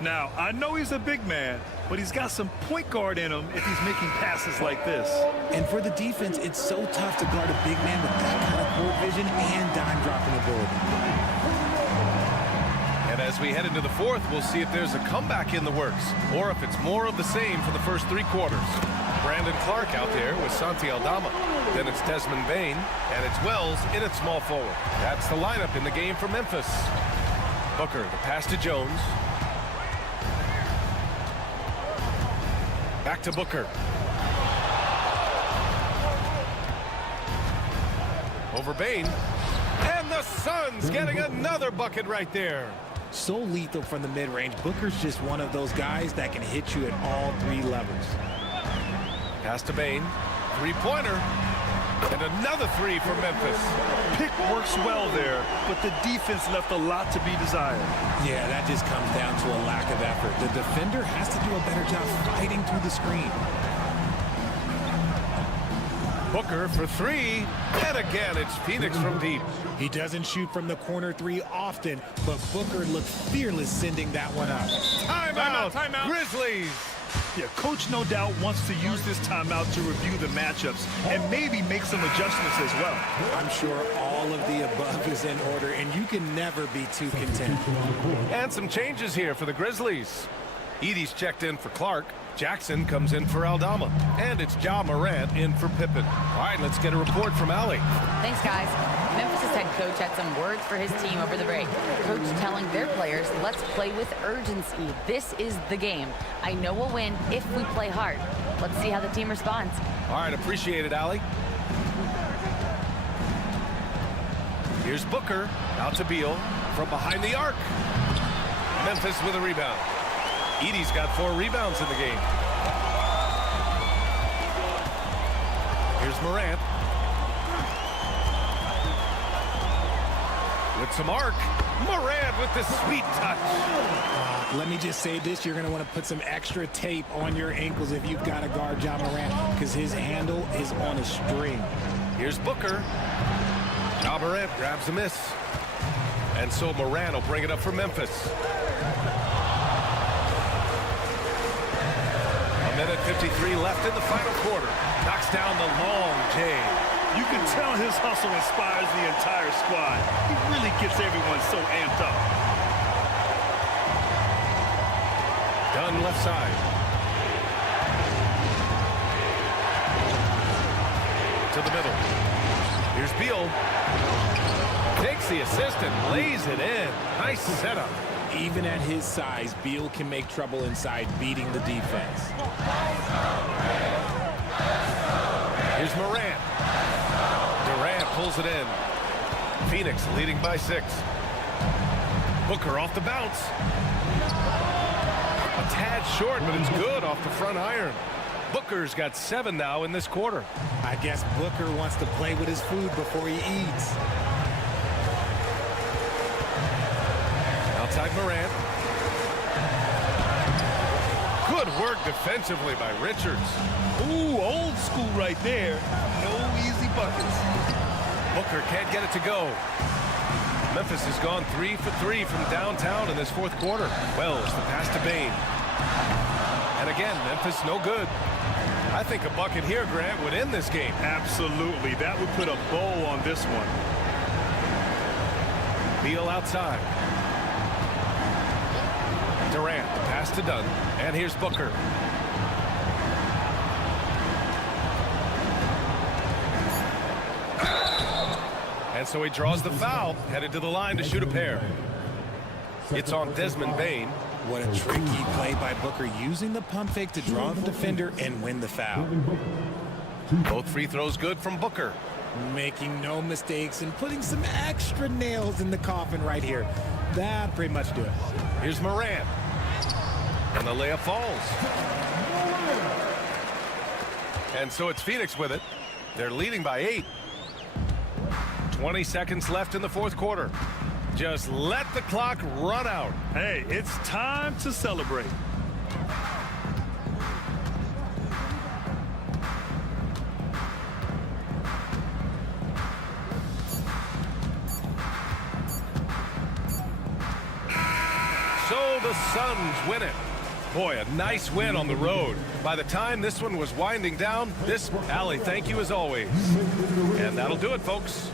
Now, I know he's a big man, but he's got some point guard in him if he's making passes like this. And for the defense, it's so tough to guard a big man with that kind of court vision and dime dropping ability. And as we head into the fourth, we'll see if there's a comeback in the works or if it's more of the same for the first 3 quarters. Brandon Clark out there with Santi Aldama. Then it's Desmond Bane, and it's Wells in at small forward. That's the lineup in the game for Memphis. Booker, the pass to Jones. Back to Booker. Over Bane. And the The Suns getting another bucket right there. So lethal from the mid-range. Booker's just one of those guys that can hit you at all three levels. Pass to Bain. Three-pointer. And another three for Memphis. Pick works well there, but the defense left a lot to be desired. Yeah, that just comes down to a lack of effort. The defender has to do a better job fighting through the screen. Booker for three. And again, it's Phoenix from deep. He doesn't shoot from the corner three often, but Booker looked fearless sending that one up. Timeout. Grizzlies. Yeah, coach no doubt wants to use this timeout to review the matchups and maybe make some adjustments as well. I'm sure all of the above is in order, and you can never be too content. And some changes here for the Grizzlies. Edey's checked in for Clark. Jackson comes in for Aldama. And it's Ja Morant in for Pippen. All right, let's get a report from Allie. Thanks, guys. Memphis' head coach had some words for his team over the break. Coach telling their players, let's play with urgency. This is the game. I know we'll win if we play hard. Let's see how the team responds. All right, appreciate it, Allie. Here's Booker. Out to Beal from behind the arc. Memphis with a rebound. Edey's got 4 rebounds in the game. Here's Morant. With some arc. Morant with the sweet touch. Let me just say this. You're going to want to put some extra tape on your ankles if you've got to guard Ja Morant, because his handle is on a string. Here's Booker. Ja Morant grabs a miss. And so Morant will bring it up for Memphis. A minute 53 left in the final quarter. Knocks down the long J. You can tell his hustle inspires the entire squad. He really gets everyone so amped up. Dunn left side. To the middle. Here's Beal. Takes the assist and lays it in. Nice setup. Even at his size, Beal can make trouble inside, beating the defense. Here's Morant. Durant pulls it in. Phoenix leading by 6. Booker off the bounce. A tad short, but it's good off the front iron. Booker's got 7 now in this quarter. I guess Booker wants to play with his food before he eats. Outside Morant. Good work defensively by Richards. Ooh, old school right there. No easy buckets. Booker can't get it to go. Memphis has gone 3 for 3 from downtown in this 4th quarter. Wells, the pass to Bain. And again, Memphis no good. I think a bucket here, Grant, would end this game. Absolutely. That would put a bow on this one. Beal outside. Durant, the pass to Dunn. And here's Booker. And so he draws the foul, headed to the line to shoot a pair. It's on Desmond Bain. What a tricky play by Booker, using the pump fake to draw the defender and win the foul. Both free throws good from Booker. Making no mistakes and putting some extra nails in the coffin right here. That pretty much do it. Here's Morant. And the layup falls. And so it's Phoenix with it. They're leading by 8. 20 seconds left in the 4th quarter. Just let the clock run out. Hey, it's time to celebrate. So the Suns win it. Boy, a nice win on the road. By the time this one was winding down, Allie, thank you as always. And that'll do it, folks.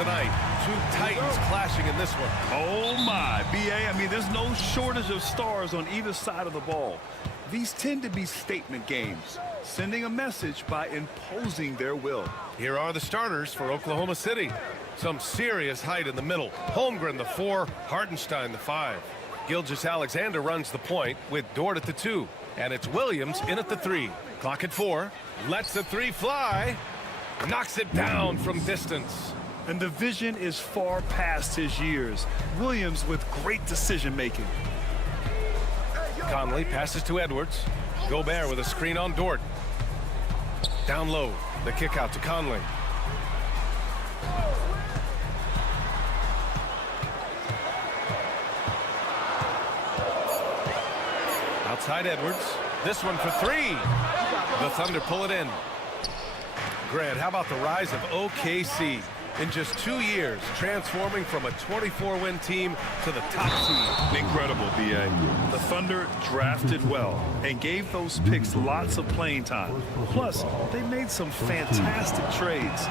tonight. Two titans clashing in this one. Oh, my. B.A., I mean, there's no shortage of stars on either side of the ball. These tend to be statement games, sending a message by imposing their will. Here are the starters for Oklahoma City. Some serious height in the middle. Holmgren, the 4, Hartenstein, the 5. Gilgeous-Alexander runs the point with Dort at the 2. And it's Williams in at the 3. Clock at 4. Lets the 3 fly. Knocks it down from distance. And the vision is far past his years. Williams with great decision-making. Conley passes to Edwards. Gobert with a screen on Dort. Down low. The kick out to Conley. Outside Edwards. This one for 3. The Thunder pull it in. Grant, how about the rise of OKC? In just 2 years, transforming from a 24-win team to the top seed. Incredible, B.A. The Thunder drafted well and gave those picks lots of playing time. Plus, they made some fantastic trades.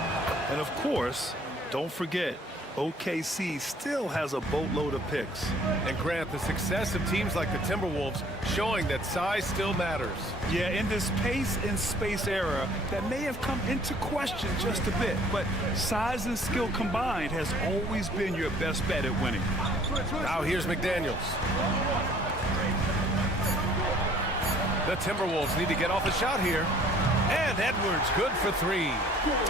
And of course, don't forget, OKC still has a boatload of picks. And Grant, the success of teams like the Timberwolves showing that size still matters. Yeah, in this pace and space era, that may have come into question just a bit, but size and skill combined has always been your best bet at winning. Now here's McDaniels. The Timberwolves need to get off the shot here. And Edwards good for 3.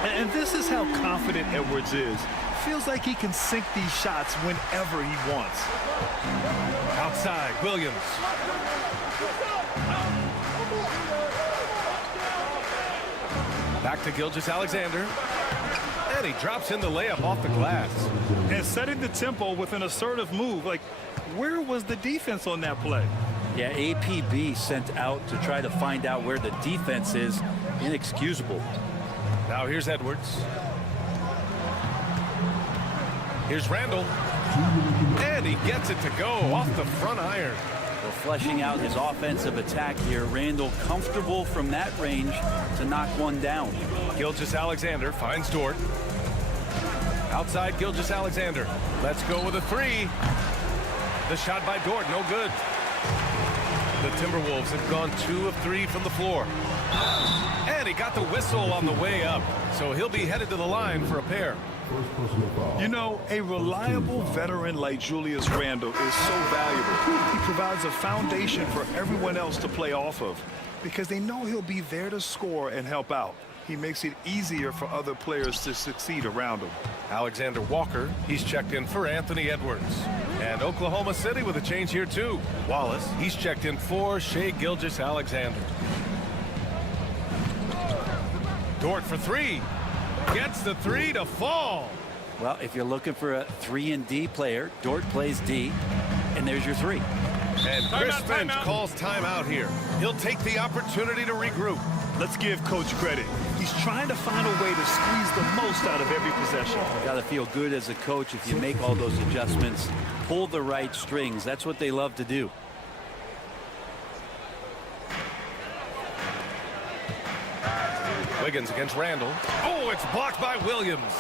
And this is how confident Edwards is. Feels like he can sink these shots whenever he wants. Outside, Williams. Back to Gilgeous-Alexander. And he drops in the layup off the glass. And setting the tempo with an assertive move. Like, where was the defense on that play? Yeah, APB sent out to try to find out where the defense is. Inexcusable. Now here's Edwards. Here's Randall. And he gets it to go off the front iron. Well, fleshing out his offensive attack here. Randall comfortable from that range to knock one down. Gilgeous-Alexander finds Dort. Outside Gilgeous-Alexander. Let's go with a 3. The shot by Dort, no good. The Timberwolves have gone 2 of 3 from the floor. And he got the whistle on the way up. So he'll be headed to the line for a pair. You know, a reliable veteran like Julius Randle is so valuable. He provides a foundation for everyone else to play off of because they know he'll be there to score and help out. He makes it easier for other players to succeed around him. Alexander Walker, he's checked in for Anthony Edwards. And Oklahoma City with a change here too. Wallace, he's checked in for Shai Gilgeous-Alexander. Dort for 3. Gets the 3 to fall. Well, if you're looking for a 3-and-D player, Dort plays D, and there's your 3. And Chris Finch calls timeout here. He'll take the opportunity to regroup. Let's give Coach credit. He's trying to find a way to squeeze the most out of every possession. You got to feel good as a coach if you make all those adjustments, pull the right strings. That's what they love to do. Wiggins against Randall. Oh, it's blocked by Williams.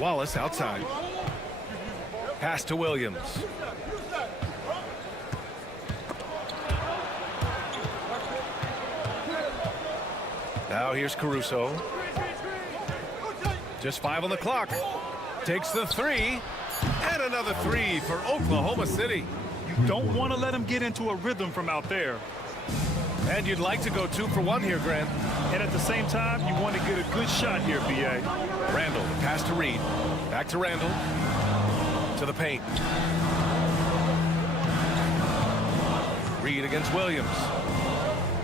Wallace outside. Pass to Williams. Now here's Caruso. Just 5 on the clock. Takes the 3. And another 3 for Oklahoma City. You don't want to let him get into a rhythm from out there. And you'd like to go 2 for 1 here, Grant. And at the same time, you want to get a good shot here, B.A. Randall, the pass to Reed. Back to Randall. To the paint. Reed against Williams.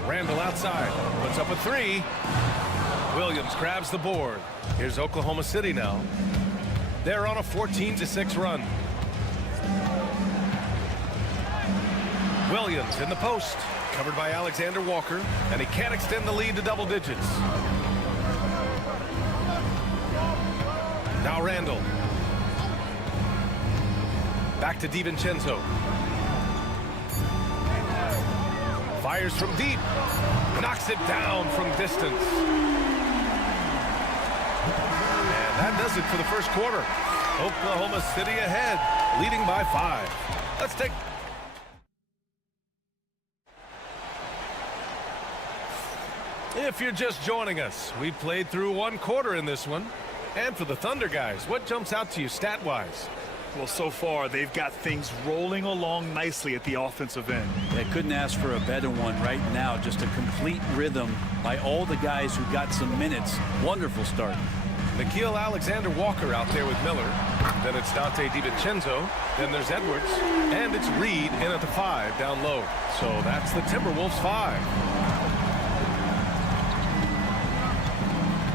Randall outside. Puts up a 3. Williams grabs the board. Here's Oklahoma City now. They're on a 14-6 run. Williams in the post. Covered by Alexander Walker, and he can't extend the lead to double digits. Now Randall. Back to DiVincenzo. Fires from deep. Knocks it down from distance. That does it for the first quarter. Oklahoma City ahead, leading by 5. Let's take... If you're just joining us, we played through one quarter in this one. And for the Thunder guys, what jumps out to you stat-wise? Well, so far, they've got things rolling along nicely at the offensive end. They couldn't ask for a better one right now. Just a complete rhythm by all the guys who got some minutes. Wonderful start. Nickeil Alexander-Walker out there with Miller. Then it's Dante DiVincenzo. Then there's Edwards. And it's Reed in at the 5 down low. So that's the Timberwolves 5.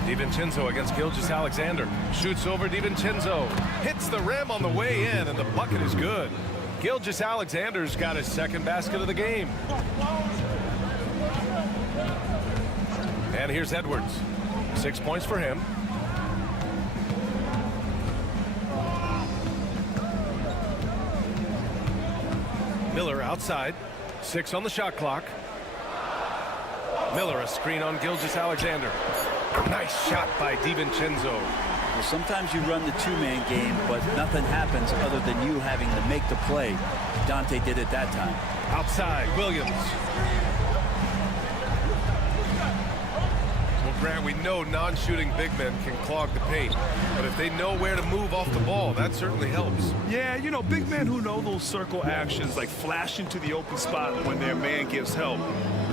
DiVincenzo against Gilgeous-Alexander. Shoots over DiVincenzo. Hits the rim on the way in, and the bucket is good. Gilgeous-Alexander's got his second basket of the game. And here's Edwards. 6 points for him. Miller outside. 6 on the shot clock. Miller a screen on Gilgeous-Alexander. Nice shot by DiVincenzo. Well, sometimes you run the two-man game, but nothing happens other than you having to make the play. Dante did it that time. Outside, Williams. Well, Grant, we know non-shooting big men can clog the paint, but if they know where to move off the ball, that certainly helps. Yeah, you know, big men who know those circle actions, like flashing to the open spot when their man gives help,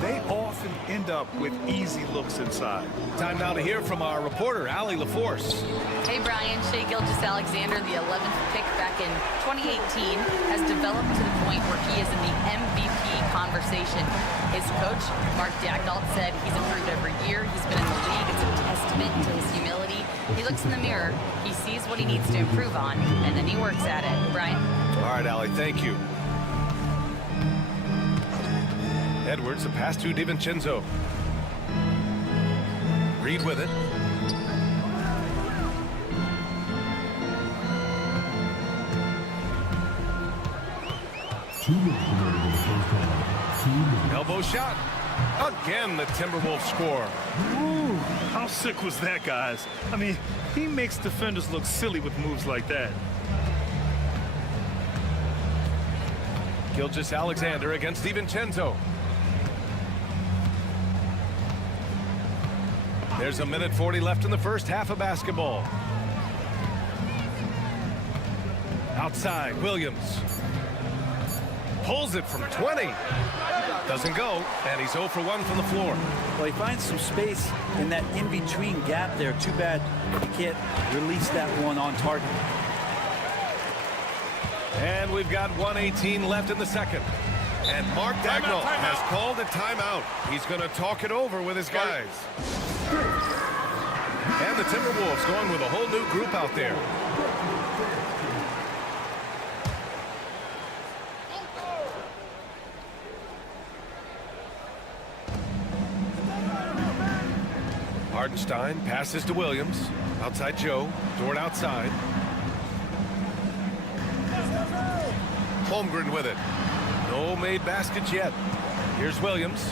they often end up with easy looks inside. Time now to hear from our reporter, Allie LaForce. Hey, Brian. Shai Gilgeous-Alexander, the 11th pick back in 2018, has developed to the point where he is in the MVP conversation. His coach, Mark Daignault, said he's improved every year. He's been in the league. It's a testament to his humility. He looks in the mirror, he sees what he needs to improve on, and then he works at it. Brian? All right, Allie, thank you. Edwards, a pass to DiVincenzo. Reed with it. Elbow shot. Again, the Timberwolves score. Ooh, how sick was that, guys? I mean, he makes defenders look silly with moves like that. Gilgeous-Alexander against DiVincenzo. There's 1:40 left in the first half of basketball. Outside, Williams. Pulls it from 20. Doesn't go, and he's 0 for 1 from the floor. Well, he finds some space in that in-between gap there. Too bad he can't release that one on target. And we've got 1:18 left in the second. And Mark Daignault has called a timeout. He's going to talk it over with his guys. And the Timberwolves going with a whole new group out there. Hartenstein passes to Williams. Outside Joe. Dort outside. Holmgren with it. No made baskets yet. Here's Williams.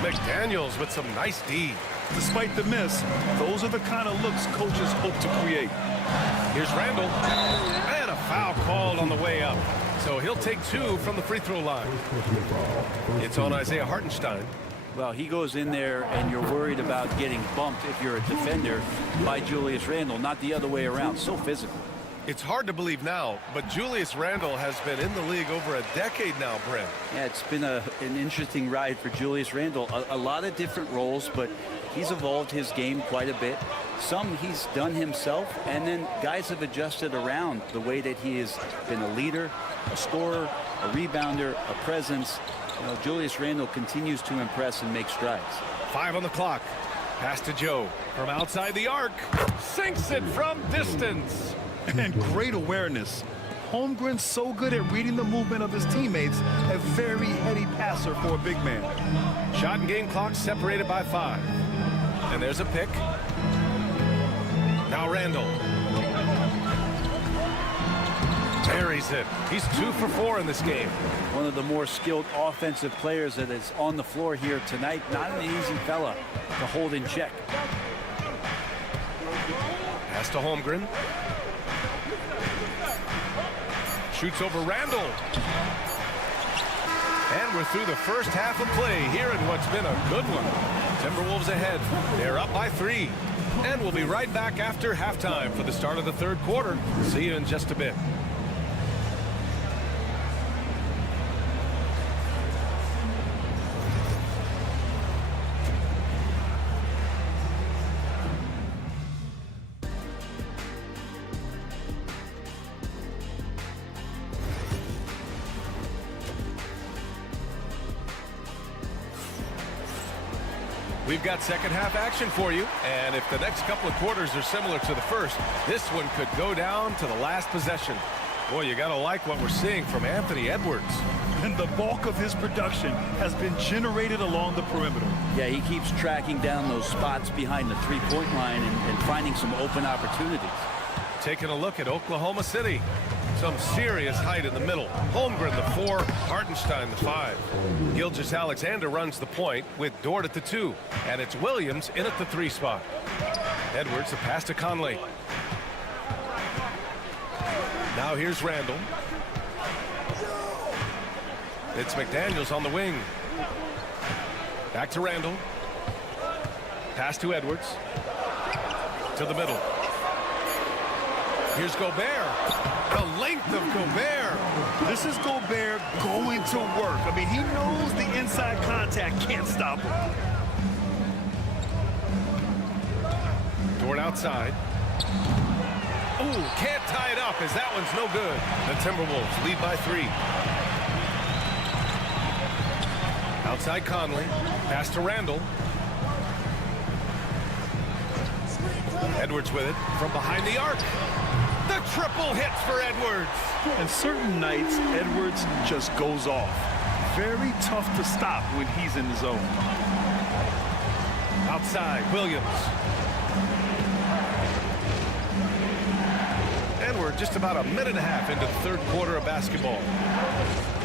McDaniels with some nice D. Despite the miss, those are the kind of looks coaches hope to create. Here's Randall. And a foul called on the way up. So he'll take 2 from the free throw line. It's on Isaiah Hartenstein. Well, he goes in there and you're worried about getting bumped if you're a defender by Julius Randle, not the other way around. So physical. It's hard to believe now, but Julius Randle has been in the league over a decade now, Brent. Yeah, it's been an interesting ride for Julius Randle. A lot of different roles, but he's evolved his game quite a bit. Some he's done himself, and then guys have adjusted around the way that he has been a leader, a scorer, a rebounder, a presence. You know, Julius Randle continues to impress and make strides. 5 on the clock. Pass to Joe from outside the arc. Sinks it from distance. And great awareness. Holmgren's so good at reading the movement of his teammates, a very heady passer for a big man. Shot and game clock separated by 5. And there's a pick. Now Randall. Buries it. He's 2 for 4 in this game. One of the more skilled offensive players that is on the floor here tonight. Not an easy fella to hold in check. Pass to Holmgren. Shoots over Randall. And we're through the first half of play here in what's been a good one. Timberwolves ahead. They're up by 3. And we'll be right back after halftime for the start of the third quarter. See you in just a bit. We've got second half action for you, and if the next couple of quarters are similar to the first, this one could go down to the last possession. Boy, you gotta like what we're seeing from Anthony Edwards. And the bulk of his production has been generated along the perimeter. Yeah, he keeps tracking down those spots behind the three-point line and finding some open opportunities. Taking a look at Oklahoma City. Some serious height in the middle. Holmgren the 4, Hartenstein the 5. Gilgeous-Alexander runs the point with Dort at the 2. And it's Williams in at the 3 spot. Edwards, the pass to Conley. Now here's Randall. It's McDaniels on the wing. Back to Randall. Pass to Edwards. To the middle. Here's Gobert. The length of Gobert. This is Gobert going to work. I mean, he knows the inside contact can't stop him. Dort outside. Ooh, can't tie it up as that one's no good. The Timberwolves lead by 3. Outside Conley. Pass to Randall. Edwards with it from behind the arc. The triple hits for Edwards. And certain nights, Edwards just goes off. Very tough to stop when he's in the zone. Outside, Williams. And we're just about a minute and a half into the third quarter of basketball.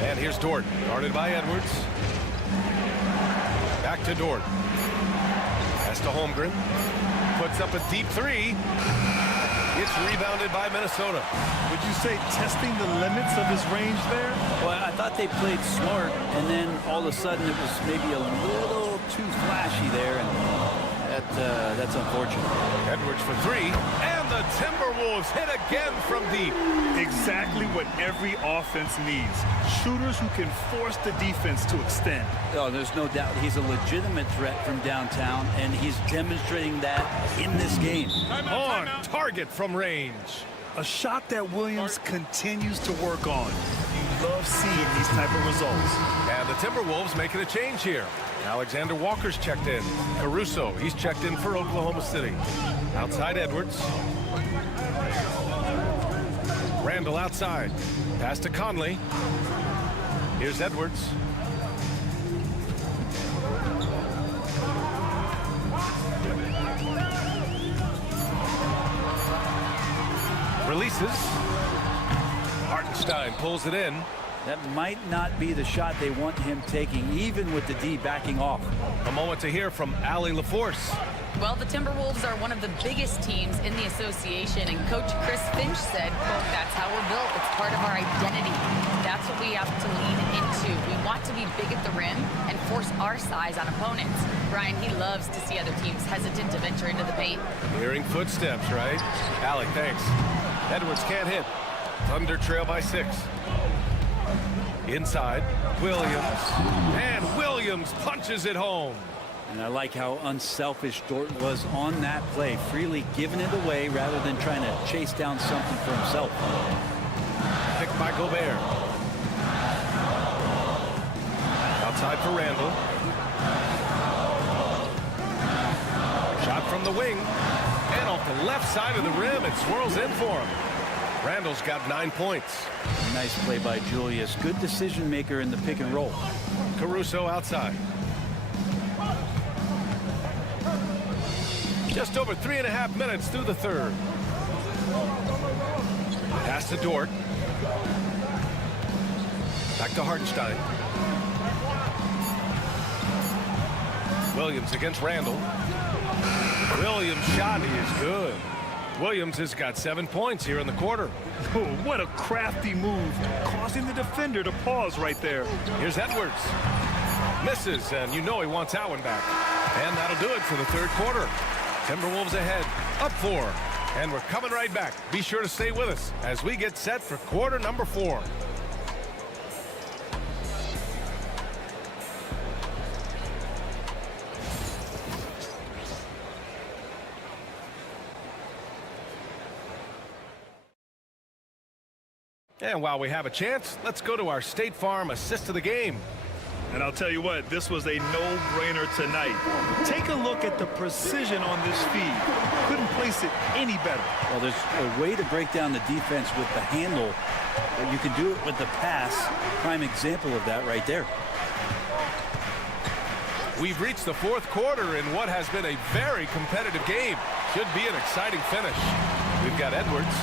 And here's Dort, guarded by Edwards. Back to Dort. Pass to Holmgren. Puts up a deep 3. It's rebounded by Minnesota. Would you say testing the limits of his range there? Well, I thought they played smart, and then all of a sudden it was maybe a little too flashy there, and that's unfortunate. Edwards for 3, and the Timberwolves hit again from deep. Exactly what every offense needs. Shooters who can force the defense to extend. Oh, there's no doubt he's a legitimate threat from downtown, and he's demonstrating that in this game. On target from range. A shot that Williams continues to work on. You love seeing these type of results. And the Timberwolves making a change here. Alexander Walker's checked in. Caruso, he's checked in for Oklahoma City. Outside Edwards. Randall outside. Pass to Conley. Here's Edwards. Releases. Hartenstein pulls it in. That might not be the shot they want him taking, even with the D backing off. A moment to hear from Allie LaForce. Well, the Timberwolves are one of the biggest teams in the association, and Coach Chris Finch said, quote, "That's how we're built. It's part of our identity. That's what we have to lean into. We want to be big at the rim and force our size on opponents." Brian, he loves to see other teams hesitant to venture into the paint. Hearing footsteps, right? Allie, thanks. Edwards can't hit. Thunder trail by 6. Inside, Williams. And Williams punches it home. And I like how unselfish Dort was on that play, freely giving it away rather than trying to chase down something for himself. Picked by Gobert. Outside for Randall. Shot from the wing. And off the left side of the rim, it swirls in for him. Randall's got 9 points. Nice play by Julius. Good decision maker in the pick and roll. Caruso outside. Just over 3.5 minutes through the third. Pass to Dort. Back to Hartenstein. Williams against Randall. Williams' shot is good. Williams has got 7 points here in the quarter. Oh, what a crafty move, causing the defender to pause right there. Here's Edwards. Misses, and you know he wants that one back. And that'll do it for the third quarter. Timberwolves ahead, up 4. And we're coming right back. Be sure to stay with us as we get set for quarter number 4. And while we have a chance, let's go to our State Farm assist of the game. And I'll tell you what, this was a no-brainer tonight. Take a look at the precision on this feed. Couldn't place it any better. Well, there's a way to break down the defense with the handle, but you can do it with the pass. Prime example of that right there. We've reached the fourth quarter in what has been a very competitive game. Should be an exciting finish. We've got Edwards.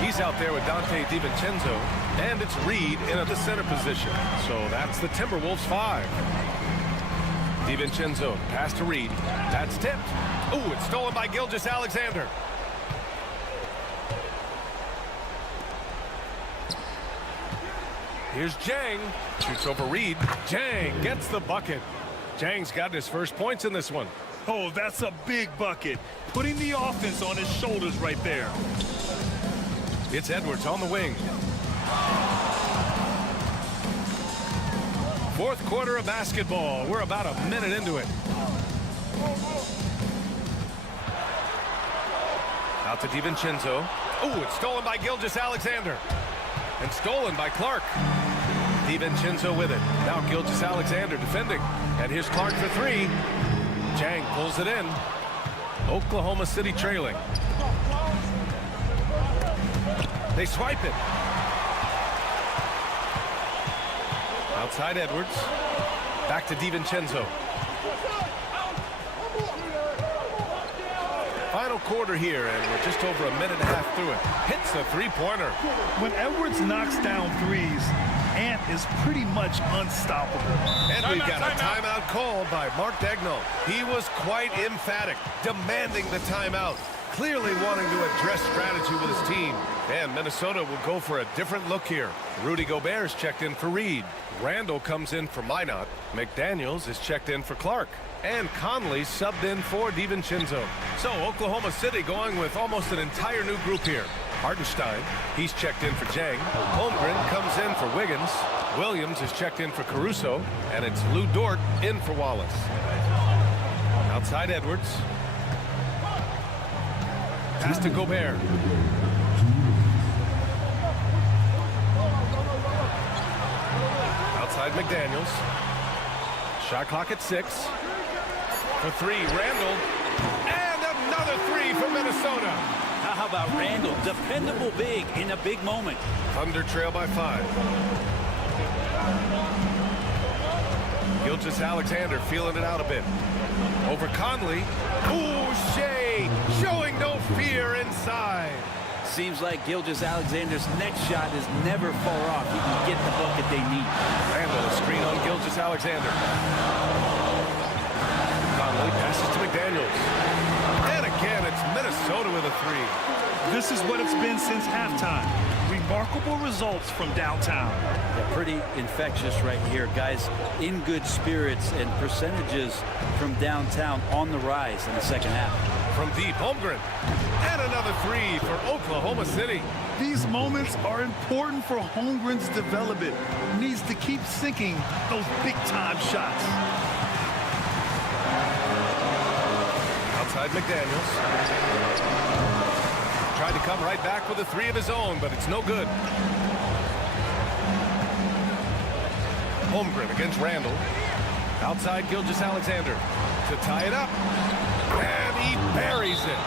He's out there with Dante DiVincenzo. And it's Reed in at the center position. So that's the Timberwolves 5. DiVincenzo, pass to Reed. That's tipped. Ooh, it's stolen by Gilgeous-Alexander. Here's Jang. Shoots over Reed. Jang gets the bucket. Jang's got his first points in this one. Oh, that's a big bucket. Putting the offense on his shoulders right there. It's Edwards on the wing. Fourth quarter of basketball. We're about a minute into it. Out to DiVincenzo. Ooh, it's stolen by Gilgeous-Alexander. And stolen by Clark. DiVincenzo with it. Now Gilgeous-Alexander defending. And here's Clark for 3. Jang pulls it in. Oklahoma City trailing. They swipe it. Outside Edwards. Back to DiVincenzo. Final quarter here, and we're just over a minute and a half through it. Hits the three-pointer. When Edwards knocks down threes, Ant is pretty much unstoppable. And we've got a timeout called by Mark Daigneault. He was quite emphatic, demanding the timeout, clearly wanting to address strategy with his team. And Minnesota will go for a different look here. Rudy Gobert's checked in for Reed. Randall comes in for Minot. McDaniels is checked in for Clark. And Conley subbed in for DiVincenzo. So Oklahoma City going with almost an entire new group here. Hartenstein, he's checked in for Jang. Holmgren comes in for Wiggins. Williams is checked in for Caruso. And it's Lou Dort in for Wallace. Outside Edwards. Pass to Gobert. Outside McDaniels. Shot clock at 6. For 3, Randall. And another 3 for Minnesota. How about Randall? Dependable big in a big moment. Thunder trail by 5. Gilgeous-Alexander feeling it out a bit. Over Conley. Ooh, Shea showing no fear inside. Seems like Gilgeous-Alexander's next shot is never far off. He can get the bucket they need. Randall, a screen on Gilgeous-Alexander. Conley passes to McDaniels. And again, it's Minnesota with a 3. This is what it's been since halftime. Remarkable results from downtown. Yeah, pretty infectious right here. Guys in good spirits, and percentages from downtown on the rise in the second half. From deep, Holmgren. And another 3 for Oklahoma City. These moments are important for Holmgren's development. Needs to keep sinking those big-time shots. Outside McDaniels. Tried to come right back with a 3 of his own, but it's no good. Holmgren against Randall. Outside Gilgeous-Alexander to tie it up. And he buries it.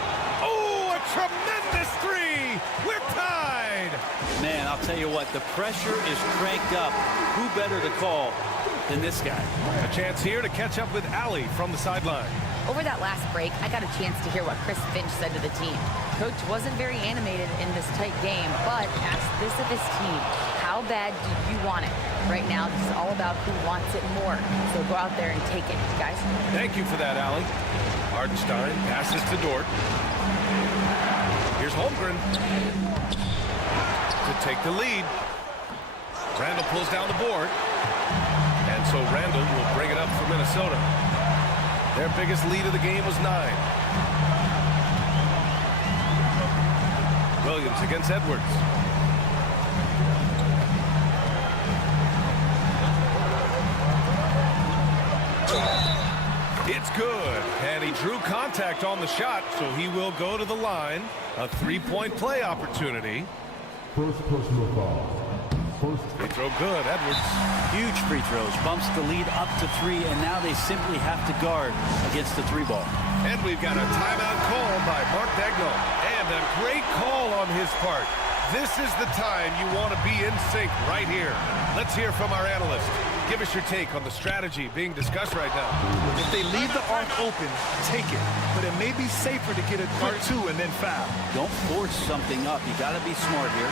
Oh, a tremendous 3. We're tied. Man, I'll tell you what, the pressure is cranked up. Who better to call than this guy? A chance here to catch up with Allie from the sideline. Over that last break, I got a chance to hear what Chris Finch said to the team. Coach wasn't very animated in this tight game, but asked this of his team: how bad do you want it? Right now, this is all about who wants it more. So go out there and take it, guys. Thank you for that, Allie. Hartenstein passes to Dort. Here's Here's Holmgren to take the lead. Randall pulls down the board. And so Randall will bring it up for Minnesota. Their biggest lead of the game was 9. Williams against Edwards. It's good. And he drew contact on the shot, so he will go to the line. A 3-point play opportunity. First personal foul. Free throw good. Edwards. Huge free throws. Bumps the lead up to 3, and now they simply have to guard against the 3 ball. And we've got a timeout call by Mark Dagnall. And a great call on his part. This is the time you want to be in sync right here. Let's hear from our analyst. Give us your take on the strategy being discussed right now. If they leave the arc open, take it. But it may be safer to get a quick 2 and then foul. Don't force something up. You got to be smart here.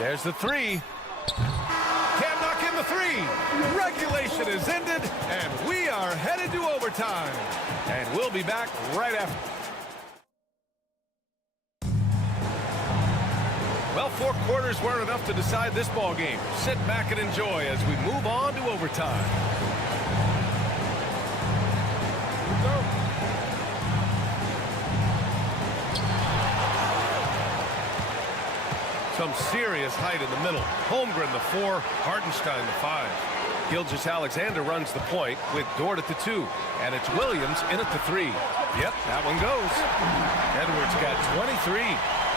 There's the 3. Can't knock in the 3. Regulation is ended, and we are headed to overtime. And we'll be back right after. Well, 4 quarters weren't enough to decide this ball game. Sit back and enjoy as we move on to overtime. Some serious height in the middle. Holmgren the 4, Hartenstein the 5. Gilgeous-Alexander runs the point with Dort at the 2. And it's Williams in at the 3. Yep, that one goes. Edwards got 23.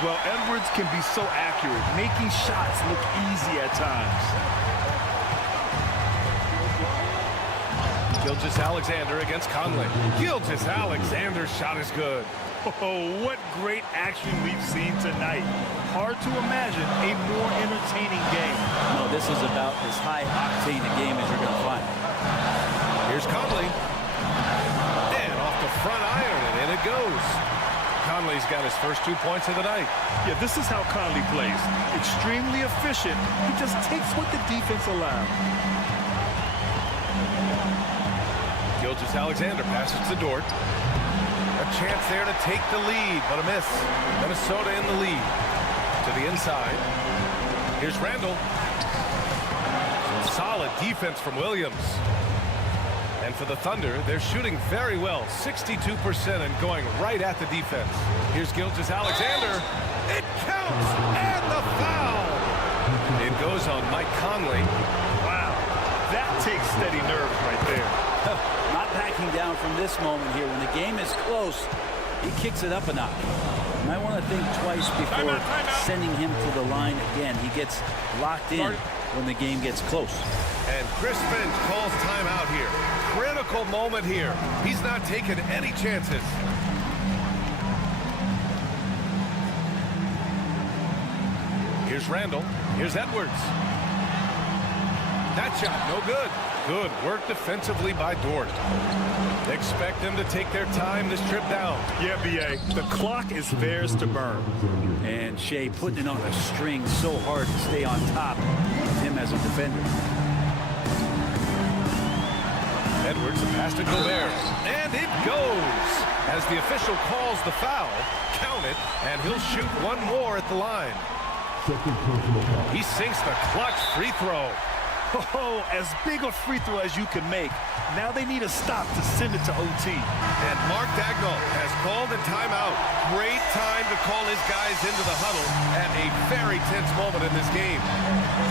Well, Edwards can be so accurate, making shots look easy at times. Gilgeous-Alexander against Conley. Gilgeous-Alexander's shot is good. Oh, what great action we've seen tonight. Hard to imagine a more entertaining game. No, this is about as high-octane a game as you're going to find. Here's Conley. And off the front iron, and in it goes. Conley's got his first 2 points of the night. Yeah, this is how Conley plays. Extremely efficient. He just takes what the defense allows. Gilgeous-Alexander passes to Dort. A chance there to take the lead, but a miss. Minnesota in the lead. To the inside. Here's Randall. Some solid defense from Williams. And for the Thunder, they're shooting very well. 62% and going right at the defense. Here's Gilgeous-Alexander. It counts! And the foul! It goes on Mike Conley. Wow. That takes steady nerves right there. Not backing down from this moment here. When the game is close, he kicks it up a notch. You might want to think twice before sending him to the line again. He gets locked in when the game gets close. And Chris Finch calls timeout here. Critical moment here. He's not taking any chances. Here's Randall. Here's Edwards. That shot, no good. Good work defensively by Dort. Expect them to take their time this trip down. Yeah, B.A., the clock is theirs to burn. And Shea putting it on a string so hard to stay on top of him as a defender. Edwards, the pass to Gobert. And it goes. As the official calls the foul, count it, and he'll shoot one more at the line. He sinks the clutch free throw. Oh, as big a free throw as you can make. Now they need a stop to send it to OT. And Mark Dagnall has called a timeout. Great time to call his guys into the huddle at a very tense moment in this game.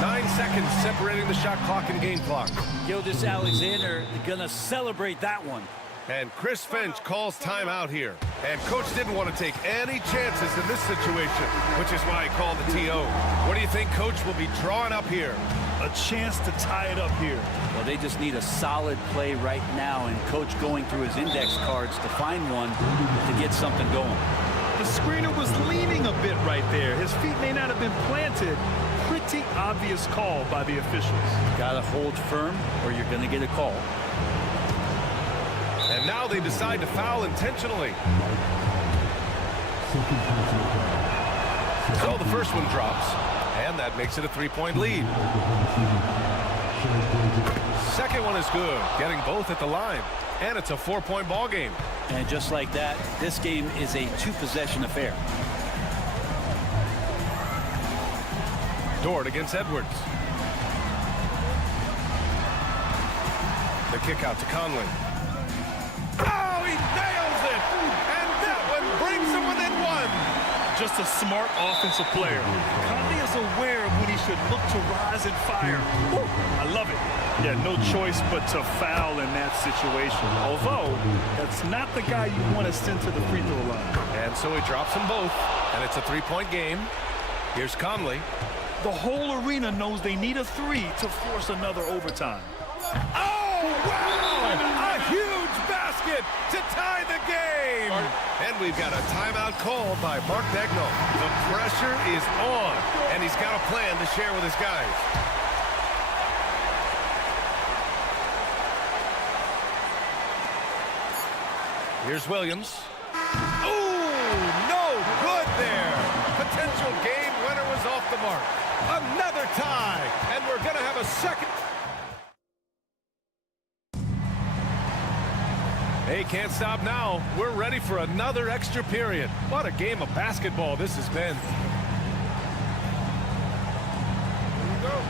9 seconds separating the shot clock and game clock. Gilgeous-Alexander gonna celebrate that one. And Chris Finch calls timeout here. And coach didn't want to take any chances in this situation, which is why he called the TO. What do you think coach will be drawing up here? A chance to tie it up here. Well, they just need a solid play right now, and coach going through his index cards to find one to get something going. The screener was leaning a bit right there. His feet may not have been planted. Pretty obvious call by the officials. Gotta hold firm or you're gonna get a call. And now they decide to foul intentionally. So the first one drops. And that makes it a 3-point lead. Second one is good, getting both at the line. And it's a 4-point ball game. And just like that, this game is a 2-possession affair. Dort against Edwards. The kick out to Conley. Oh, he nails it! And that one brings him within one. Just a smart offensive player. Conley is aware of when he should look to rise and fire. Woo, I love it. Yeah, no choice but to foul in that situation. Although, that's not the guy you want to send to the free throw line. And so he drops them both, and it's a 3-point game. Here's Conley. The whole arena knows they need a 3 to force another overtime. Oh, wow! A huge basket to tie the game! And we've got a timeout called by Mark Daigneault. The pressure is on, and he's got a plan to share with his guys. Here's Williams. Ooh, no good there. Potential game winner was off the mark. Another tie, and we're going to have a second. Hey, can't stop now. We're ready for another extra period. What a game of basketball this has been. Here we go.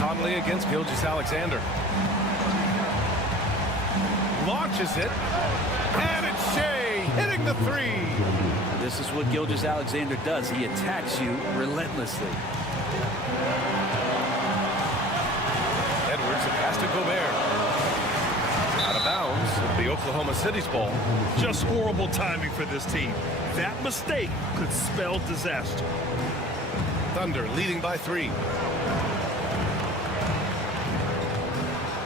Conley against Gilgeous-Alexander. Launches it. And it's Shea hitting the 3. This is what Gilgeous-Alexander does. He attacks you relentlessly. Edwards, a pass to Gobert. Out of bounds, the Oklahoma City's ball. Just horrible timing for this team. That mistake could spell disaster. Thunder leading by 3.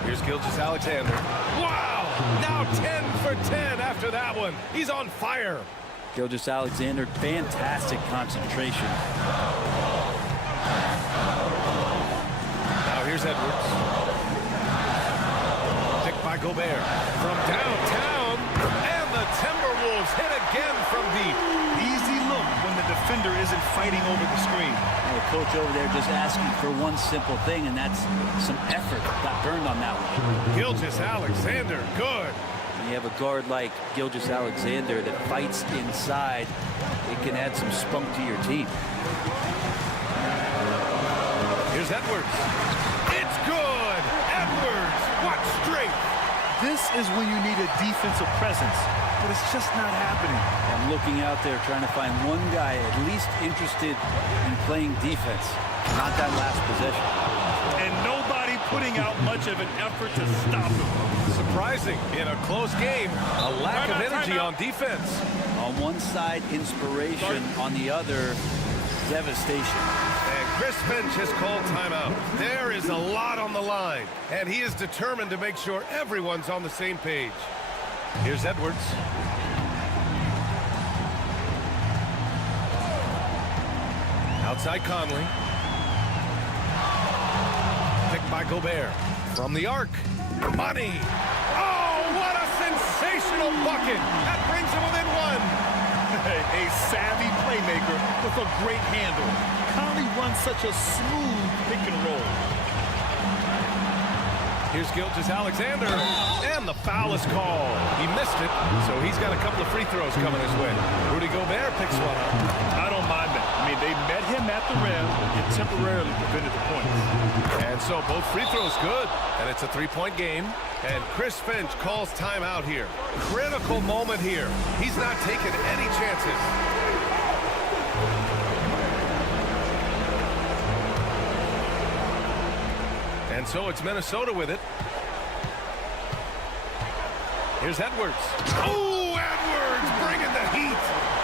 Here's Gilgeous-Alexander. Wow! Now 10 for 10 after that one. He's on fire. Gilgeous-Alexander, fantastic concentration. Now here's Edwards. Picked by Gobert. From downtown. And the Timberwolves hit again from deep. Easy look when the defender isn't fighting over the screen. And the coach over there just asking for one simple thing, and that's some effort. Got burned on that one. Gilgeous-Alexander, good. When you have a guard like Gilgeous-Alexander that fights inside, it can add some spunk to your team. Here's Edwards. It's good. Edwards, what strength. This is when you need a defensive presence, but it's just not happening. I'm looking out there trying to find one guy at least interested in playing defense, not that last possession. And nobody putting out much of an effort to stop him. Surprising in a close game, a lack of energy on defense. On one side, inspiration. On the other, devastation. And Chris Finch has called timeout. There is a lot on the line, and he is determined to make sure everyone's on the same page. Here's Edwards. Outside Conley. Picked by Gobert. From the arc. Money. Oh, what a sensational bucket. That brings him within one. A savvy playmaker with a great handle. Conley runs such a smooth pick and roll. Here's Gilgeous-Alexander, and the foul is called. He missed it, so he's got a couple of free throws coming his way. Rudy Gobert picks one up. I don't mind that. I mean, they met him at the rim and temporarily prevented the points. And so both free throws good, and it's a 3-point game. And Chris Finch calls timeout here. Critical moment here. He's not taking any chances. And so it's Minnesota with it. Here's Edwards. Oh, Edwards bringing the heat.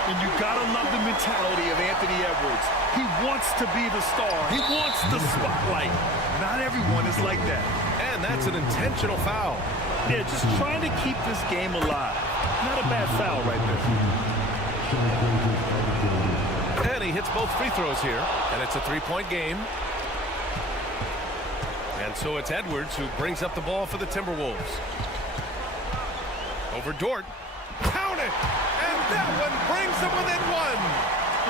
And you gotta love the mentality of Anthony Edwards. He wants to be the star. He wants the spotlight. Not everyone is like that. And that's an intentional foul. Yeah, just trying to keep this game alive. Not a bad foul right there. And he hits both free throws here, and it's a 3-point game. And so it's Edwards who brings up the ball for the Timberwolves. Over Dort. Count opponent. And that one brings them within one.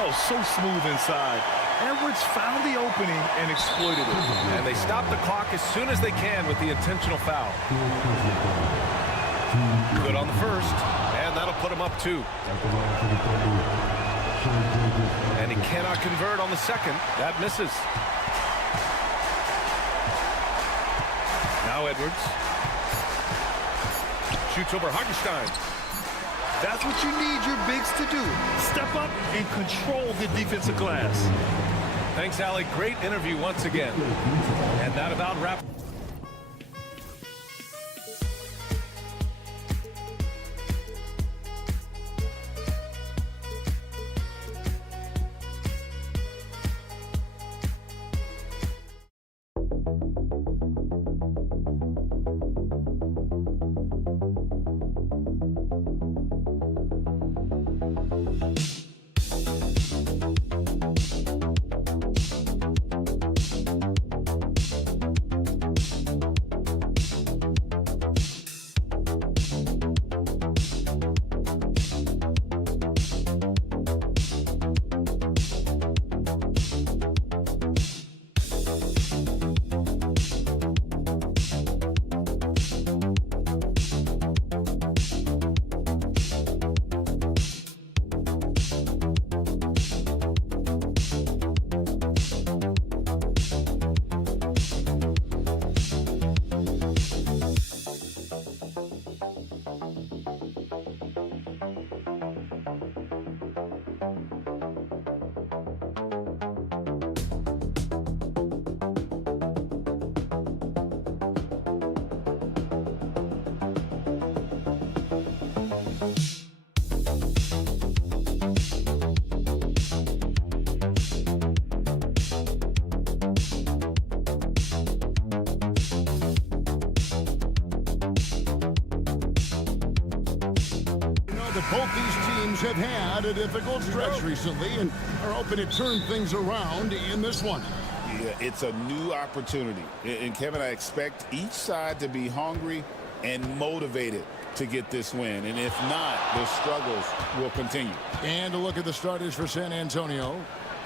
Oh, so smooth inside. Edwards found the opening and exploited it. And they stop the clock as soon as they can with the intentional foul. Good on the first, and that'll put him up 2. And he cannot convert on the second. That misses. Now Edwards. Shoots over Hartenstein. That's what you need your bigs to do. Step up and control the defensive glass. Thanks, Allie. Great interview once again. And that about wraps. Both these teams have had a difficult stretch recently and are hoping to turn things around in this one. Yeah, it's a new opportunity. And Kevin, I expect each side to be hungry and motivated to get this win. And if not, the struggles will continue. And a look at the starters for San Antonio.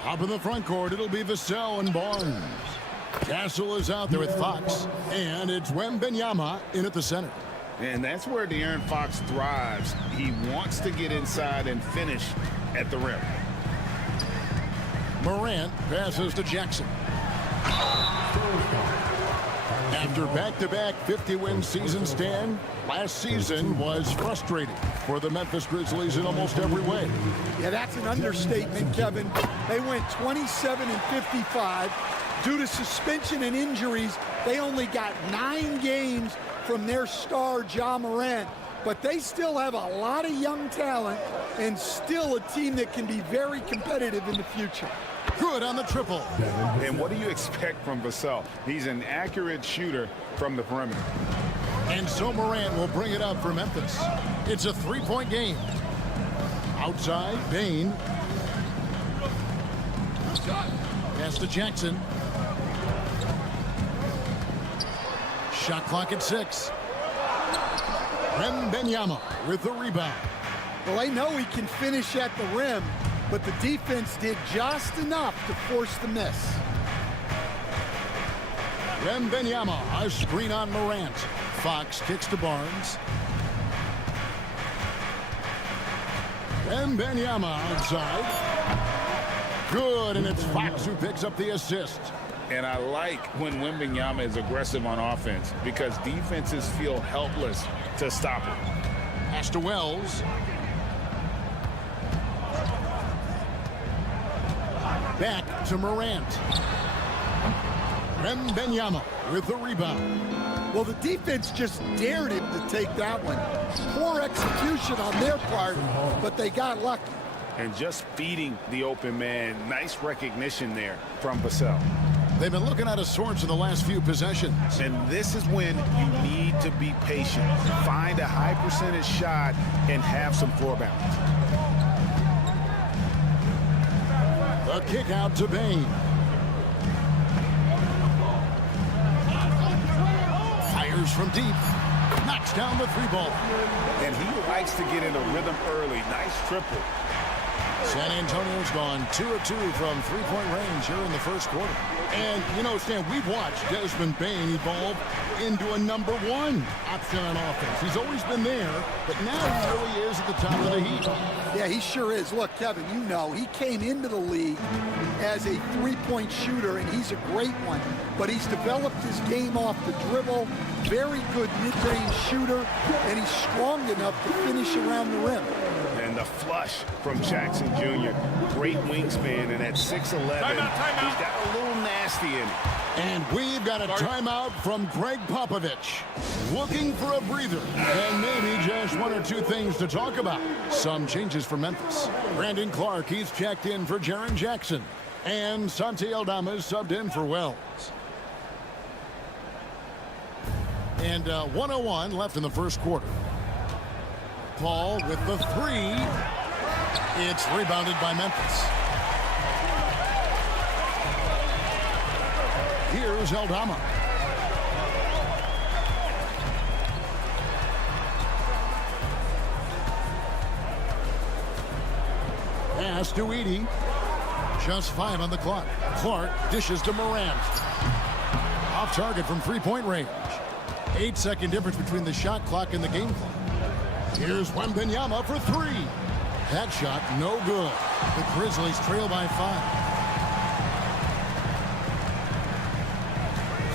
Up in the front court, it'll be Vassell and Barnes. Castle is out there with Fox. And it's Wembanyama in at the center. And that's where De'Aaron Fox thrives. He wants to get inside and finish at the rim. Morant passes to Jackson. After back-to-back 50-win season stand, last season was frustrating for the Memphis Grizzlies in almost every way. Yeah, that's an understatement, Kevin. They went 27-55. Due to suspension and injuries, they only got 9 games from their star, Ja Morant. But they still have a lot of young talent and still a team that can be very competitive in the future. Good on the triple. And what do you expect from Vassell? He's an accurate shooter from the perimeter. And so Morant will bring it up for Memphis. It's a 3-point game. Outside, Bain. Pass to Jackson. Shot clock at 6. Wembanyama with the rebound. Well, they know he can finish at the rim, but the defense did just enough to force the miss. Wembanyama, a screen on Morant. Fox kicks to Barnes. Wembanyama outside. Good, and it's Fox who picks up the assist. And I like when Wembanyama is aggressive on offense because defenses feel helpless to stop him. Pass to Wells. Back to Morant. Wembanyama with the rebound. Well, the defense just dared him to take that one. Poor execution on their part, but they got lucky. And just feeding the open man. Nice recognition there from Vassell. They've been looking out of sorts in the last few possessions. And this is when you need to be patient. Find a high percentage shot and have some floor balance. A kick out to Bain. Fires from deep. knocks down the three ball. And he likes to get in a rhythm early. Nice triple. San Antonio's gone 2 of 2 from three-point range here in the first quarter. And, you know, Stan, we've watched Desmond Bane evolve into a number one option on offense. He's always been there, but now he really is at the top of the heap. Yeah, he sure is. Look, Kevin, you know, he came into the league as a three-point shooter, and he's a great one. But he's developed his game off the dribble, very good mid-range shooter, and he's strong enough to finish around the rim. And the flush from Jackson Jr. Great wingspan, and at 6'11", he's got a little nasty in it. And we've got a timeout from Greg Popovich. Looking for a breather, and maybe just one or two things to talk about. Some changes for Memphis. Brandon Clark, he's checked in for Jaren Jackson. And Santi Aldama is subbed in for Wells. And 1:01 left in the first quarter. Paul with the three. It's rebounded by Memphis. Here's Aldama. Pass to Edey. Just 5 on the clock. Clark dishes to Morant. Off target from three-point range. 8-second difference between the shot clock and the game clock. Here's Wembanyama for three. That shot, no good. The Grizzlies trail by 5.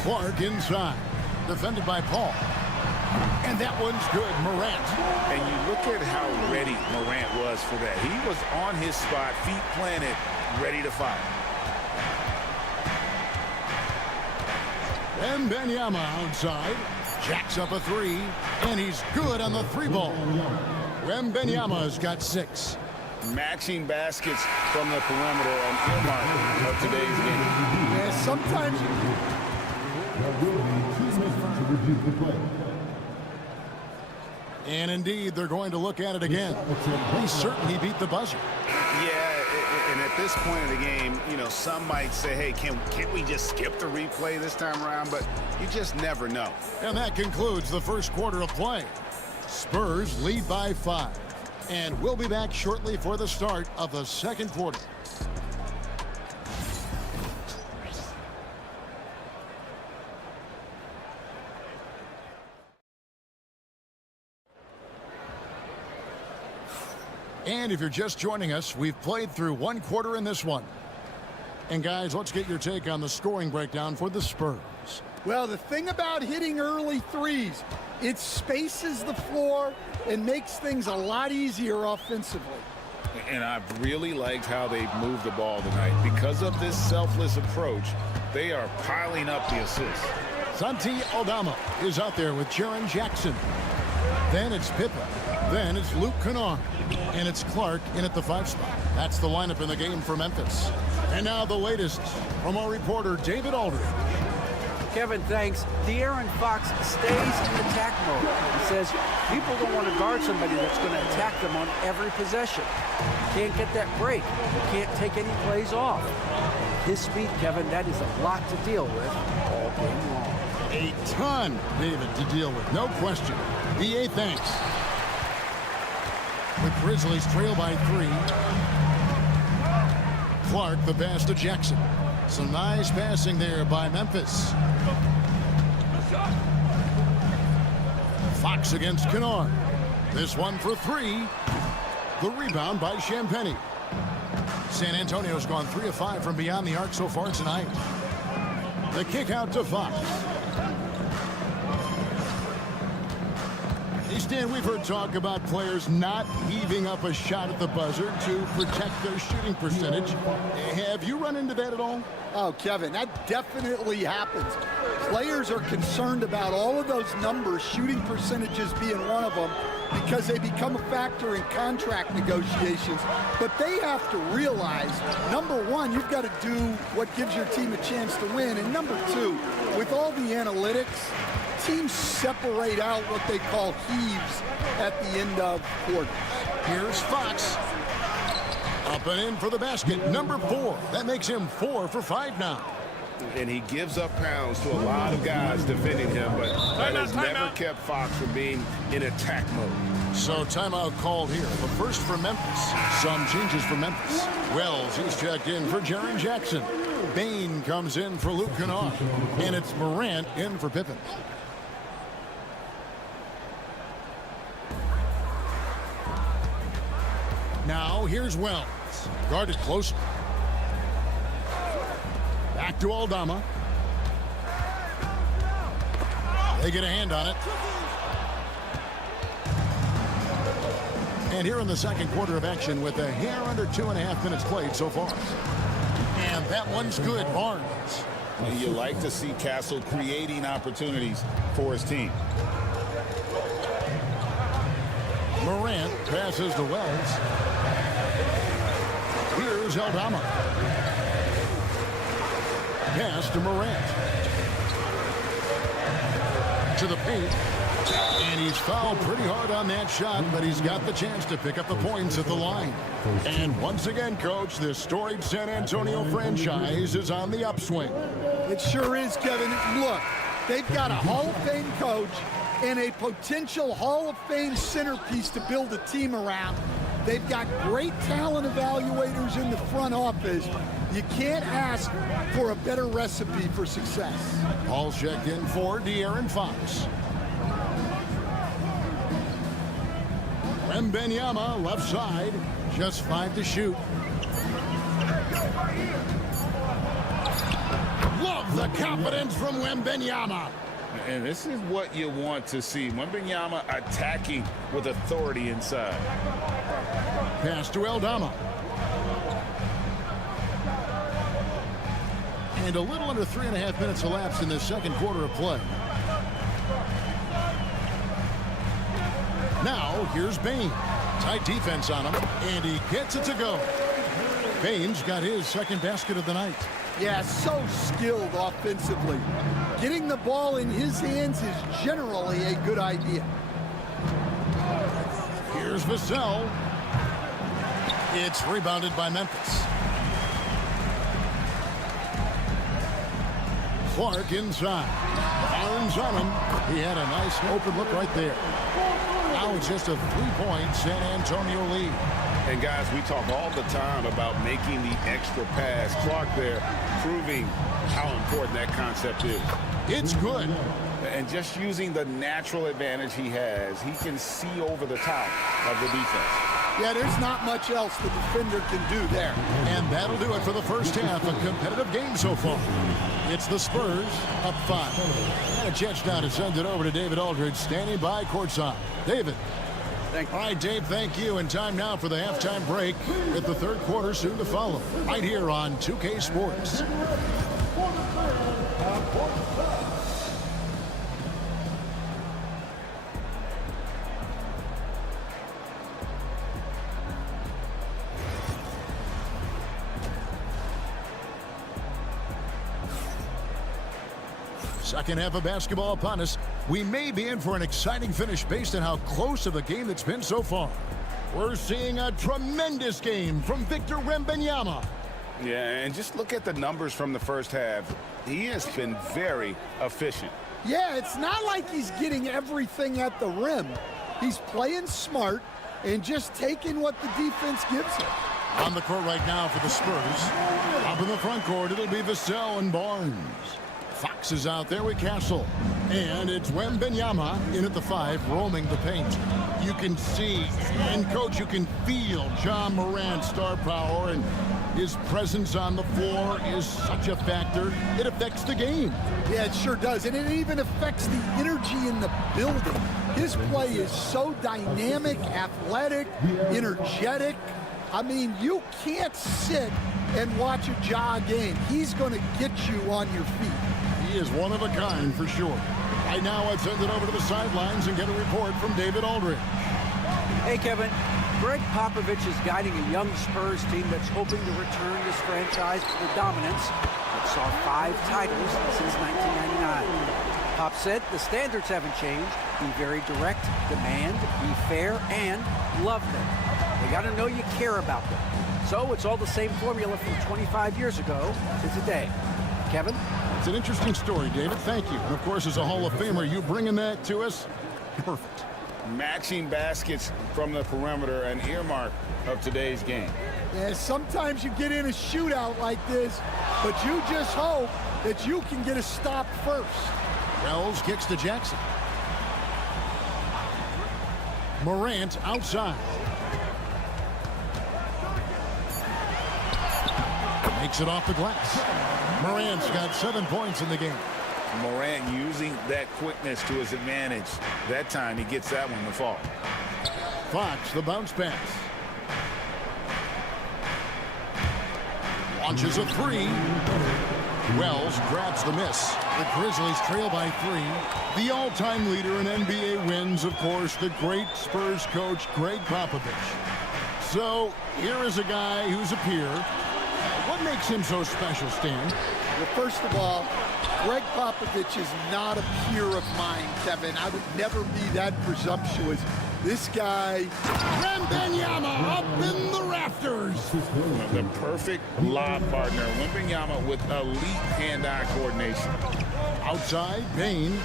Clark inside. Defended by Paul. And that one's good, Morant. And you look at how ready Morant was for that. He was on his spot, feet planted, ready to fire. Wembanyama outside. Jacks up a three, and he's good on the three ball. Wembanyama's got 6. Matching baskets from the perimeter, an earmark of today's game. Yeah, sometimes And indeed, they're going to look at it again. He's certain he beat the buzzer. Yeah, and at this point in the game, you know, some might say, hey, can't we just skip the replay this time around? But you just never know. And that concludes the first quarter of play. Spurs lead by 5. And we'll be back shortly for the start of the second quarter. And if you're just joining us, we've played through one quarter in this one. And guys, let's get your take on the scoring breakdown for the Spurs. Well, the thing about hitting early threes, it spaces the floor and makes things a lot easier offensively. And I've really liked how they've moved the ball tonight. Because of this selfless approach, they are piling up the assists. Santi Aldama is out there with Jaren Jackson. Then it's Pippa. Then it's Luke Kennard. And it's Clark in at the 5 spot. That's the lineup in the game for Memphis. And now the latest from our reporter, David Aldridge. Kevin, thanks. De'Aaron Fox stays in attack mode. He says people don't want to guard somebody that's going to attack them on every possession. You can't get that break. You can't take any plays off. His speed, Kevin, that is a lot to deal with all game long. A ton, David, to deal with. No question. BA, thanks. The Grizzlies trail by 3. Clark, the pass to Jackson. Some nice passing there by Memphis. Fox against Kennard. This one for 3. The rebound by Champagnie. San Antonio's gone 3 of 5 from beyond the arc so far tonight. The kick out to Fox. Hey, Stan, we've heard talk about players not heaving up a shot at the buzzer to protect their shooting percentage. Have you run into that at all? Oh, Kevin, that definitely happens. Players are concerned about all of those numbers, shooting percentages being one of them, because they become a factor in contract negotiations. But they have to realize, number one, you've got to do what gives your team a chance to win. And number two, with all the analytics, teams separate out what they call heaves at the end of quarters. Here's Fox. Up and in for the basket, number 4. That makes him 4 for 5 now. And he gives up pounds to a lot of guys defending him, but that has never kept Fox from being in attack mode. So timeout called here. The first for Memphis. Some changes for Memphis. Wells, he's checked in for Jaren Jackson. Bain comes in for Luke Kennard. And it's Morant in for Pippen. Now here's Wells. Guarded close. Back to Aldama. They get a hand on it. And here in the second quarter of action with a hair under 2.5 minutes played so far. And that one's good. Barnes. And you like to see Castle creating opportunities for his team. Morant passes to Wells. Here's Aldama. Pass to Morant. To the paint. And he's fouled pretty hard on that shot, but he's got the chance to pick up the points at the line. And once again, Coach, this storied San Antonio franchise is on the upswing. It sure is, Kevin. Look, they've got a Hall of Fame coach and a potential Hall of Fame centerpiece to build a team around. They've got great talent evaluators in the front office. You can't ask for a better recipe for success. All checked in for De'Aaron Fox. Wembanyama left side, just 5 to shoot. Love the confidence from Wembanyama. And this is what you want to see. Wembanyama attacking with authority inside. Pass to Aldama. And a little under 3.5 minutes elapsed in the second quarter of play. Now, here's Bain. Tight defense on him, and he gets it to go. Bain's got his second basket of the night. Yeah, so skilled offensively. Getting the ball in his hands is generally a good idea. Here's Vassell. It's rebounded by Memphis. Clark inside. Barnes on him. He had a nice open look right there. Now it's just a 3-point San Antonio lead. And guys, we talk all the time about making the extra pass. Clark there proving how important that concept is. It's good. And just using the natural advantage he has, he can see over the top of the defense. Yeah, there's not much else the defender can do there. And that'll do it for the first half. A competitive game so far. It's the Spurs up 5. And a chance now to send it over to David Aldridge, standing by courtside. David. All right, Dave, thank you. And time now for the halftime break with the third quarter soon to follow. Right here on 2K Sports. Second half of basketball upon us. We may be in for an exciting finish based on how close of a game it's been so far. We're seeing a tremendous game from Victor Wembanyama. Yeah, and just look at the numbers from the first half. He has been very efficient. Yeah, it's not like he's getting everything at the rim. He's playing smart and just taking what the defense gives him. On the court right now for the Spurs. Up in the front court, it'll be Vassell and Barnes. Fox is out there with Castle. And it's Wembanyama in at the 5, roaming the paint. You can see, and Coach, you can feel John Morant's star power, and his presence on the floor is such a factor. It affects the game. Yeah, it sure does. And it even affects the energy in the building. His play is so dynamic, athletic, energetic. I mean, you can't sit and watch a Ja game. He's going to get you on your feet. He is one of a kind for sure. Right now, let's send it over to the sidelines and get a report from David Aldridge. Hey, Kevin. Greg Popovich is guiding a young Spurs team that's hoping to return this franchise to the dominance that saw 5 titles since 1999. Pop said the standards haven't changed. Be very direct, demand, be fair, and love them. They got to know you care about them. So it's all the same formula from 25 years ago to today. Kevin? It's an interesting story, David. Thank you. And, of course, as a Hall of Famer, you bringing that to us, perfect. Matching baskets from the perimeter, an earmark of today's game. Yeah, sometimes you get in a shootout like this, but you just hope that you can get a stop first. Wells kicks to Jackson. Morant outside. Makes it off the glass. Morant's got 7 points in the game. Morant using that quickness to his advantage. That time he gets that one to fall. Fox, the bounce pass. Launches a three. Wells grabs the miss. The Grizzlies trail by 3. The all-time leader in NBA wins, of course, the great Spurs coach, Greg Popovich. So here is a guy who's a peer. What makes him so special, Stan? Well, first of all, Greg Popovich is not a peer of mine, Kevin. I would never be that presumptuous. This guy, Wembanyama, up in the rafters. The perfect lob partner. Wembanyama with elite hand-eye coordination. Outside, Bain.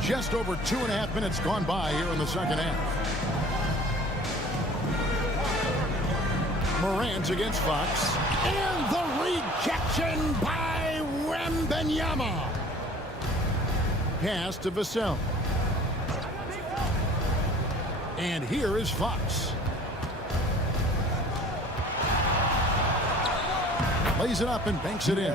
Just over 2.5 minutes gone by here in the second half. Morant against Fox. And the rejection by Wembanyama. Pass to Vassell. And here is Fox. Lays it up and banks it in.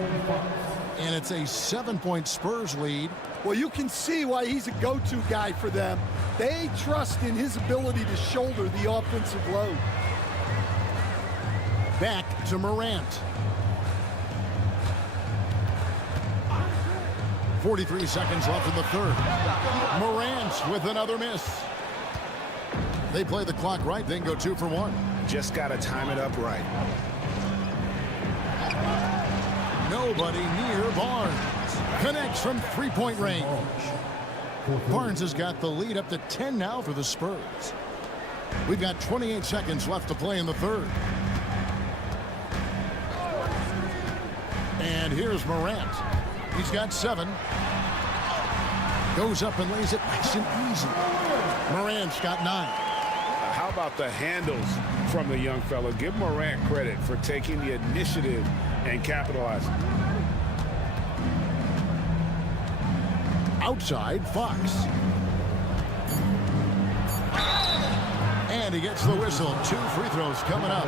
And it's a 7-point Spurs lead. Well, you can see why he's a go-to guy for them. They trust in his ability to shoulder the offensive load. Back to Morant. 43 seconds left in the third. Morant with another miss. They play the clock right, then go 2 for 1. Just got to time it up right. Nobody near Barnes. Connects from 3-point range. Barnes has got the lead up to 10 now for the Spurs. We've got 28 seconds left to play in the third. And here's Morant. He's got 7. Goes up and lays it nice and easy. Morant's got 9. How about the handles from the young fella? Give Morant credit for taking the initiative and capitalizing. Outside, Fox. And he gets the whistle. 2 free throws coming up.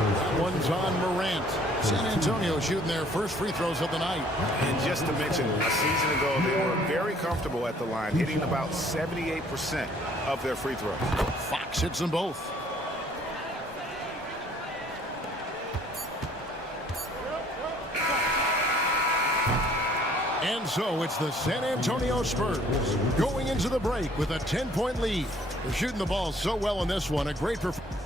That one's on Morant. San Antonio shooting their first free throws of the night. And just to mention, a season ago, they were very comfortable at the line, hitting about 78% of their free throws. Fox hits them both. And so it's the San Antonio Spurs going into the break with a 10-point lead. They're shooting the ball so well in this one. A great performance.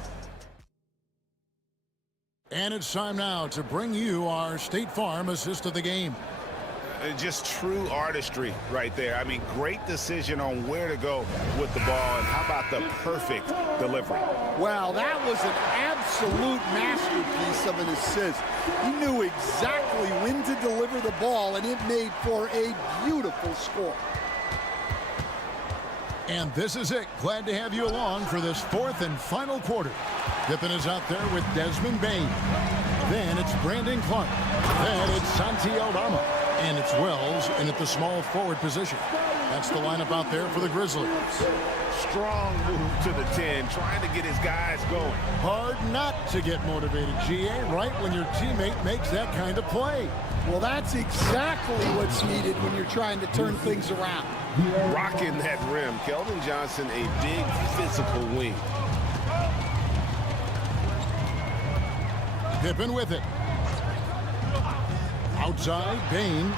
And it's time now to bring you our State Farm assist of the game. Just true artistry right there. I mean, great decision on where to go with the ball, and how about the perfect delivery? Wow, that was an absolute masterpiece of an assist. He knew exactly when to deliver the ball, and it made for a beautiful score. And this is it. Glad to have you along for this 4th and final quarter. Pippen is out there with Desmond Bain. Then it's Brandon Clark. Then it's Santi Aldama. And it's Wells in at the small forward position. That's the lineup out there for the Grizzlies. Strong move to the 10, trying to get his guys going. Hard not to get motivated, GA, right when your teammate makes that kind of play. Well, that's exactly what's needed when you're trying to turn things around. Rocking that rim. Keldon Johnson, a big physical wing. Pippen with it. Outside, Bain.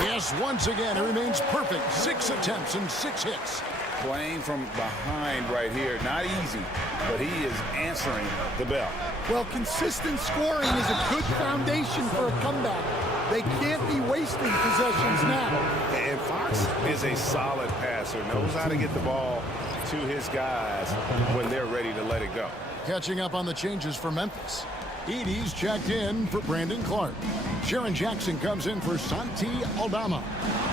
Yes, once again, it remains perfect. 6 attempts and 6 hits. Playing from behind right here. Not easy, but he is answering the bell. Well, consistent scoring is a good foundation for a comeback. They can't be wasting possessions now. And Fox is a solid passer, knows how to get the ball to his guys when they're ready to let it go. Catching up on the changes for Memphis. Edey's checked in for Brandon Clark. Sharon Jackson comes in for Santi Aldama.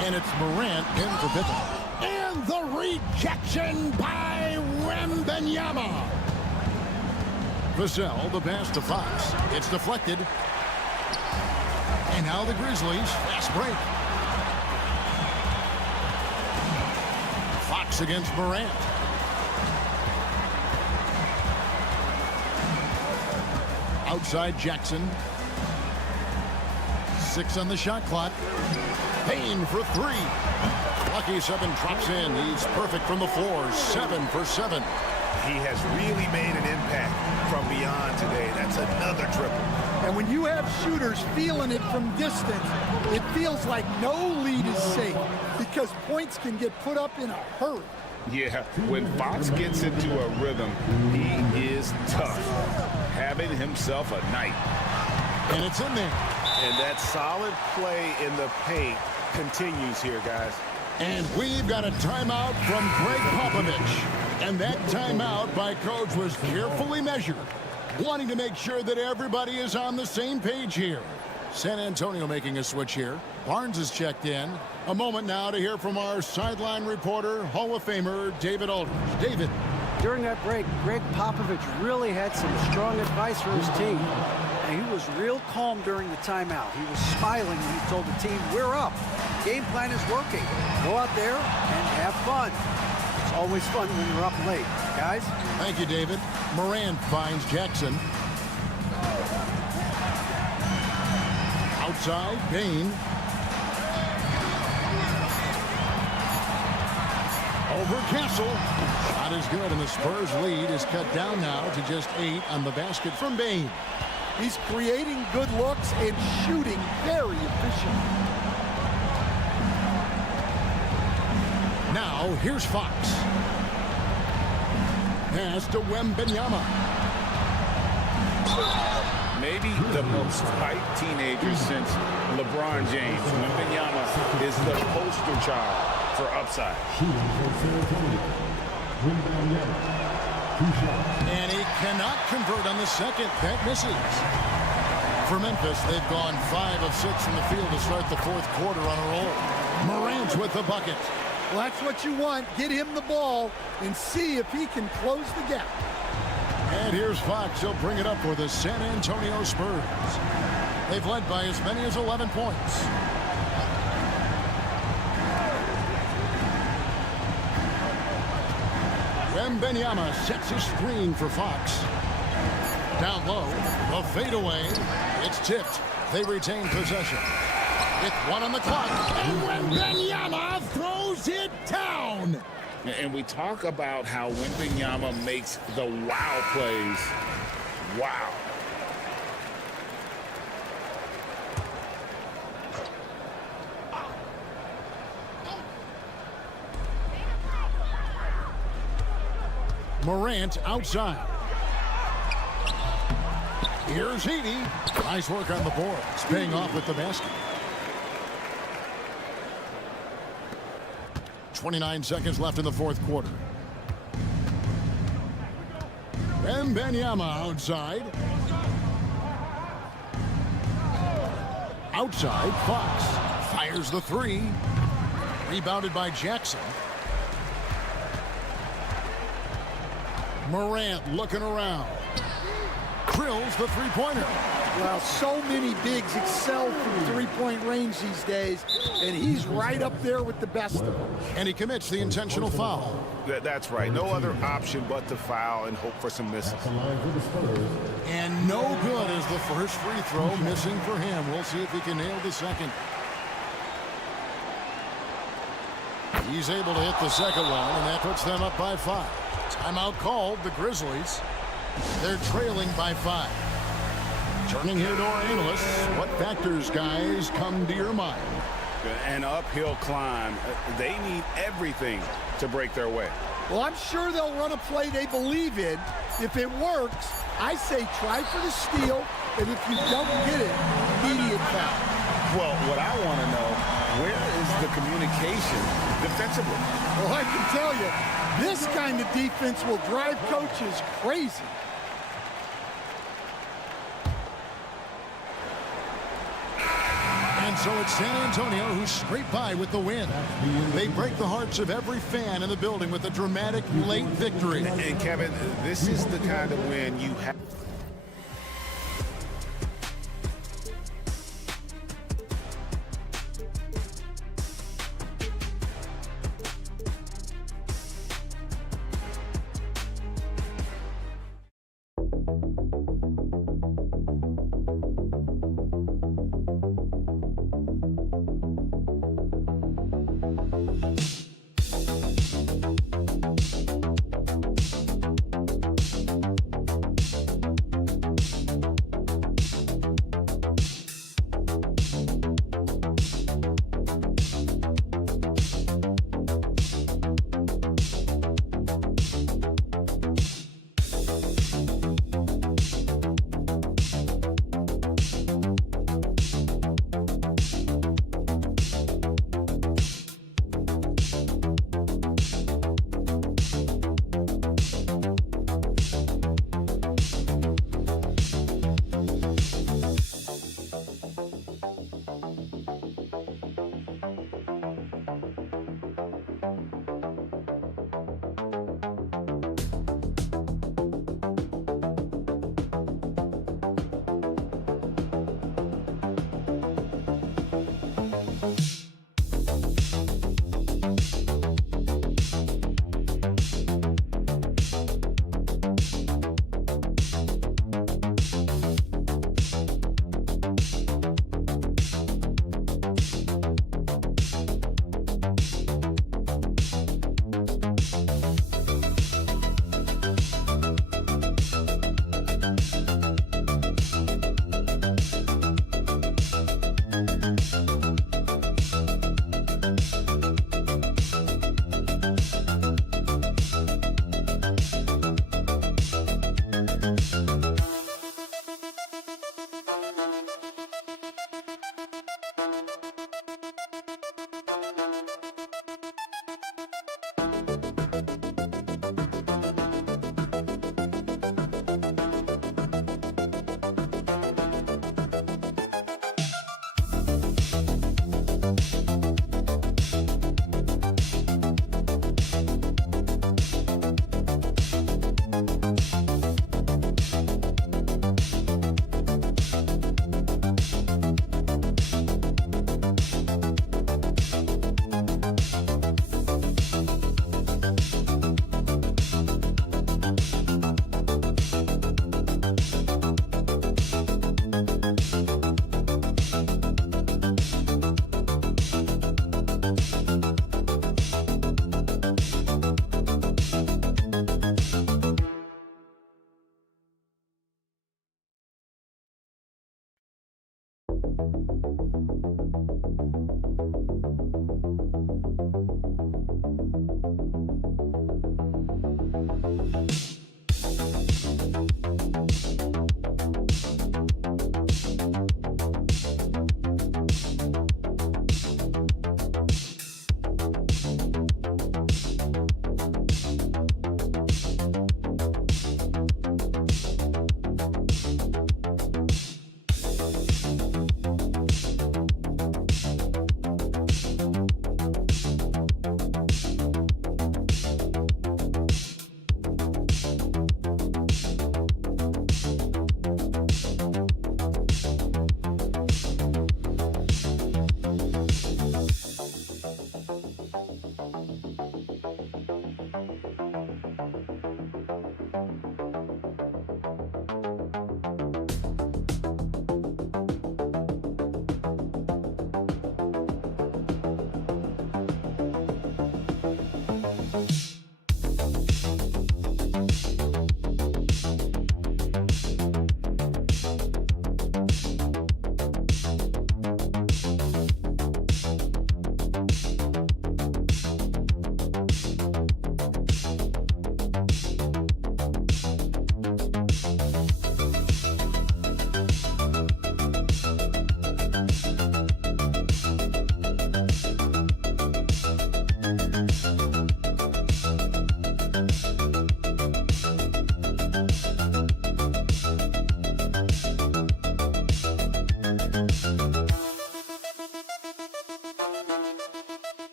And it's Morant in for Pippen. And the rejection by Wembanyama. Vassell, the pass to Fox. It's deflected. And now the Grizzlies, fast break. Fox against Morant. Outside Jackson. 6 on the shot clock. Payne for 3. Lucky 7 drops in. He's perfect from the floor. 7 for 7. He has really made an impact from beyond today. That's another triple. And when you have shooters feeling it from distance, it feels like no lead is safe because points can get put up in a hurry. Yeah, when Fox gets into a rhythm, he is tough. Having himself a night. And it's in there. And that solid play in the paint continues here, guys. And we've got a timeout from Greg Popovich. And that timeout by coach was carefully measured, wanting to make sure that everybody is on the same page here. San Antonio making a switch here. Barnes is checked in. A moment now to hear from our sideline reporter, Hall of Famer David Aldridge. David. During that break, Greg Popovich really had some strong advice for his team. And he was real calm during the timeout. He was smiling when he told the team, we're up. Game plan is working. Go out there and have fun. It's always fun when you're up late. Guys? Thank you, David. Morant finds Jackson. Outside, Payne. Over Castle. Shot is good, and the Spurs lead is cut down now to just 8 on the basket from Bane. He's creating good looks and shooting very efficient. Now, here's Fox. Pass to Wembanyama. Maybe the most hyped teenager since LeBron James. Wembanyama is the poster child for upside. And he cannot convert on the second. That misses. For Memphis, they've gone 5 of 6 from the field to start the fourth quarter on a roll. Morant with the bucket. Well, that's what you want. Get him the ball and see if he can close the gap. And here's Fox. He'll bring it up for the San Antonio Spurs. They've led by as many as 11 points. Wembanyama sets a screen for Fox. Down low, a fadeaway. It's tipped. They retain possession. With 1 on the clock, and Wembanyama throws it down. And we talk about how Wembanyama makes the wow plays. Wow. Morant outside. Here's Edey. Nice work on the boards. Paying off with the basket. 29 seconds left in the fourth quarter. Wembanyama outside. Outside, Fox fires the 3. Rebounded by Jackson. Morant looking around. Drills the three-pointer. Well, so many bigs excel from three-point range these days, and he's right up there with the best of them. And he commits the intentional foul. That's right. No other option but to foul and hope for some misses. And no good as the first free throw missing for him. We'll see if he can nail the second. He's able to hit the second one, and that puts them up by 5. Timeout called, the Grizzlies. They're trailing by 5. Turning here to our analysts, what factors, guys, come to your mind? An uphill climb. They need everything to break their way. Well, I'm sure they'll run a play they believe in. If it works, I say try for the steal, and if you don't get it, immediate foul. Well, what I want to know, where is the communication defensively? Well, I can tell you, this kind of defense will drive coaches crazy. And so it's San Antonio who scrape by with the win. They break the hearts of every fan in the building with a dramatic late victory. And Kevin, this is the kind of win you have.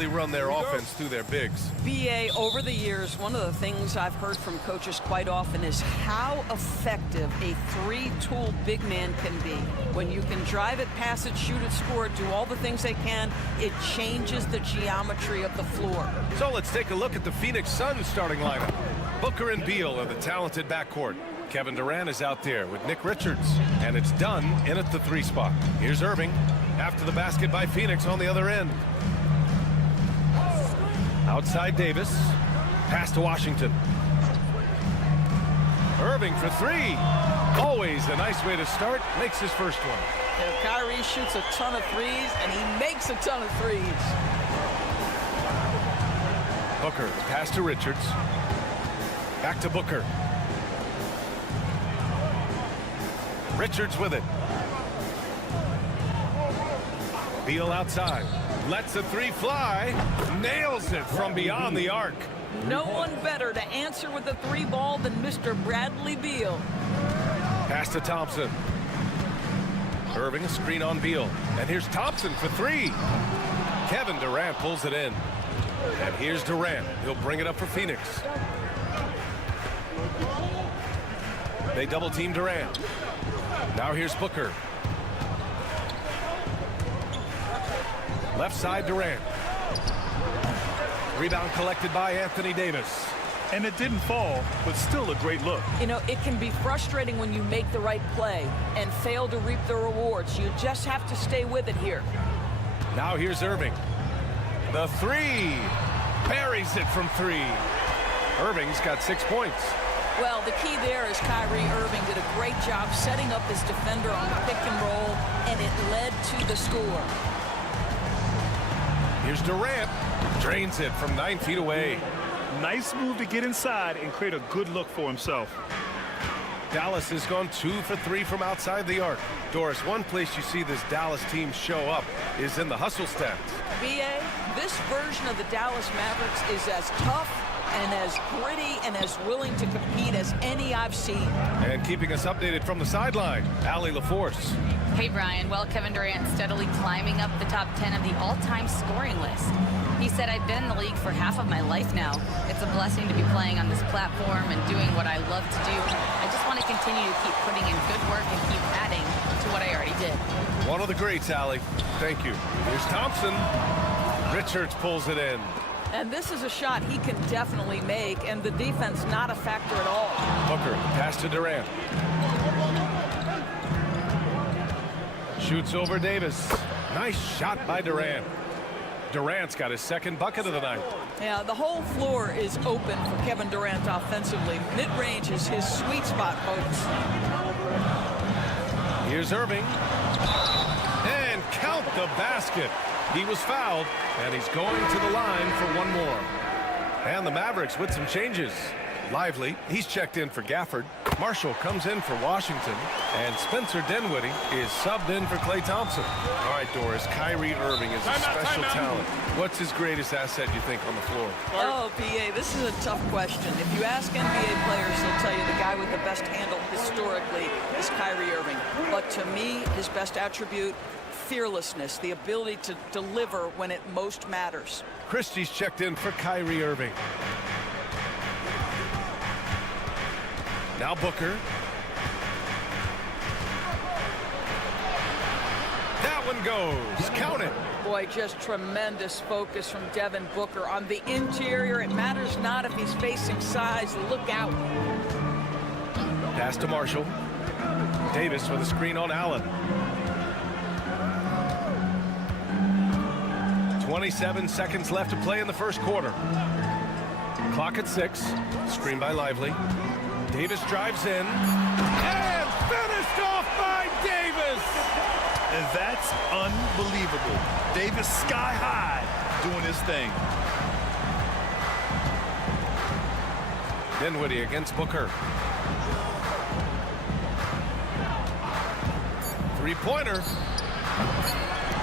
really run their offense through their bigs. BA, over the years, one of the things I've heard from coaches quite often is how effective a three-tool big man can be. When you can drive it, pass it, shoot it, score it, do all the things they can, it changes the geometry of the floor. So let's take a look at the Phoenix Suns starting lineup. Booker and Beal are the talented backcourt. Kevin Durant is out there with Nick Richards, and it's done in at the 3 spot. Here's Irving after the basket by Phoenix on the other end. Outside Davis, pass to Washington. Irving for 3. Always a nice way to start. Makes his first one. And Kyrie shoots a ton of threes, and he makes a ton of threes. Booker, the pass to Richards. Back to Booker. Richards with it. Beal outside. Lets the 3 fly. Nails it from beyond the arc. No one better to answer with the 3 ball than Mr. Bradley Beal. Pass to Thompson. Irving, a screen on Beal. And here's Thompson for 3. Kevin Durant pulls it in. And here's Durant. He'll bring it up for Phoenix. They double team Durant. Now here's Booker. Left side Durant. Rebound collected by Anthony Davis. And it didn't fall, but still a great look. You know, it can be frustrating when you make the right play and fail to reap the rewards. You just have to stay with it here. Now here's Irving. The 3. Buries it from 3. Irving's got 6 points. Well, the key there is Kyrie Irving did a great job setting up his defender on the pick and roll, and it led to the score. Here's Durant. Drains it from 9 feet away. Nice move to get inside and create a good look for himself. Dallas has gone 2 for 3 from outside the arc. Doris, one place you see this Dallas team show up is in the hustle stats. BA, this version of the Dallas Mavericks is as tough and as gritty and as willing to compete as any I've seen. And keeping us updated from the sideline, Allie LaForce. Hey, Brian. Well, Kevin Durant steadily climbing up the top 10 of the all-time scoring list. He said, I've been in the league for half of my life now. It's a blessing to be playing on this platform and doing what I love to do. I just want to continue to keep putting in good work and keep adding to what I already did. One of the greats, Allie. Thank you. Here's Thompson. Richards pulls it in. And this is a shot he can definitely make, and the defense not a factor at all. Booker, pass to Durant. Shoots over Davis. Nice shot by Durant. Durant's got his 2nd bucket of the night. Yeah, the whole floor is open for Kevin Durant offensively. Mid-range is his sweet spot, folks. Here's Irving. And count the basket. He was fouled, and he's going to the line for 1 more. And the Mavericks with some changes. Lively, he's checked in for Gafford. Marshall comes in for Washington. And Spencer Dinwiddie is subbed in for Klay Thompson. All right, Doris, Kyrie Irving is a special talent. What's his greatest asset, you think, on the floor? Oh, PA, this is a tough question. If you ask NBA players, they'll tell you the guy with the best handle historically is Kyrie Irving. But to me, his best attribute, fearlessness, the ability to deliver when it most matters. Christie's checked in for Kyrie Irving. Now Booker. That one goes. Count it. Boy, just tremendous focus from Devin Booker. On the interior, it matters not if he's facing size. Look out. Pass to Marshall. Davis with a screen on Allen. 27 seconds left to play in the first quarter. Clock at 6. Screen by Lively. Davis drives in. And finished off by Davis! And that's unbelievable. Davis sky high doing his thing. Dinwiddie against Booker. 3-pointer.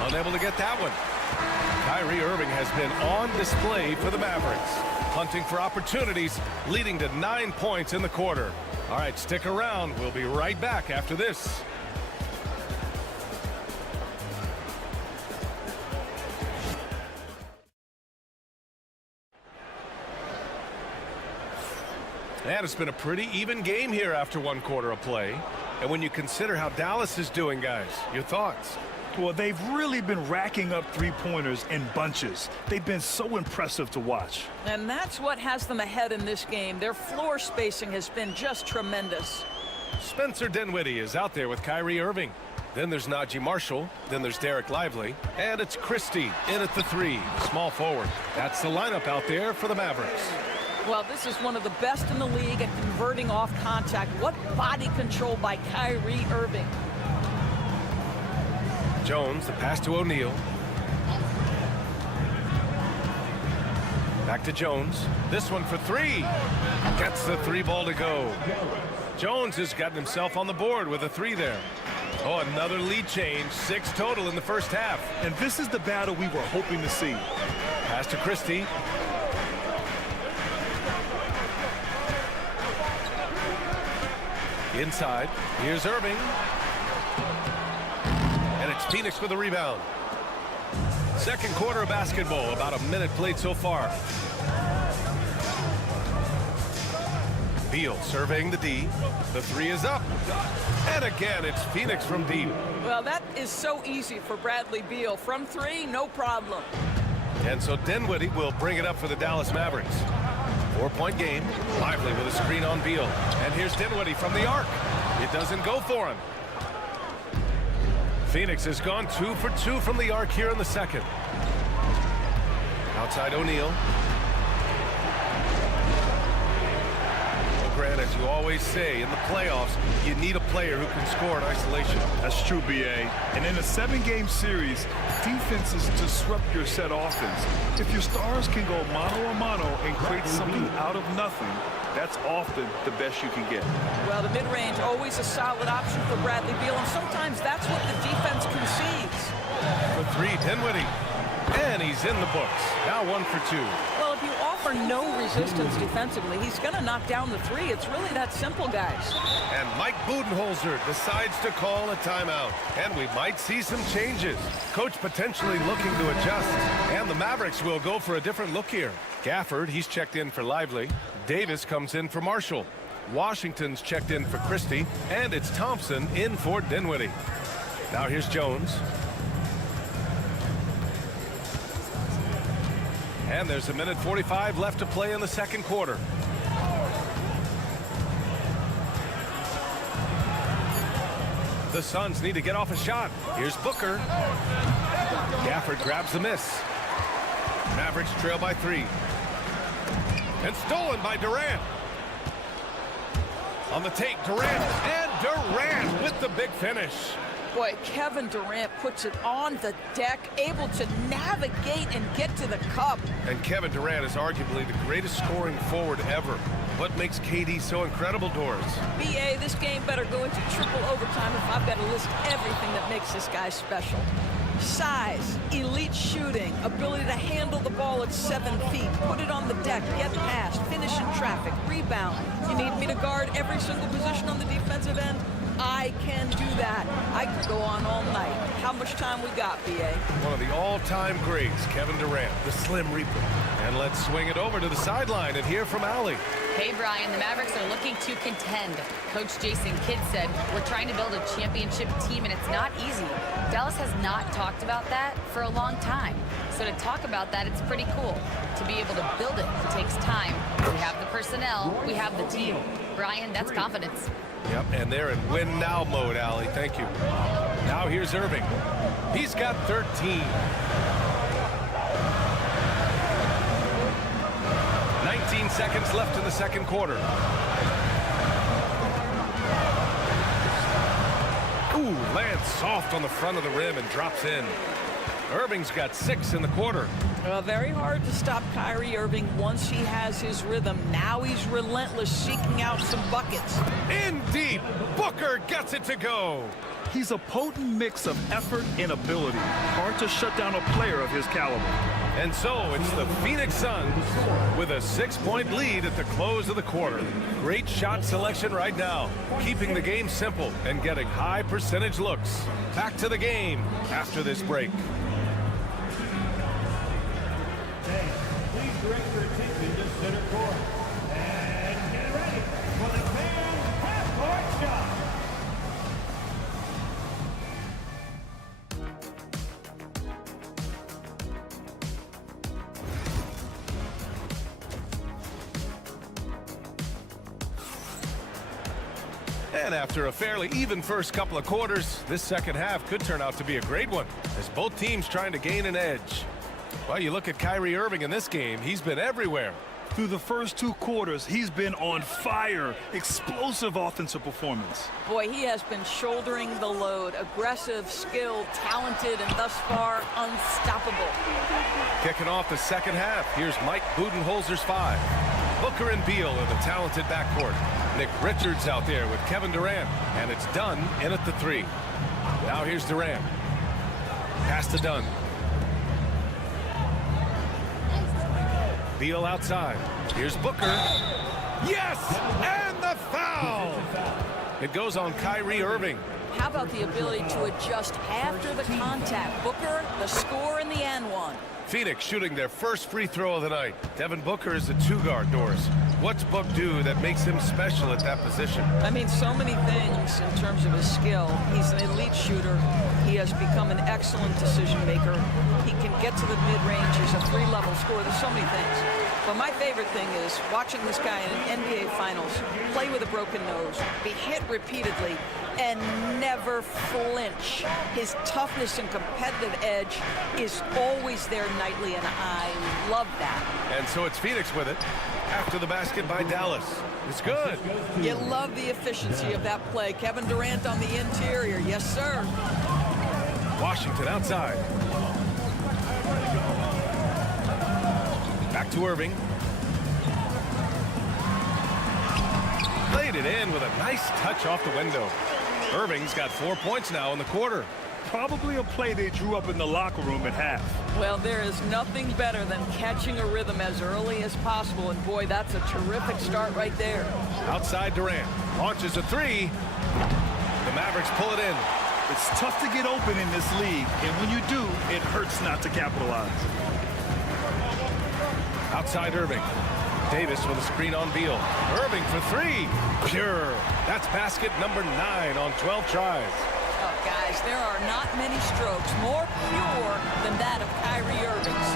Unable to get that one. Kyrie Irving has been on display for the Mavericks. Hunting for opportunities, leading to 9 points in the quarter. All right, stick around. We'll be right back after this. And it's been a pretty even game here after one quarter of play. And when you consider how Dallas is doing, guys, your thoughts? Well, they've really been racking up three-pointers in bunches. They've been so impressive to watch. And that's what has them ahead in this game. Their floor spacing has been just tremendous. Spencer Dinwiddie is out there with Kyrie Irving. Then there's Najee Marshall. Then there's Derek Lively. And it's Christie in at the 3, small forward. That's the lineup out there for the Mavericks. Well, this is one of the best in the league at converting off contact. What body control by Kyrie Irving. Jones, the pass to O'Neal. Back to Jones. This one for 3. Gets the 3 ball to go. Jones has gotten himself on the board with a 3 there. Oh, another lead change. 6 total in the first half. And this is the battle we were hoping to see. Pass to Christie. Inside. Here's Irving. And it's Phoenix with the rebound. Second quarter of basketball. About a minute played so far. Beal surveying the D. The 3 is up. And again, it's Phoenix from deep. Well, that is so easy for Bradley Beal. From 3, no problem. And so Dinwiddie will bring it up for the Dallas Mavericks. 4-point game. Lively with a screen on Beal. And here's Dinwiddie from the arc. It doesn't go for him. Phoenix has gone 2 for 2 from the arc here in the second. Outside O'Neal. Grant, as you always say, in the playoffs, you need a player who can score in isolation. That's true, B.A. And in a 7-game series, defense is to disrupt your set offense. If your stars can go mano-a-mano and create something out of nothing, that's often the best you can get. Well, the mid-range, always a solid option for Bradley Beal, and sometimes that's what the defense concedes. For 3, Dinwiddie. And he's in the books. Now 1 for 2. Well, if you offer no resistance defensively, he's going to knock down the 3. It's really that simple, guys. And Mike Budenholzer decides to call a timeout. And we might see some changes. Coach potentially looking to adjust. And the Mavericks will go for a different look here. Gafford, he's checked in for Lively. Davis comes in for Marshall. Washington's checked in for Christie. And it's Thompson in for Dinwiddie. Now here's Jones. And there's a minute 45 left to play in the second quarter. The Suns need to get off a shot. Here's Booker. Gafford grabs the miss. Mavericks trail by 3. And stolen by Durant. On the take, Durant. And Durant with the big finish. Boy, Kevin Durant puts it on the deck, able to navigate and get to the cup. And Kevin Durant is arguably the greatest scoring forward ever. What makes KD so incredible, Doris? BA, this game better go into triple overtime if I've got to list everything that makes this guy special. Size, elite shooting, ability to handle the ball at 7 feet, put it on the deck, get past, finish in traffic, rebound. You need me to guard every single position on the defensive end? I can do that. I could go on all night. How much time we got, BA? One of the all-time greats, Kevin Durant, the Slim Reaper. And let's swing it over to the sideline and hear from Allie. Hey, Brian, the Mavericks are looking to contend. Coach Jason Kidd said, we're trying to build a championship team, and it's not easy. Dallas has not talked about that for a long time. So to talk about that, it's pretty cool. To be able to build it takes time. We have the personnel. We have the team. Brian, that's confidence. Yep, and they're in win-now mode, Allie. Thank you. Now here's Irving. He's got 13. 19 seconds left in the second quarter. Ooh, lands soft on the front of the rim and drops in. Irving's got 6 in the quarter. Very hard to stop Kyrie Irving once he has his rhythm. Now he's relentless, seeking out some buckets. In deep, Booker gets it to go. He's a potent mix of effort and ability. Hard to shut down a player of his caliber. And so it's the Phoenix Suns with a 6-point lead at the close of the quarter. Great shot selection right now, keeping the game simple and getting high percentage looks. Back to the game after this break. Please direct your attention to center court. And get ready. And after a fairly even first couple of quarters, this second half could turn out to be a great one, as both teams trying to gain an edge. Well, you look at Kyrie Irving in this game, he's been everywhere. Through the first 2 quarters, he's been on fire. Explosive offensive performance. Boy, he has been shouldering the load. Aggressive, skilled, talented, and thus far unstoppable. Kicking off the second half, here's Mike Budenholzer's 5. Booker and Beal in the talented backcourt. Nick Richards out there with Kevin Durant, and it's Dunn in at the 3. Now here's Durant. Pass to Dunn. Beal outside. Here's Booker. Yes! And the foul! It goes on Kyrie Irving. How about the ability to adjust after the contact? Booker, the score in the and one. Phoenix shooting their first free throw of the night. Devin Booker is a 2-guard, Doris. What's Book do that makes him special at that position? I mean, so many things in terms of his skill. He's an elite shooter. He has become an excellent decision maker. He can get to the mid-range. He's a 3-level scorer. There's so many things. But my favorite thing is watching this guy in an NBA Finals play with a broken nose, be hit repeatedly, and never flinch. His toughness and competitive edge is always there nightly, and I love that. And so it's Phoenix with it after the basket by Dallas. It's good. You love the efficiency of that play. Kevin Durant on the interior. Yes, sir. Washington outside. Back to Irving. Played it in with a nice touch off the window. Irving's got 4 points now in the quarter. Probably a play they drew up in the locker room at half. Well, there is nothing better than catching a rhythm as early as possible, and boy, that's a terrific start right there. Outside Durant. Launches a 3. The Mavericks pull it in. It's tough to get open in this league, and when you do, it hurts not to capitalize. Outside Irving. Davis with a screen on Beal. Irving for 3. Pure. That's basket number 9 on 12 tries. Oh, guys, there are not many strokes more pure than that of Kyrie Irving's.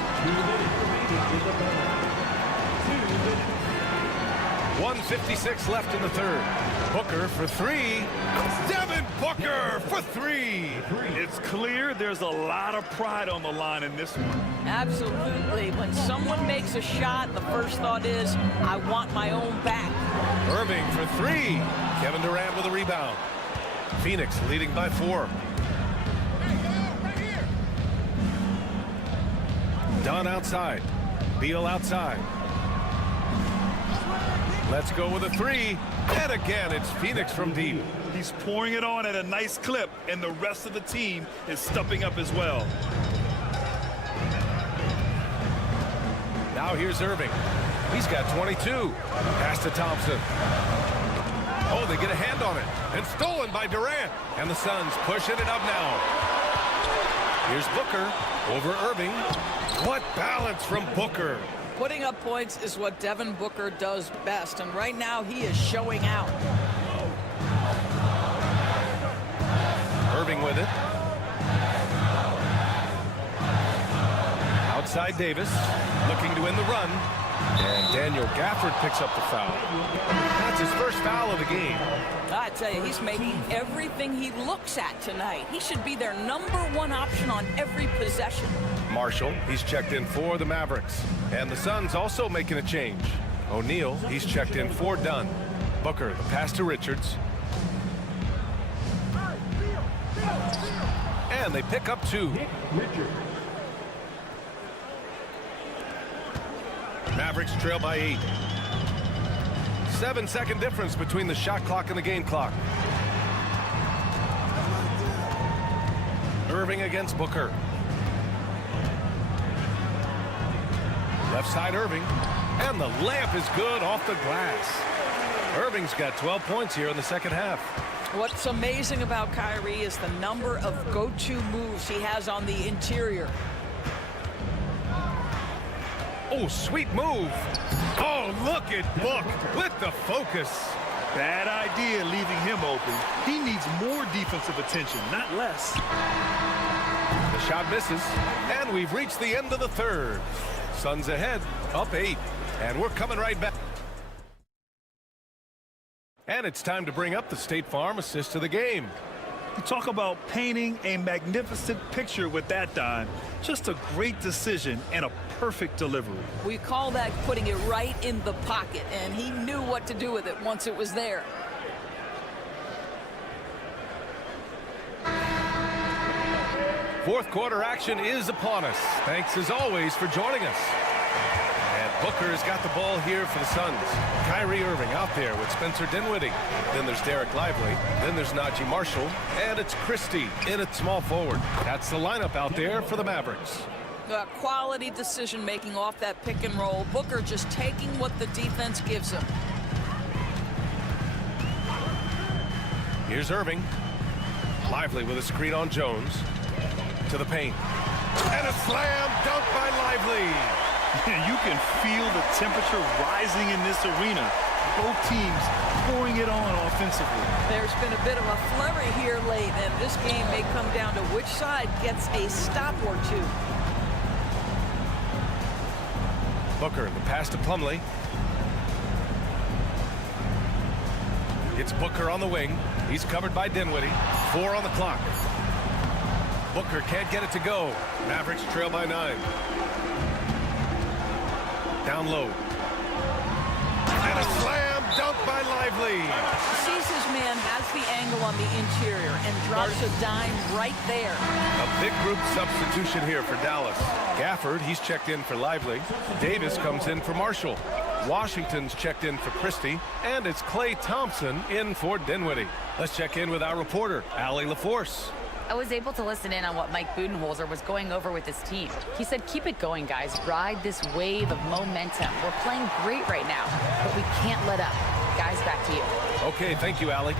1:56 left in the third. Booker for 3. Devin Booker for 3. It's clear there's a lot of pride on the line in this one. Absolutely. When someone makes a shot, the first thought is, I want my own back. Irving for 3. Kevin Durant with a rebound. Phoenix leading by 4. Dunn outside. Beal outside. Let's go with a 3. And again, it's Phoenix from deep. He's pouring it on at a nice clip, and the rest of the team is stepping up as well. Now here's Irving. He's got 22. Pass to Thompson. Oh, they get a hand on it. And stolen by Durant. And the Suns pushing it up now. Here's Booker over Irving. What balance from Booker. Putting up points is what Devin Booker does best, and right now he is showing out. Irving with it. Outside Davis, looking to win the run. And Daniel Gafford picks up the foul. That's his first foul of the game. I tell you, he's making everything he looks at tonight. He should be their #1 option on every possession. Marshall, he's checked in for the Mavericks. And the Suns also making a change. O'Neal, he's checked in for Dunn. Booker, the pass to Richards. And they pick up 2. Mavericks trail by 8. 7-second difference between the shot clock and the game clock. Irving against Booker. Left side Irving. And the layup is good off the glass. Irving's got 12 points here in the second half. What's amazing about Kyrie is the number of go-to moves he has on the interior. Oh, sweet move. Oh, look at Book with the focus. Bad idea leaving him open. He needs more defensive attention, not less. The shot misses, and we've reached the end of the third. Suns ahead, up 8, and we're coming right back. And it's time to bring up the State Farm assist of the game. You talk about painting a magnificent picture with that, Don. Just a great decision and a perfect delivery. We call that putting it right in the pocket, and he knew what to do with it once it was there. Fourth quarter action is upon us. Thanks as always for joining us. And Booker's got the ball here for the Suns. Kyrie Irving out there with Spencer Dinwiddie. Then there's Derek Lively. Then there's Najee Marshall. And it's Christie in at small forward. That's the lineup out there for the Mavericks. Quality decision making off that pick and roll. Booker just taking what the defense gives him. Here's Irving. Lively with a screen on Jones. To the paint. And a slam dunk by Lively. You can feel the temperature rising in this arena. Both teams pouring it on offensively. There's been a bit of a flurry here late, and this game may come down to which side gets a stop or two. Booker, the pass to Plumlee. It's Booker on the wing. He's covered by Dinwiddie. 4 on the clock. Booker can't get it to go. Mavericks trail by 9. Down low. And a slam dunk by Lively. Sees his man, has the angle on the interior, and drops a dime right there. A big group substitution here for Dallas. Gafford, he's checked in for Lively. Davis comes in for Marshall. Washington's checked in for Christie. And it's Klay Thompson in for Dinwiddie. Let's check in with our reporter, Allie LaForce. I was able to listen in on what Mike Budenholzer was going over with his team. He said, keep it going, guys. Ride this wave of momentum. We're playing great right now, but we can't let up. Guys, back to you. Okay, thank you, Allie.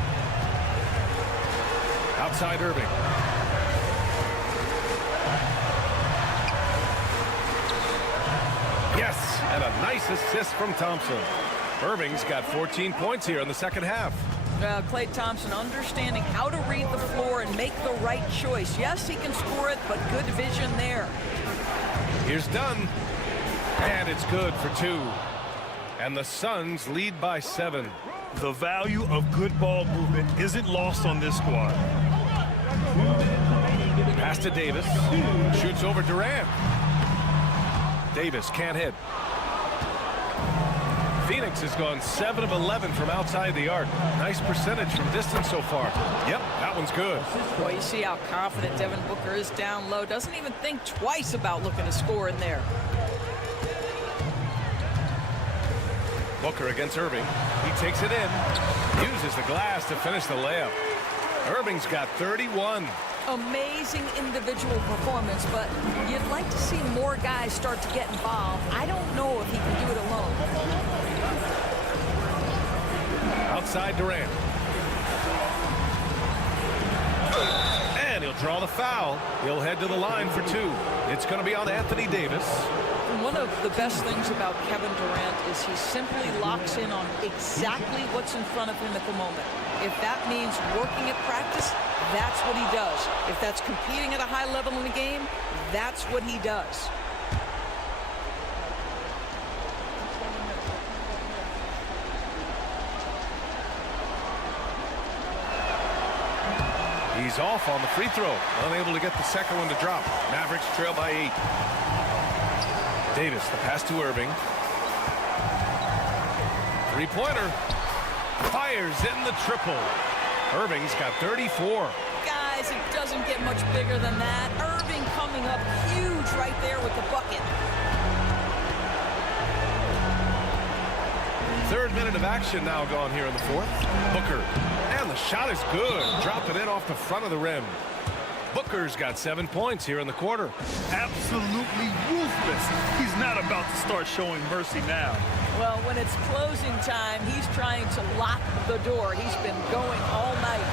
Outside Irving. Yes, and a nice assist from Thompson. Irving's got 14 points here in the second half. Klay Thompson understanding how to read the floor and make the right choice. Yes, he can score it, but good vision there. Here's Dunn. And it's good for 2. And the Suns lead by 7. The value of good ball movement isn't lost on this squad. Pass to Davis. Shoots over Durant. Davis can't hit. Phoenix has gone 7 of 11 from outside the arc. Nice percentage from distance so far. Yep, that one's good. Boy, you see how confident Devin Booker is down low. Doesn't even think twice about looking to score in there. Booker against Irving. He takes it in. Uses the glass to finish the layup. Irving's got 31. Amazing individual performance, but you'd like to see more guys start to get involved. I don't know if he can do it alone. Outside Durant. And he'll draw the foul. He'll head to the line for 2. It's going to be on Anthony Davis. One of the best things about Kevin Durant is he simply locks in on exactly what's in front of him at the moment. If that means working at practice, that's what he does. If that's competing at a high level in the game, that's what he does. He's off on the free throw. Unable to get the second one to drop. Mavericks trail by 8. Davis, the pass to Irving. Three-pointer. Fires in the triple. Irving's got 34. Guys, it doesn't get much bigger than that. Irving coming up huge right there with the bucket. Third minute of action now gone here in the fourth. Booker. And the shot is good. Drop it in off the front of the rim. Booker's got 7 points here in the quarter. Absolutely ruthless. He's not about to start showing mercy now. Well, when it's closing time, he's trying to lock the door. He's been going all night.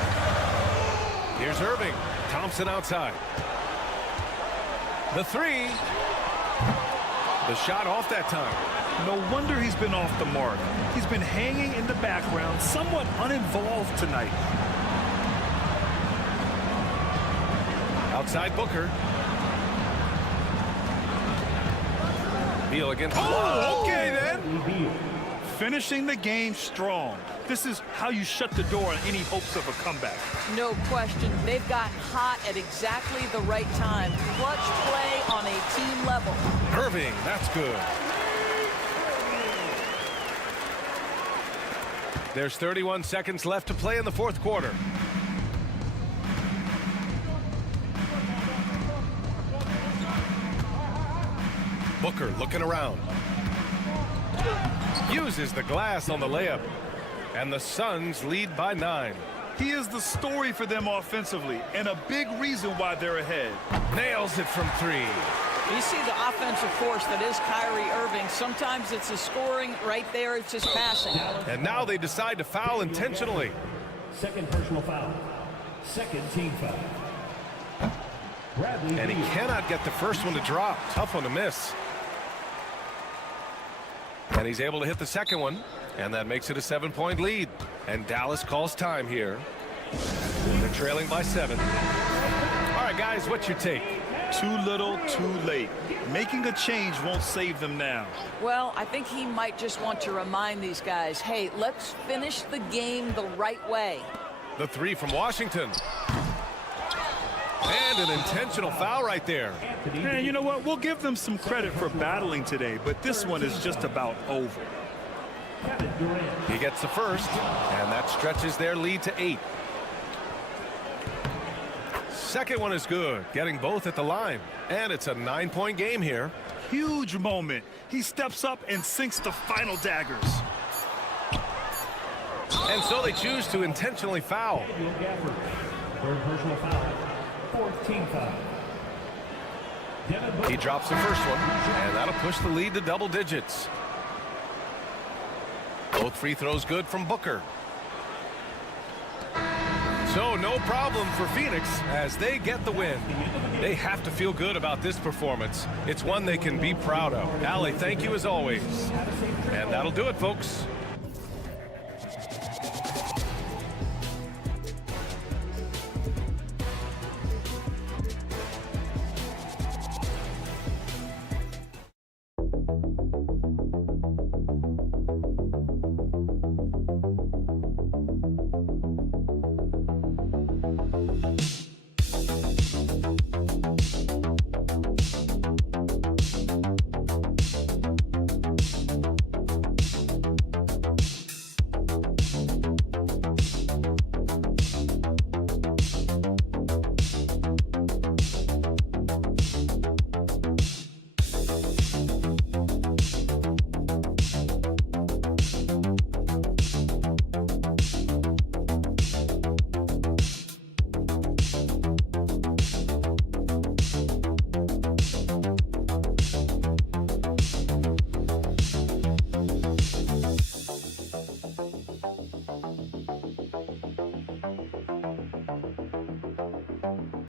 Here's Irving. Thompson outside. The 3. The shot off that time. No wonder he's been off the mark. He's been hanging in the background, somewhat uninvolved tonight. Outside Booker. Beal against. Oh, okay then. finishing the game strong. This is how you shut the door on any hopes of a comeback. No question. They've gotten hot at exactly the right time. Clutch play on a team level. Irving, that's good. There's 31 seconds left to play in the fourth quarter. Booker looking around. Uses the glass on the layup. And the Suns lead by 9. He is the story for them offensively and a big reason why they're ahead. Nails it from 3. You see the offensive force that is Kyrie Irving. Sometimes it's his scoring. Right there, it's his passing. And now they decide to foul intentionally. Second personal foul. Second team foul. And he cannot get the first one to drop. Tough one to miss. And he's able to hit the second one. And that makes it a 7-point lead. And Dallas calls time here. They're trailing by 7. All right, guys, what's your take? Too little, too late. Making a change won't save them now. Well, I think he might just want to remind these guys, hey, let's finish the game the right way. The 3 from Washington. And an intentional foul right there. And you know what? We'll give them some credit for battling today, but this one is just about over. He gets the first, and that stretches their lead to 8. Second one is good, getting both at the line. And it's a 9-point game here. Huge moment. He steps up and sinks the final daggers. And so they choose to intentionally foul. Third personal foul. Fourth team foul. He drops the first one, and that'll push the lead to double digits. Both free throws good from Booker. So no problem for Phoenix as they get the win. They have to feel good about this performance. It's one they can be proud of. Allie, thank you as always. And that'll do it, folks.